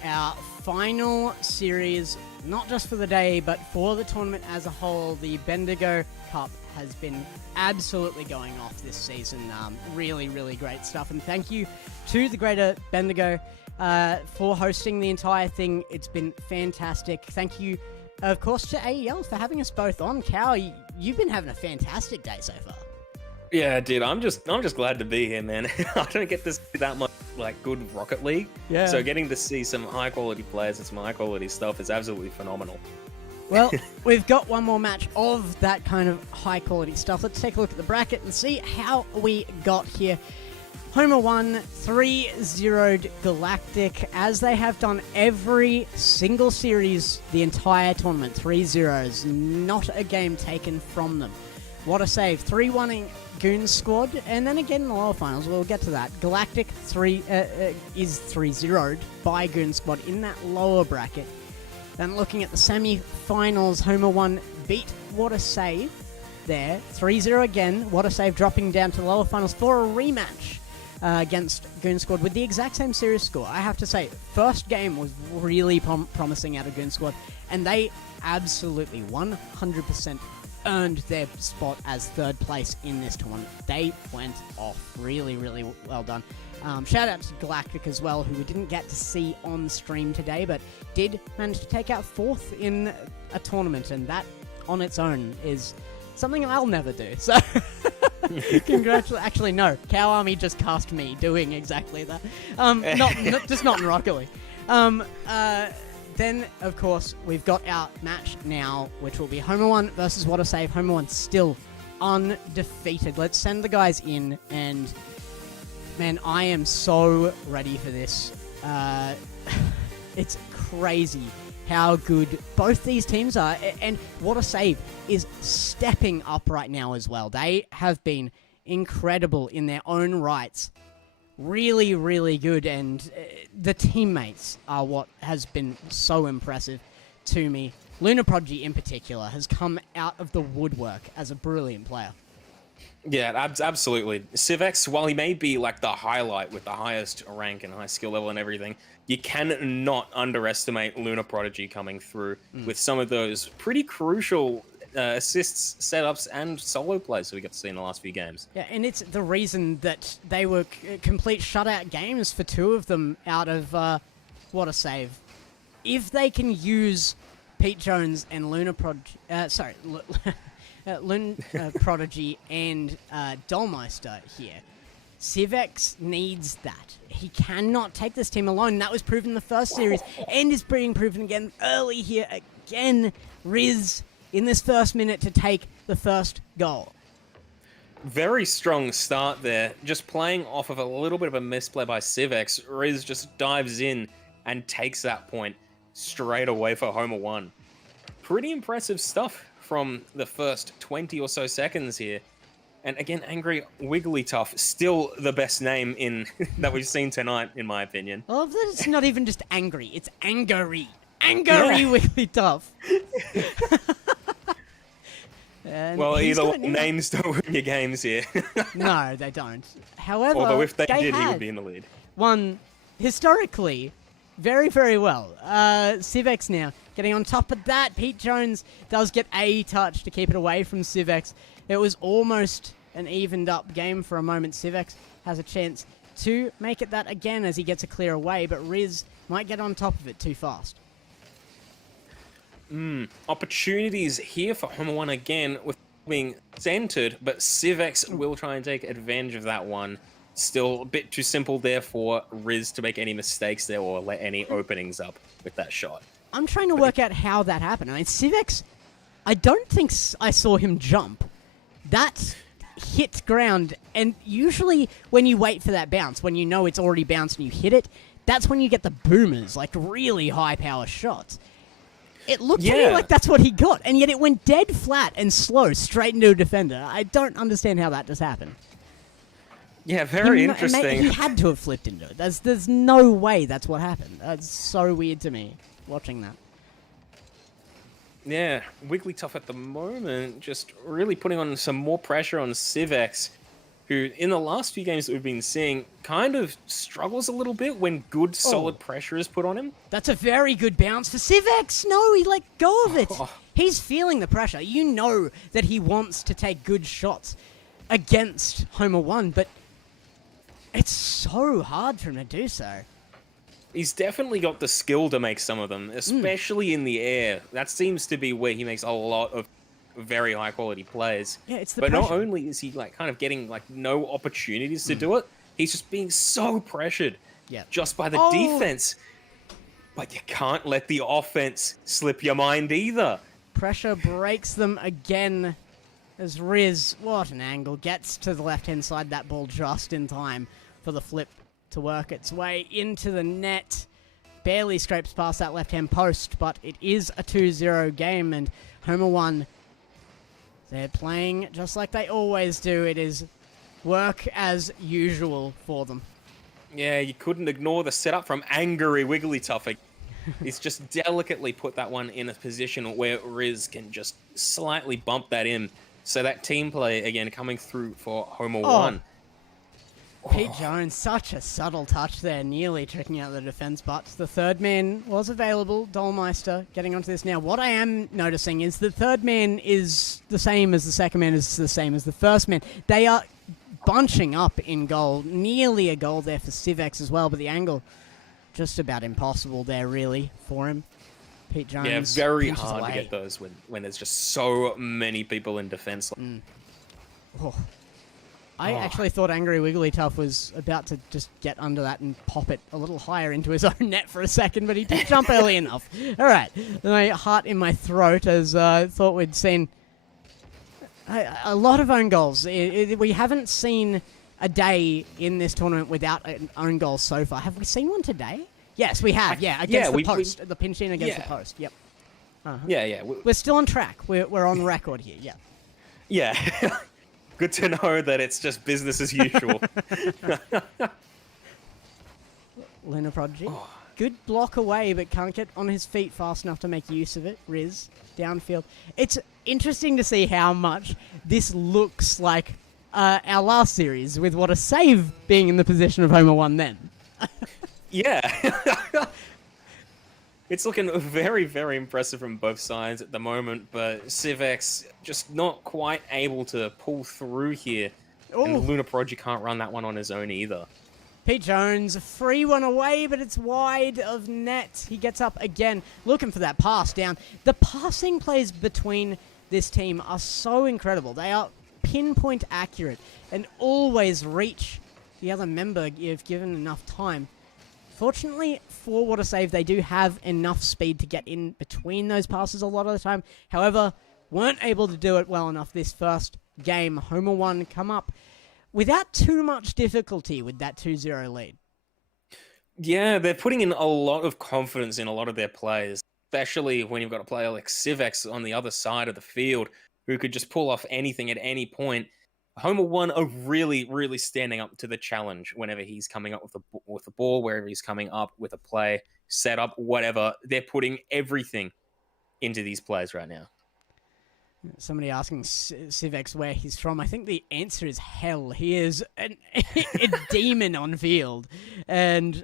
our final series, not just for the day, but for the tournament as a whole. The Bendigo Cup has been absolutely going off this season. Really, really great stuff. And thank you to the Greater Bendigo for hosting the entire thing. It's been fantastic. Thank you, of course, to AEL for having us both on. Cal, you've been having a fantastic day so far. Yeah, dude, I'm just glad to be here, man. I don't get to see that much like good Rocket League. Yeah. So getting to see some high quality players and some high quality stuff is absolutely phenomenal. Well, we've got one more match of that kind of high quality stuff. Let's take a look at the bracket and see how we got here. Homer won 3-0'd Galactic, as they have done every single series the entire tournament. 3-0s, not a game taken from them. What a save. 3-1 Goon Squad, and then again in the lower finals, we'll get to that. Galactic is 3-0'd by Goon Squad in that lower bracket. Then looking at the semi-finals, Homer 1 beat What a Save there. 3-0 again. What a Save dropping down to the lower finals for a rematch against Goon Squad with the exact same series score. I have to say, first game was really promising out of Goon Squad, and they absolutely 100% earned their spot as third place in this tournament. They went off. Really, really well done. Shout out to Galactic as well, who we didn't get to see on stream today, but did manage to take out fourth in a tournament, and that on its own is something I'll never do. So, congratulations. Actually, no. Cow Army just cast me doing exactly that. Just not in Rocket League. Then, of course, we've got our match now, which will be Homer 1 versus What a Save. Homer 1 still undefeated. Let's send the guys in, and man, I am so ready for this. It's crazy how good both these teams are, and What a Save is stepping up right now as well. They have been incredible in their own rights. Really, really good, and the teammates are what has been so impressive to me. Luna Prodigy, in particular, has come out of the woodwork as a brilliant player. Yeah, absolutely. Civex, while he may be like the highlight with the highest rank and high skill level and everything, you cannot underestimate Luna Prodigy coming through with some of those pretty crucial assists, setups, and solo plays that we got to see in the last few games. Yeah, and it's the reason that they were complete shutout games for two of them out of What a Save. If they can use Pete Jones and Luna Prodigy, Prodigy and Dollmeister here, Civex needs that. He cannot take this team alone. That was proven in the first series and is being proven again early here. Again, Riz in this first minute to take the first goal. Very strong start there. Just playing off of a little bit of a misplay by Civex, Riz just dives in and takes that point straight away for Homer 1. Pretty impressive stuff from the first 20 or so seconds here. And again, Angry Wigglytuff, still the best name in that we've seen tonight, in my opinion. I love that it's not even just angry, it's angry. Angry Wigglytuff. Well, either names don't win your games here. No, they don't. However, although if they did, he had would be in the lead. Won historically very, very well. Civex now getting on top of that. Pete Jones does get a touch to keep it away from Civex. It was almost an evened up game for a moment. Civex has a chance to make it that again as he gets a clear away, but Riz might get on top of it too fast. Opportunities here for Homer 1 again with being centered, but Civex will try and take advantage of that one. Still a bit too simple there for Riz to make any mistakes there or let any openings up with that shot. I'm trying to work out how that happened. I mean, Civex, I don't think I saw him jump. That hit ground, and usually when you wait for that bounce, when you know it's already bounced and you hit it, that's when you get the boomers, like really high power shots. It looked to me like that's what he got, and yet it went dead flat and slow straight into a defender. I don't understand how that just happened. Yeah, very interesting. He had to have flipped into it. There's no way that's what happened. That's so weird to me, watching that. Yeah, Wigglytuff at the moment just really putting on some more pressure on Civex. who in the last few games that we've been seeing kind of struggles a little bit when good, solid pressure is put on him. That's a very good bounce for Civex. No, he let go of it. Oh. He's feeling the pressure. You know that he wants to take good shots against Homer 1, but it's so hard for him to do so. He's definitely got the skill to make some of them, especially in the air. That seems to be where he makes a lot of very high quality plays. Yeah, it's the But pressure. not only is he like kind of getting like no opportunities to do it, he's just being so pressured just by the defense. But you can't let the offense slip your mind either. Pressure breaks them again as Riz, what an angle, gets to the left-hand side. That ball just in time for the flip to work its way into the net. Barely scrapes past that left-hand post, but it is a 2-0 game, and Homer 1, they're playing just like they always do. It is work as usual for them. Yeah, you couldn't ignore the setup from Angry Wigglytuff. He's just delicately put that one in a position where Riz can just slightly bump that in. So that team play, again, coming through for Homer 1. Pete Jones, such a subtle touch there, nearly tricking out the defense, but the third man was available. Dolmeister getting onto this now. What I am noticing is the third man is the same as the second man, is the same as the first man. They are bunching up in goal. Nearly a goal there for Civex as well, but the angle just about impossible there, really, for him. Pete Jones. Yeah, very pinches hard away. to get those when there's just so many people in defense. I actually thought Angry Wigglytuff was about to just get under that and pop it a little higher into his own net for a second, but he did jump early enough. All right, my heart in my throat as I thought we'd seen a lot of own goals. We haven't seen a day in this tournament without an own goal so far. Have we seen one today? Yes, we have. Against the post. The pinch in against the post. Yep. Yeah. We're still on track. We're on record here. Yeah. Yeah. Good to know that it's just business as usual. Lunar Prodigy. Good block away, but can't get on his feet fast enough to make use of it. Riz, downfield. It's interesting to see how much this looks like our last series, with what a save being in the position of Homer 1 then. Yeah. It's looking very, very impressive from both sides at the moment, but Civex just not quite able to pull through here. And Lunar Prodigy can't run that one on his own either. Pete Jones, free one away, but it's wide of net. He gets up again, looking for that pass down. The passing plays between this team are so incredible. They are pinpoint accurate and always reach the other member if given enough time. Fortunately, for What a Save, they do have enough speed to get in between those passes a lot of the time. However, weren't able to do it well enough this first game. Homer 1 come up without too much difficulty with that 2-0 lead. Yeah, they're putting in a lot of confidence in a lot of their players, especially when you've got a player like Civex on the other side of the field who could just pull off anything at any point. Homer 1 are really, really standing up to the challenge whenever he's coming up with the ball, wherever he's coming up with a play, setup, whatever. They're putting everything into these plays right now. Somebody asking Civex where he's from. I think the answer is hell. He is a demon on field. And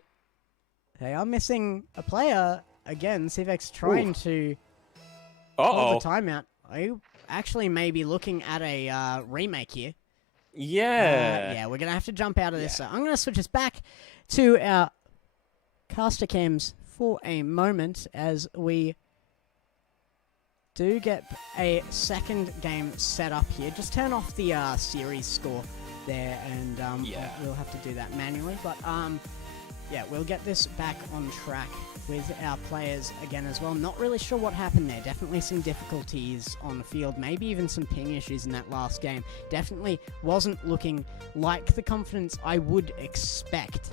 they are missing a player. Again, Civex trying to call the timeout. I actually may be looking at a remake here. Yeah. We're going to have to jump out of this. So I'm going to switch us back to our caster cams for a moment as we do get a second game set up here. Just turn off the series score there, and we'll have to do that manually. But we'll get this back on track with our players again as well. Not really sure what happened there. Definitely some difficulties on the field. Maybe even some ping issues in that last game. Definitely wasn't looking like the confidence I would expect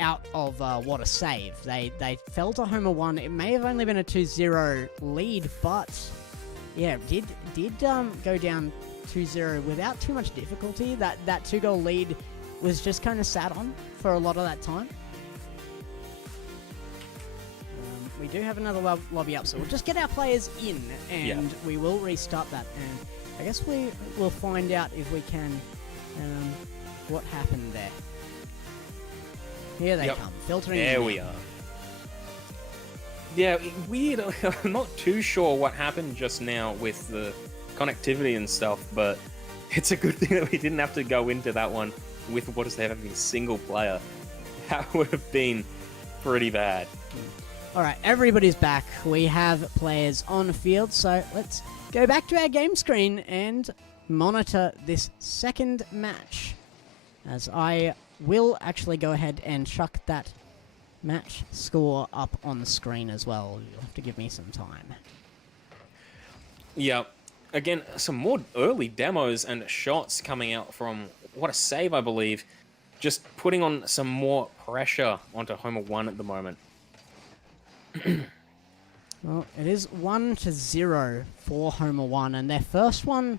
out of What a Save. They fell to Homer 1. It may have only been a 2-0 lead, but yeah, did go down 2-0 without too much difficulty. That 2-goal lead was just kind of sat on for a lot of that time. We do have another lobby up, so we'll just get our players in, and we will restart that. And I guess we will find out if we can what happened there. Here they come, filtering in. There we are. Yeah, weird. I'm not too sure what happened just now with the connectivity and stuff, but it's a good thing that we didn't have to go into that one with what is there having a single player. That would have been pretty bad. Alright, everybody's back. We have players on field, so let's go back to our game screen and monitor this second match. As I will actually go ahead and chuck that match score up on the screen as well. You'll have to give me some time. Yeah. Again, some more early demos and shots coming out from What a Save, I believe. Just putting on some more pressure onto Homer 1 at the moment. Well, it is 1-0 for Homer 1, and their first one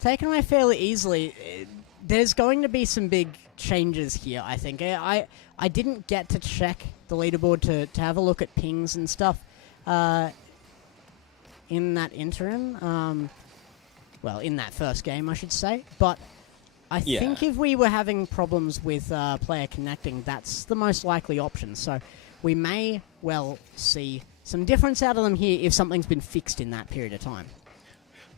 taken away fairly easily. There's going to be some big changes here, I think. I didn't get to check the leaderboard to have a look at pings and stuff in that interim. Well, in that first game, I should say. But I think if we were having problems with player connecting, that's the most likely option. So we may well see some difference out of them here if something's been fixed in that period of time.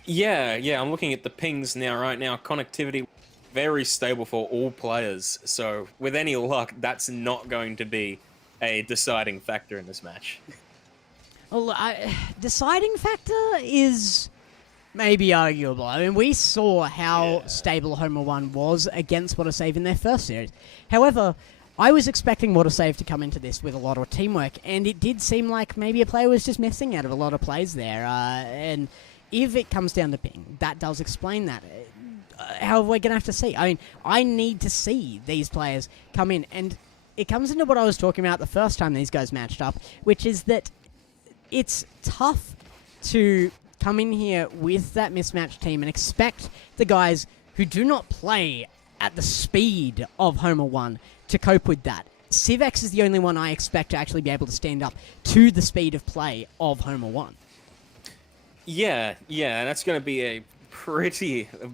Yeah, I'm looking at the pings now. Right now, connectivity very stable for all players. So with any luck, that's not going to be a deciding factor in this match. Well, deciding factor is maybe arguable. I mean, we saw how stable Homer 1 was against What a Save in their first series. However, I was expecting What a Save to come into this with a lot of teamwork, and it did seem like maybe a player was just missing out of a lot of plays there. And if it comes down to ping, that does explain that. However, we're going to have to see. I mean, I need to see these players come in, and it comes into what I was talking about the first time these guys matched up, which is that it's tough to come in here with that mismatched team and expect the guys who do not play at the speed of Homer 1 to cope with that. Civex is the only one I expect to actually be able to stand up to the speed of play of Homer 1. Yeah, that's going to be a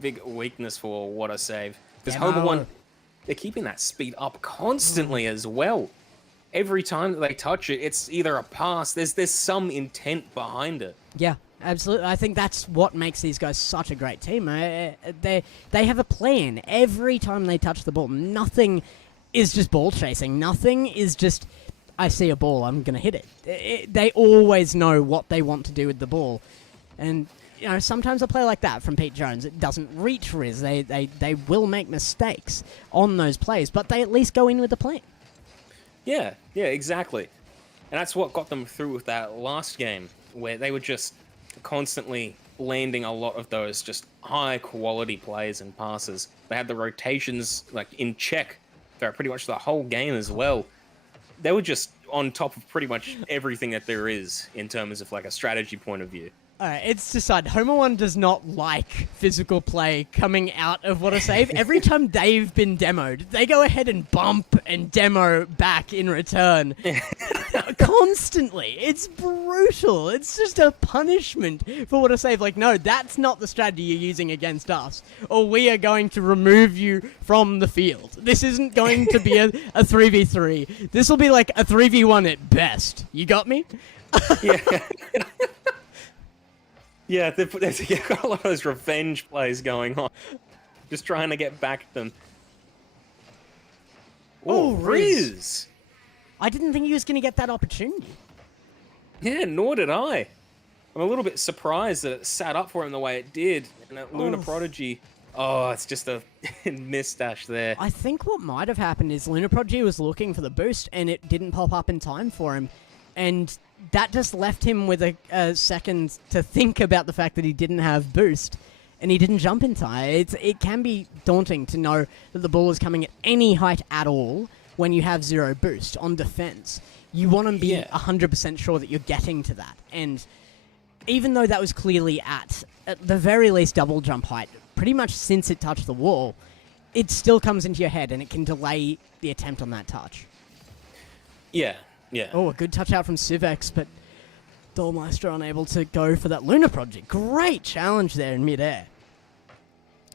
big weakness for What a Save. Because Homer 1, they're keeping that speed up constantly as well. Every time that they touch it, it's either a pass, there's some intent behind it. Yeah, absolutely. I think that's what makes these guys such a great team. They have a plan every time they touch the ball. Nothing is just ball chasing. Nothing is just, I see a ball, I'm going to hit it. They always know what they want to do with the ball. And, you know, sometimes a play like that from Pete Jones, it doesn't reach Riz. They will make mistakes on those plays, but they at least go in with the plan. Yeah, exactly. And that's what got them through with that last game, where they were just constantly landing a lot of those just high-quality plays and passes. They had the rotations like in check throughout pretty much the whole game as well. They were just on top of pretty much everything that there is in terms of like a strategy point of view. Alright, it's decided. Homer 1 does not like physical play coming out of What a Save. Every time they've been demoed, they go ahead and bump and demo back in return. Constantly. It's brutal. It's just a punishment for What a Save. Like, no, that's not the strategy you're using against us. Or we are going to remove you from the field. This isn't going to be a 3v3. This will be like a 3v1 at best. You got me? Yeah. Yeah, there's got a lot of those revenge plays going on. Just trying to get back at them. Oh, Riz! I didn't think he was going to get that opportunity. Yeah, nor did I. I'm a little bit surprised that it sat up for him the way it did. And that Luna Prodigy, it's just a misdash there. I think what might have happened is Luna Prodigy was looking for the boost and it didn't pop up in time for him. And that just left him with a second to think about the fact that he didn't have boost, and he didn't jump in time. It can be daunting to know that the ball is coming at any height at all when you have zero boost on defense. You want to be 100% sure that you're getting to that. And even though that was clearly at the very least double jump height, pretty much since it touched the wall, it still comes into your head and it can delay the attempt on that touch. Yeah. Oh, a good touch out from Civex, but Dollmeister unable to go for that Luna Project. Great challenge there in midair.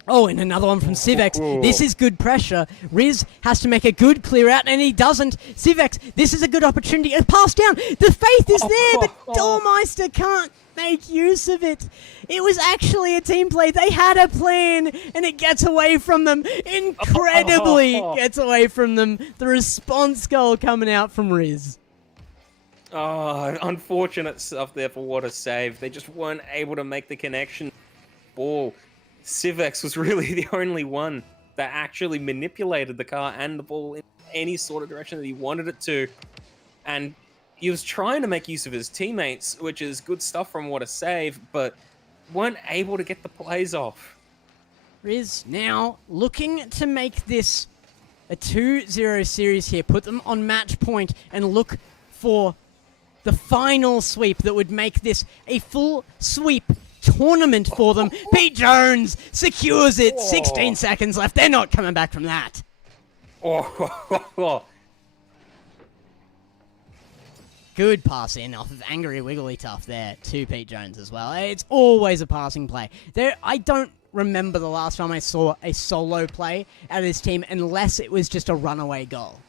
Oh, and another one from Civex. This is good pressure. Riz has to make a good clear out, and he doesn't. Civex, this is a good opportunity. A pass down. The faith is there, but Dollmeister can't make use of it. It was actually a team play. They had a plan, and it gets away from them. Incredibly gets away from them. The response goal coming out from Riz. Oh, unfortunate stuff there for what a save. They just weren't able to make the connection. Ball. Civex was really the only one that actually manipulated the car and the ball in any sort of direction that he wanted it to. And he was trying to make use of his teammates, which is good stuff from what a save, but weren't able to get the plays off. Riz now looking to make this a 2-0 series here, put them on match point and look for the final sweep that would make this a full sweep tournament for them. Pete Jones secures it. 16 seconds left. They're not coming back from that. Good pass in off of Angry Wiggly Tough there to Pete Jones as well. It's always a passing play. I don't remember the last time I saw a solo play out of this team unless it was just a runaway goal.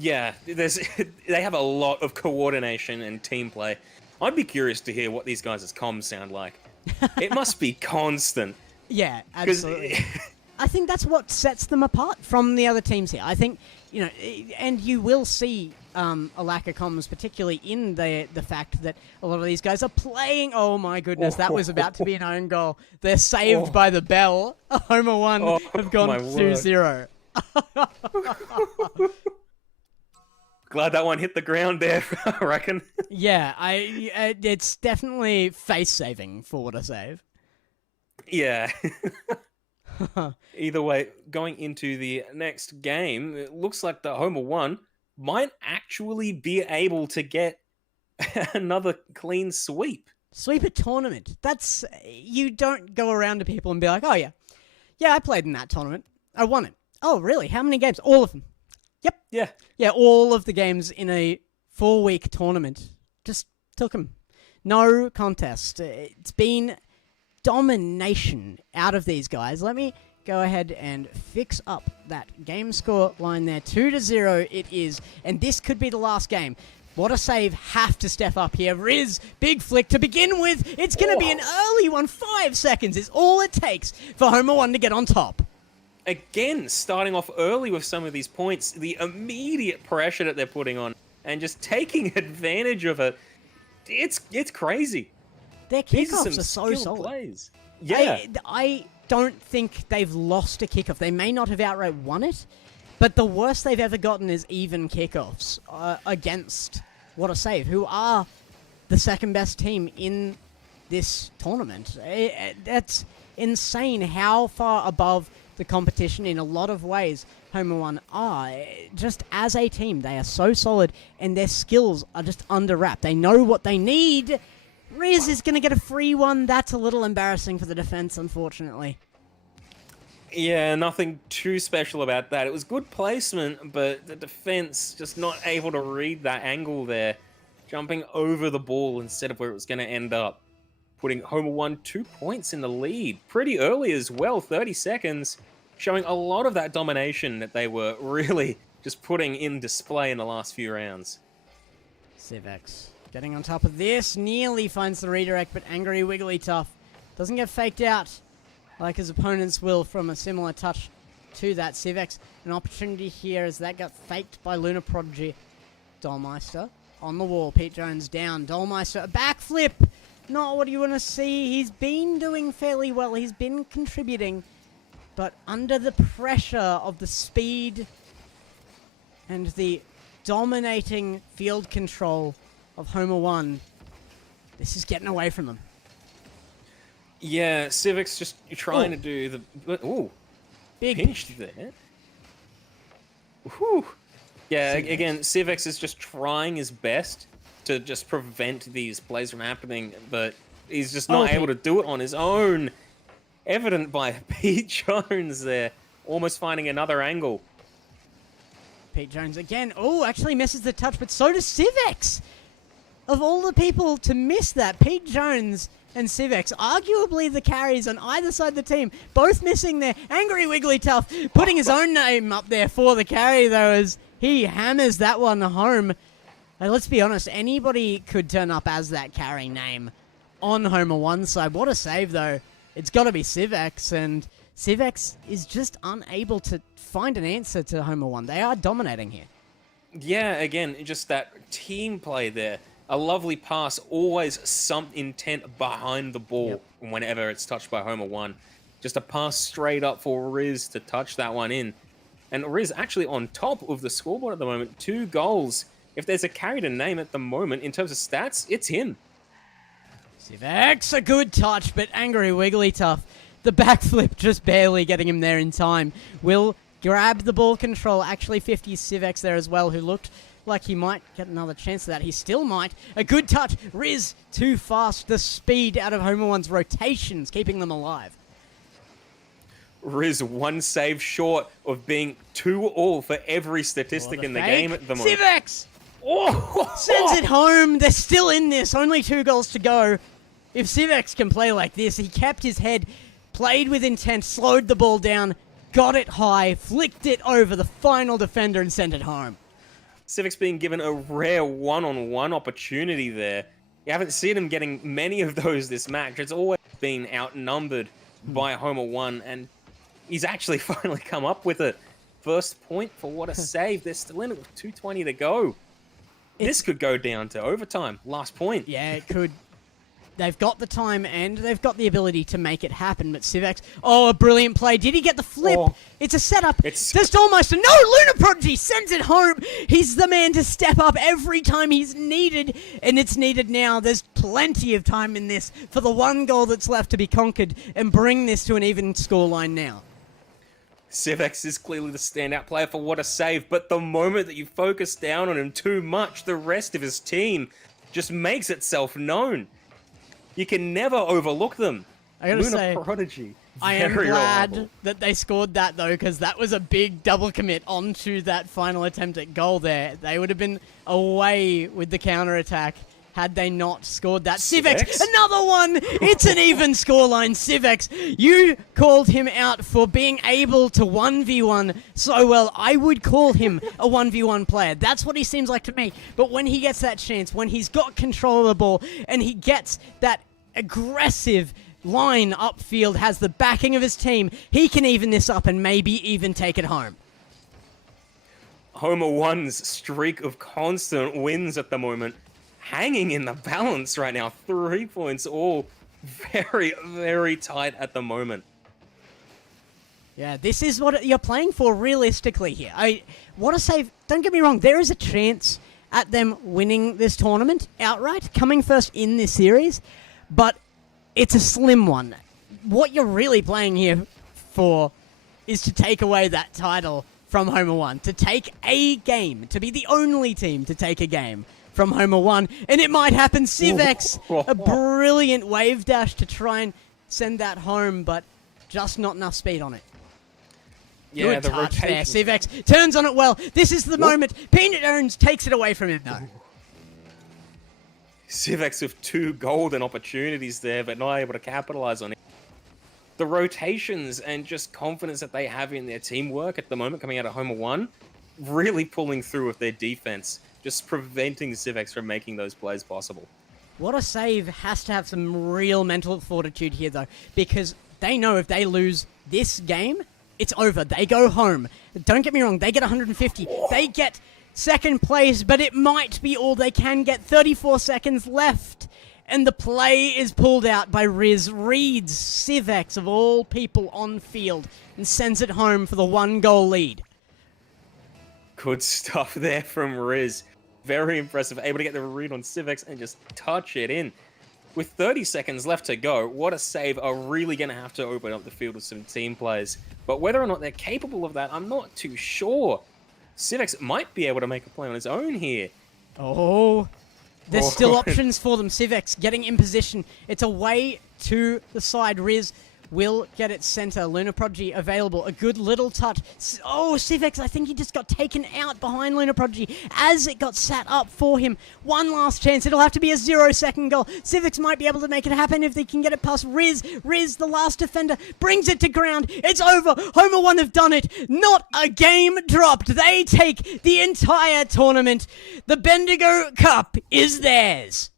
Yeah, they have a lot of coordination and team play. I'd be curious to hear what these guys' comms sound like. It must be constant. Yeah, absolutely. I think that's what sets them apart from the other teams here. I think, and you will see a lack of comms, particularly in the fact that a lot of these guys are playing. Oh my goodness, that was about to be an own goal. They're saved by the bell. Homer 1 have gone 2-0. Glad that one hit the ground there, I reckon. Yeah, it's definitely face-saving for what a save. Yeah. Either way, going into the next game, it looks like the Homer 1 might actually be able to get another clean sweep. Sweep a tournament. You don't go around to people and be like, oh yeah, I played in that tournament. I won it. Oh really? How many games? All of them. Yep. Yeah. Yeah, all of the games in a 4-week tournament. Just took them. No contest. It's been domination out of these guys. Let me go ahead and fix up that game score line there. 2-0 it is. And this could be the last game. What a save. Have to step up here. Riz, big flick to begin with. It's going to be an early one. 5 seconds is all it takes for Homer 1 to get on top. Again, starting off early with some of these points, the immediate pressure that they're putting on and just taking advantage of it. It's crazy. Their kickoffs are so solid. Plays. Yeah. I don't think they've lost a kickoff. They may not have outright won it, but the worst they've ever gotten is even kickoffs against What a Save, who are the second best team in this tournament. That's insane how far above the competition in a lot of ways Homer 1 are. Just as a team, they are so solid, and their skills are just under wrap. They know what they need. Riz is going to get a free one. That's a little embarrassing for the defense, unfortunately. Yeah, nothing too special about that. It was good placement, but the defense just not able to read that angle there. Jumping over the ball instead of where it was going to end up. Putting Homer 1 2 points in the lead pretty early as well, 30 seconds, showing a lot of that domination that they were really just putting in display in the last few rounds. Civex getting on top of this, nearly finds the redirect, but Angry Wiggly Tough doesn't get faked out like his opponents will from a similar touch to that. Civex, an opportunity here as that got faked by Lunar Prodigy. Dollmeister on the wall, Pete Jones down, Dollmeister, a backflip! Not what you want to see. He's been doing fairly well. He's been contributing. But under the pressure of the speed and the dominating field control of Homer 1, this is getting away from them. Yeah, Civex just trying to do the... Ooh. Big pinch there. Whew. Yeah, again, Civex is just trying his best to just prevent these plays from happening, but he's just not able to do it on his own. Evident by Pete Jones there, almost finding another angle. Pete Jones again. Oh, actually misses the touch, but so does Civex. Of all the people to miss that, Pete Jones and Civex, arguably the carries on either side of the team, both missing there. Angry Wigglytuff putting his own name up there for the carry, though, as he hammers that one home. Let's be honest, anybody could turn up as that carry name on Homer 1 side. What a save, though. It's got to be Civex, and Civex is just unable to find an answer to Homer 1. They are dominating here. Yeah, again, just that team play there. A lovely pass, always some intent behind the ball whenever it's touched by Homer 1. Just a pass straight up for Riz to touch that one in. And Riz actually on top of the scoreboard at the moment. 2 goals. If there's a carry to name at the moment in terms of stats, it's him. Civex, a good touch, but Angry Wigglytuff, the backflip just barely getting him there in time. Will grab the ball control. Actually, 50 Civex there as well, who looked like he might get another chance of that. He still might. A good touch. Riz, too fast. The speed out of Homer 1's rotations, keeping them alive. Riz 1 save short of being 2-all for every statistic in the game at the moment. Civex! Sends it home. They're still in this. Only 2 goals to go. If Civex can play like this, he kept his head, played with intent, slowed the ball down, got it high, flicked it over the final defender and sent it home. Civex being given a rare one-on-one opportunity there. You haven't seen him getting many of those this match. It's always been outnumbered by Homer 1, and he's actually finally come up with it. First point for what a save. They're still in it with 2:20 to go. This could go down to overtime. Last point. Yeah, it could. They've got the time and they've got the ability to make it happen, but Civex, a brilliant play. Did he get the flip? It's a setup. It's just almost no. Lunar Prodigy sends it home. He's the man to step up every time he's needed, and it's needed now. There's plenty of time in this for the 1 goal that's left to be conquered and bring this to an even scoreline now. Civex is clearly the standout player for what a save, but the moment that you focus down on him too much, the rest of his team just makes itself known. You can never overlook them. I gotta say, Prodigy. I am glad that they scored that, though, because that was a big double commit onto that final attempt at goal there. They would have been away with the counter-attack had they not scored that. Civex, another one! It's an even scoreline. Civex, you called him out for being able to 1v1 so well. I would call him a 1v1 player. That's what he seems like to me. But when he gets that chance, when he's got control of the ball, and he gets that aggressive line upfield, has the backing of his team, he can even this up and maybe even take it home. Homer 1's streak of constant wins at the moment hanging in the balance right now. 3 points all. Very, very tight at the moment. Yeah, this is what you're playing for realistically here. What a save. Don't get me wrong, there is a chance at them winning this tournament outright, coming first in this series, but it's a slim one. What you're really playing here for is to take away that title from Homer 1, to take a game, to be the only team to take a game from Homer 1, and it might happen. Civex, a brilliant wave dash to try and send that home, but just not enough speed on it. Yeah, good touch there. Civex turns on it well. This is the moment. Peanut Jones takes it away from him, though. Civex with 2 golden opportunities there, but not able to capitalize on it. The rotations and just confidence that they have in their teamwork at the moment coming out of Homer 1, really pulling through with their defense, just preventing Civex from making those plays possible. What a save has to have some real mental fortitude here, though, because they know if they lose this game, it's over. They go home. Don't get me wrong, they get 150. They get second place, but it might be all they can get. 34 seconds left, and the play is pulled out by Riz. Reads Civex, of all people, on field and sends it home for the 1-goal lead. Good stuff there from Riz. Very impressive. Able to get the read on Civex and just touch it in. With 30 seconds left to go, what a save are really going to have to open up the field with some team players. But whether or not they're capable of that, I'm not too sure. Civex might be able to make a play on his own here. There's still options for them. Civex getting in position. It's away to the side. Riz will get its center. Lunar Prodigy available. A good little touch. Oh, Civex, I think he just got taken out behind Lunar Prodigy as it got sat up for him. One last chance. It'll have to be a 0-second goal. Civex might be able to make it happen if they can get it past Riz. Riz, the last defender, brings it to ground. It's over. Homer 1 have done it. Not a game dropped. They take the entire tournament. The Bendigo Cup is theirs.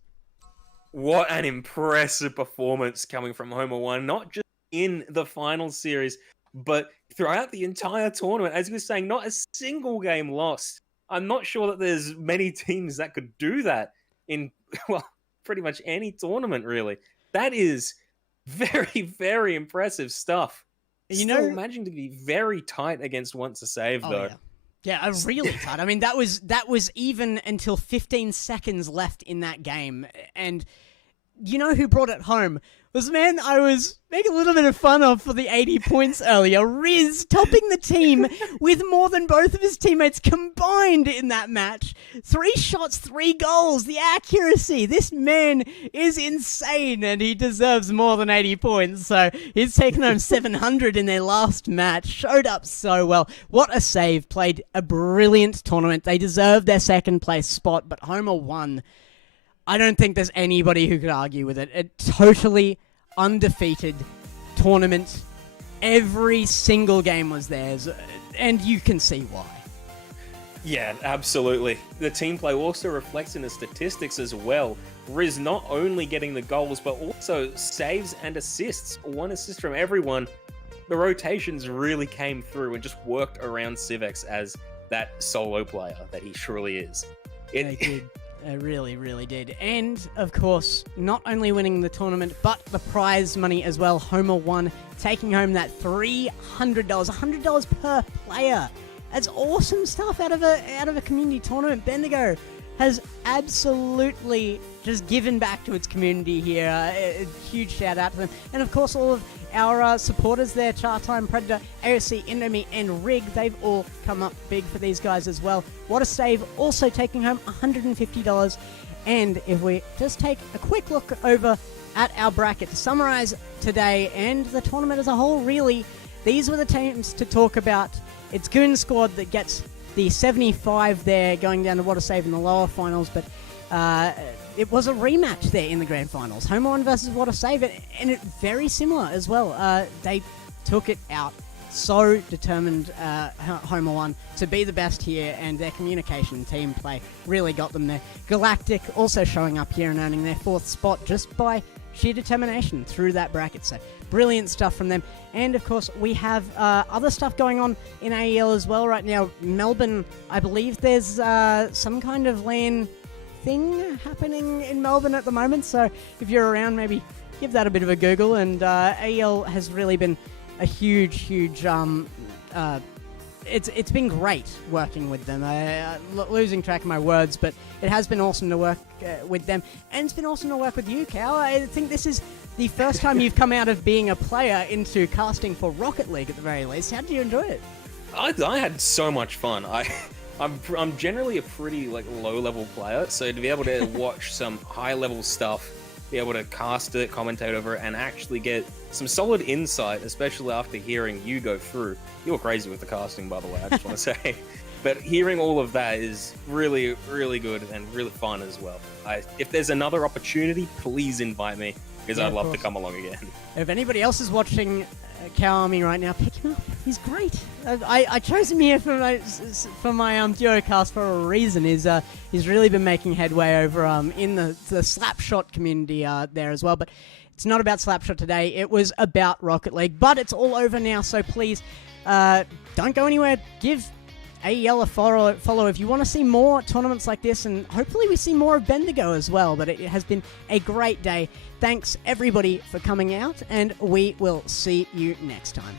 What an impressive performance coming from Homer 1, not just in the final series, but throughout the entire tournament. As you were saying, not a single game lost. I'm not sure that there's many teams that could do that in, well, pretty much any tournament, really. That is very, very impressive stuff. Still managing to be very tight against Once a Save, though. Yeah, really tight. I mean, that was even until 15 seconds left in that game. And you know who brought it home? Was the man I was making a little bit of fun of for the 80 points earlier. Riz topping the team with more than both of his teammates combined in that match. 3 shots, 3 goals. The accuracy. This man is insane and he deserves more than 80 points. So he's taken home 700 in their last match. Showed up so well. What a save. Played a brilliant tournament. They deserve their second place spot, but Homer won. I don't think there's anybody who could argue with it. A totally undefeated tournament. Every single game was theirs, and you can see why. Yeah, absolutely. The team play also reflects in the statistics as well. Riz not only getting the goals, but also saves and assists. 1 assist from everyone. The rotations really came through and just worked around Civex as that solo player that he truly is. They did. It really, really did. And, of course, not only winning the tournament, but the prize money as well. Homer 1 taking home that $300, $100 per player. That's awesome stuff out of a community tournament. Bendigo has absolutely just given back to its community here. A huge shout out to them. And, of course, all of our supporters there, Chatime, Predator, AOC, Indomie, and Rig, they've all come up big for these guys as well. What a save, also taking home $150. And if we just take a quick look over at our bracket to summarize today and the tournament as a whole, really, these were the teams to talk about. It's Goon Squad that gets the 75 there, going down to What a Save in the lower finals, but it was a rematch there in the grand finals. Homer 1 versus What a Save, and it very similar as well. They took it out. So determined, Homer 1, to be the best here, and their communication team play really got them there. Galactic also showing up here and earning their 4th spot just by sheer determination through that bracket. So brilliant stuff from them. And of course, we have other stuff going on in AEL as well right now. Melbourne, I believe there's some kind of LAN thing happening in Melbourne at the moment. So if you're around, maybe give that a bit of a Google. And AEL has really been a huge it's been great working with them. Losing track of my words, but it has been awesome to work with them, and it's been awesome to work with you, Cal. I think this is the first time you've come out of being a player into casting for Rocket League at the very least. How did you enjoy it? I had so much fun. I'm generally a pretty low level player, so to be able to watch some high level stuff, be able to cast it, commentate over it, and actually get some solid insight, especially after hearing you go through. You were crazy with the casting, by the way, I just want to say. But hearing all of that is really, really good and really fun as well. If there's another opportunity, please invite me, because I'd love to come along again. If anybody else is watching Cow Army right now, pick him up. He's great. I chose him here for my duo cast for a reason. He's really been making headway over in the Slapshot community there as well. But it's not about Slapshot today. It was about Rocket League. But it's all over now, so please don't go anywhere. Give AEL a follow if you want to see more tournaments like this, and hopefully we see more of Bendigo as well. But it has been a great day. Thanks everybody for coming out, and we will see you next time.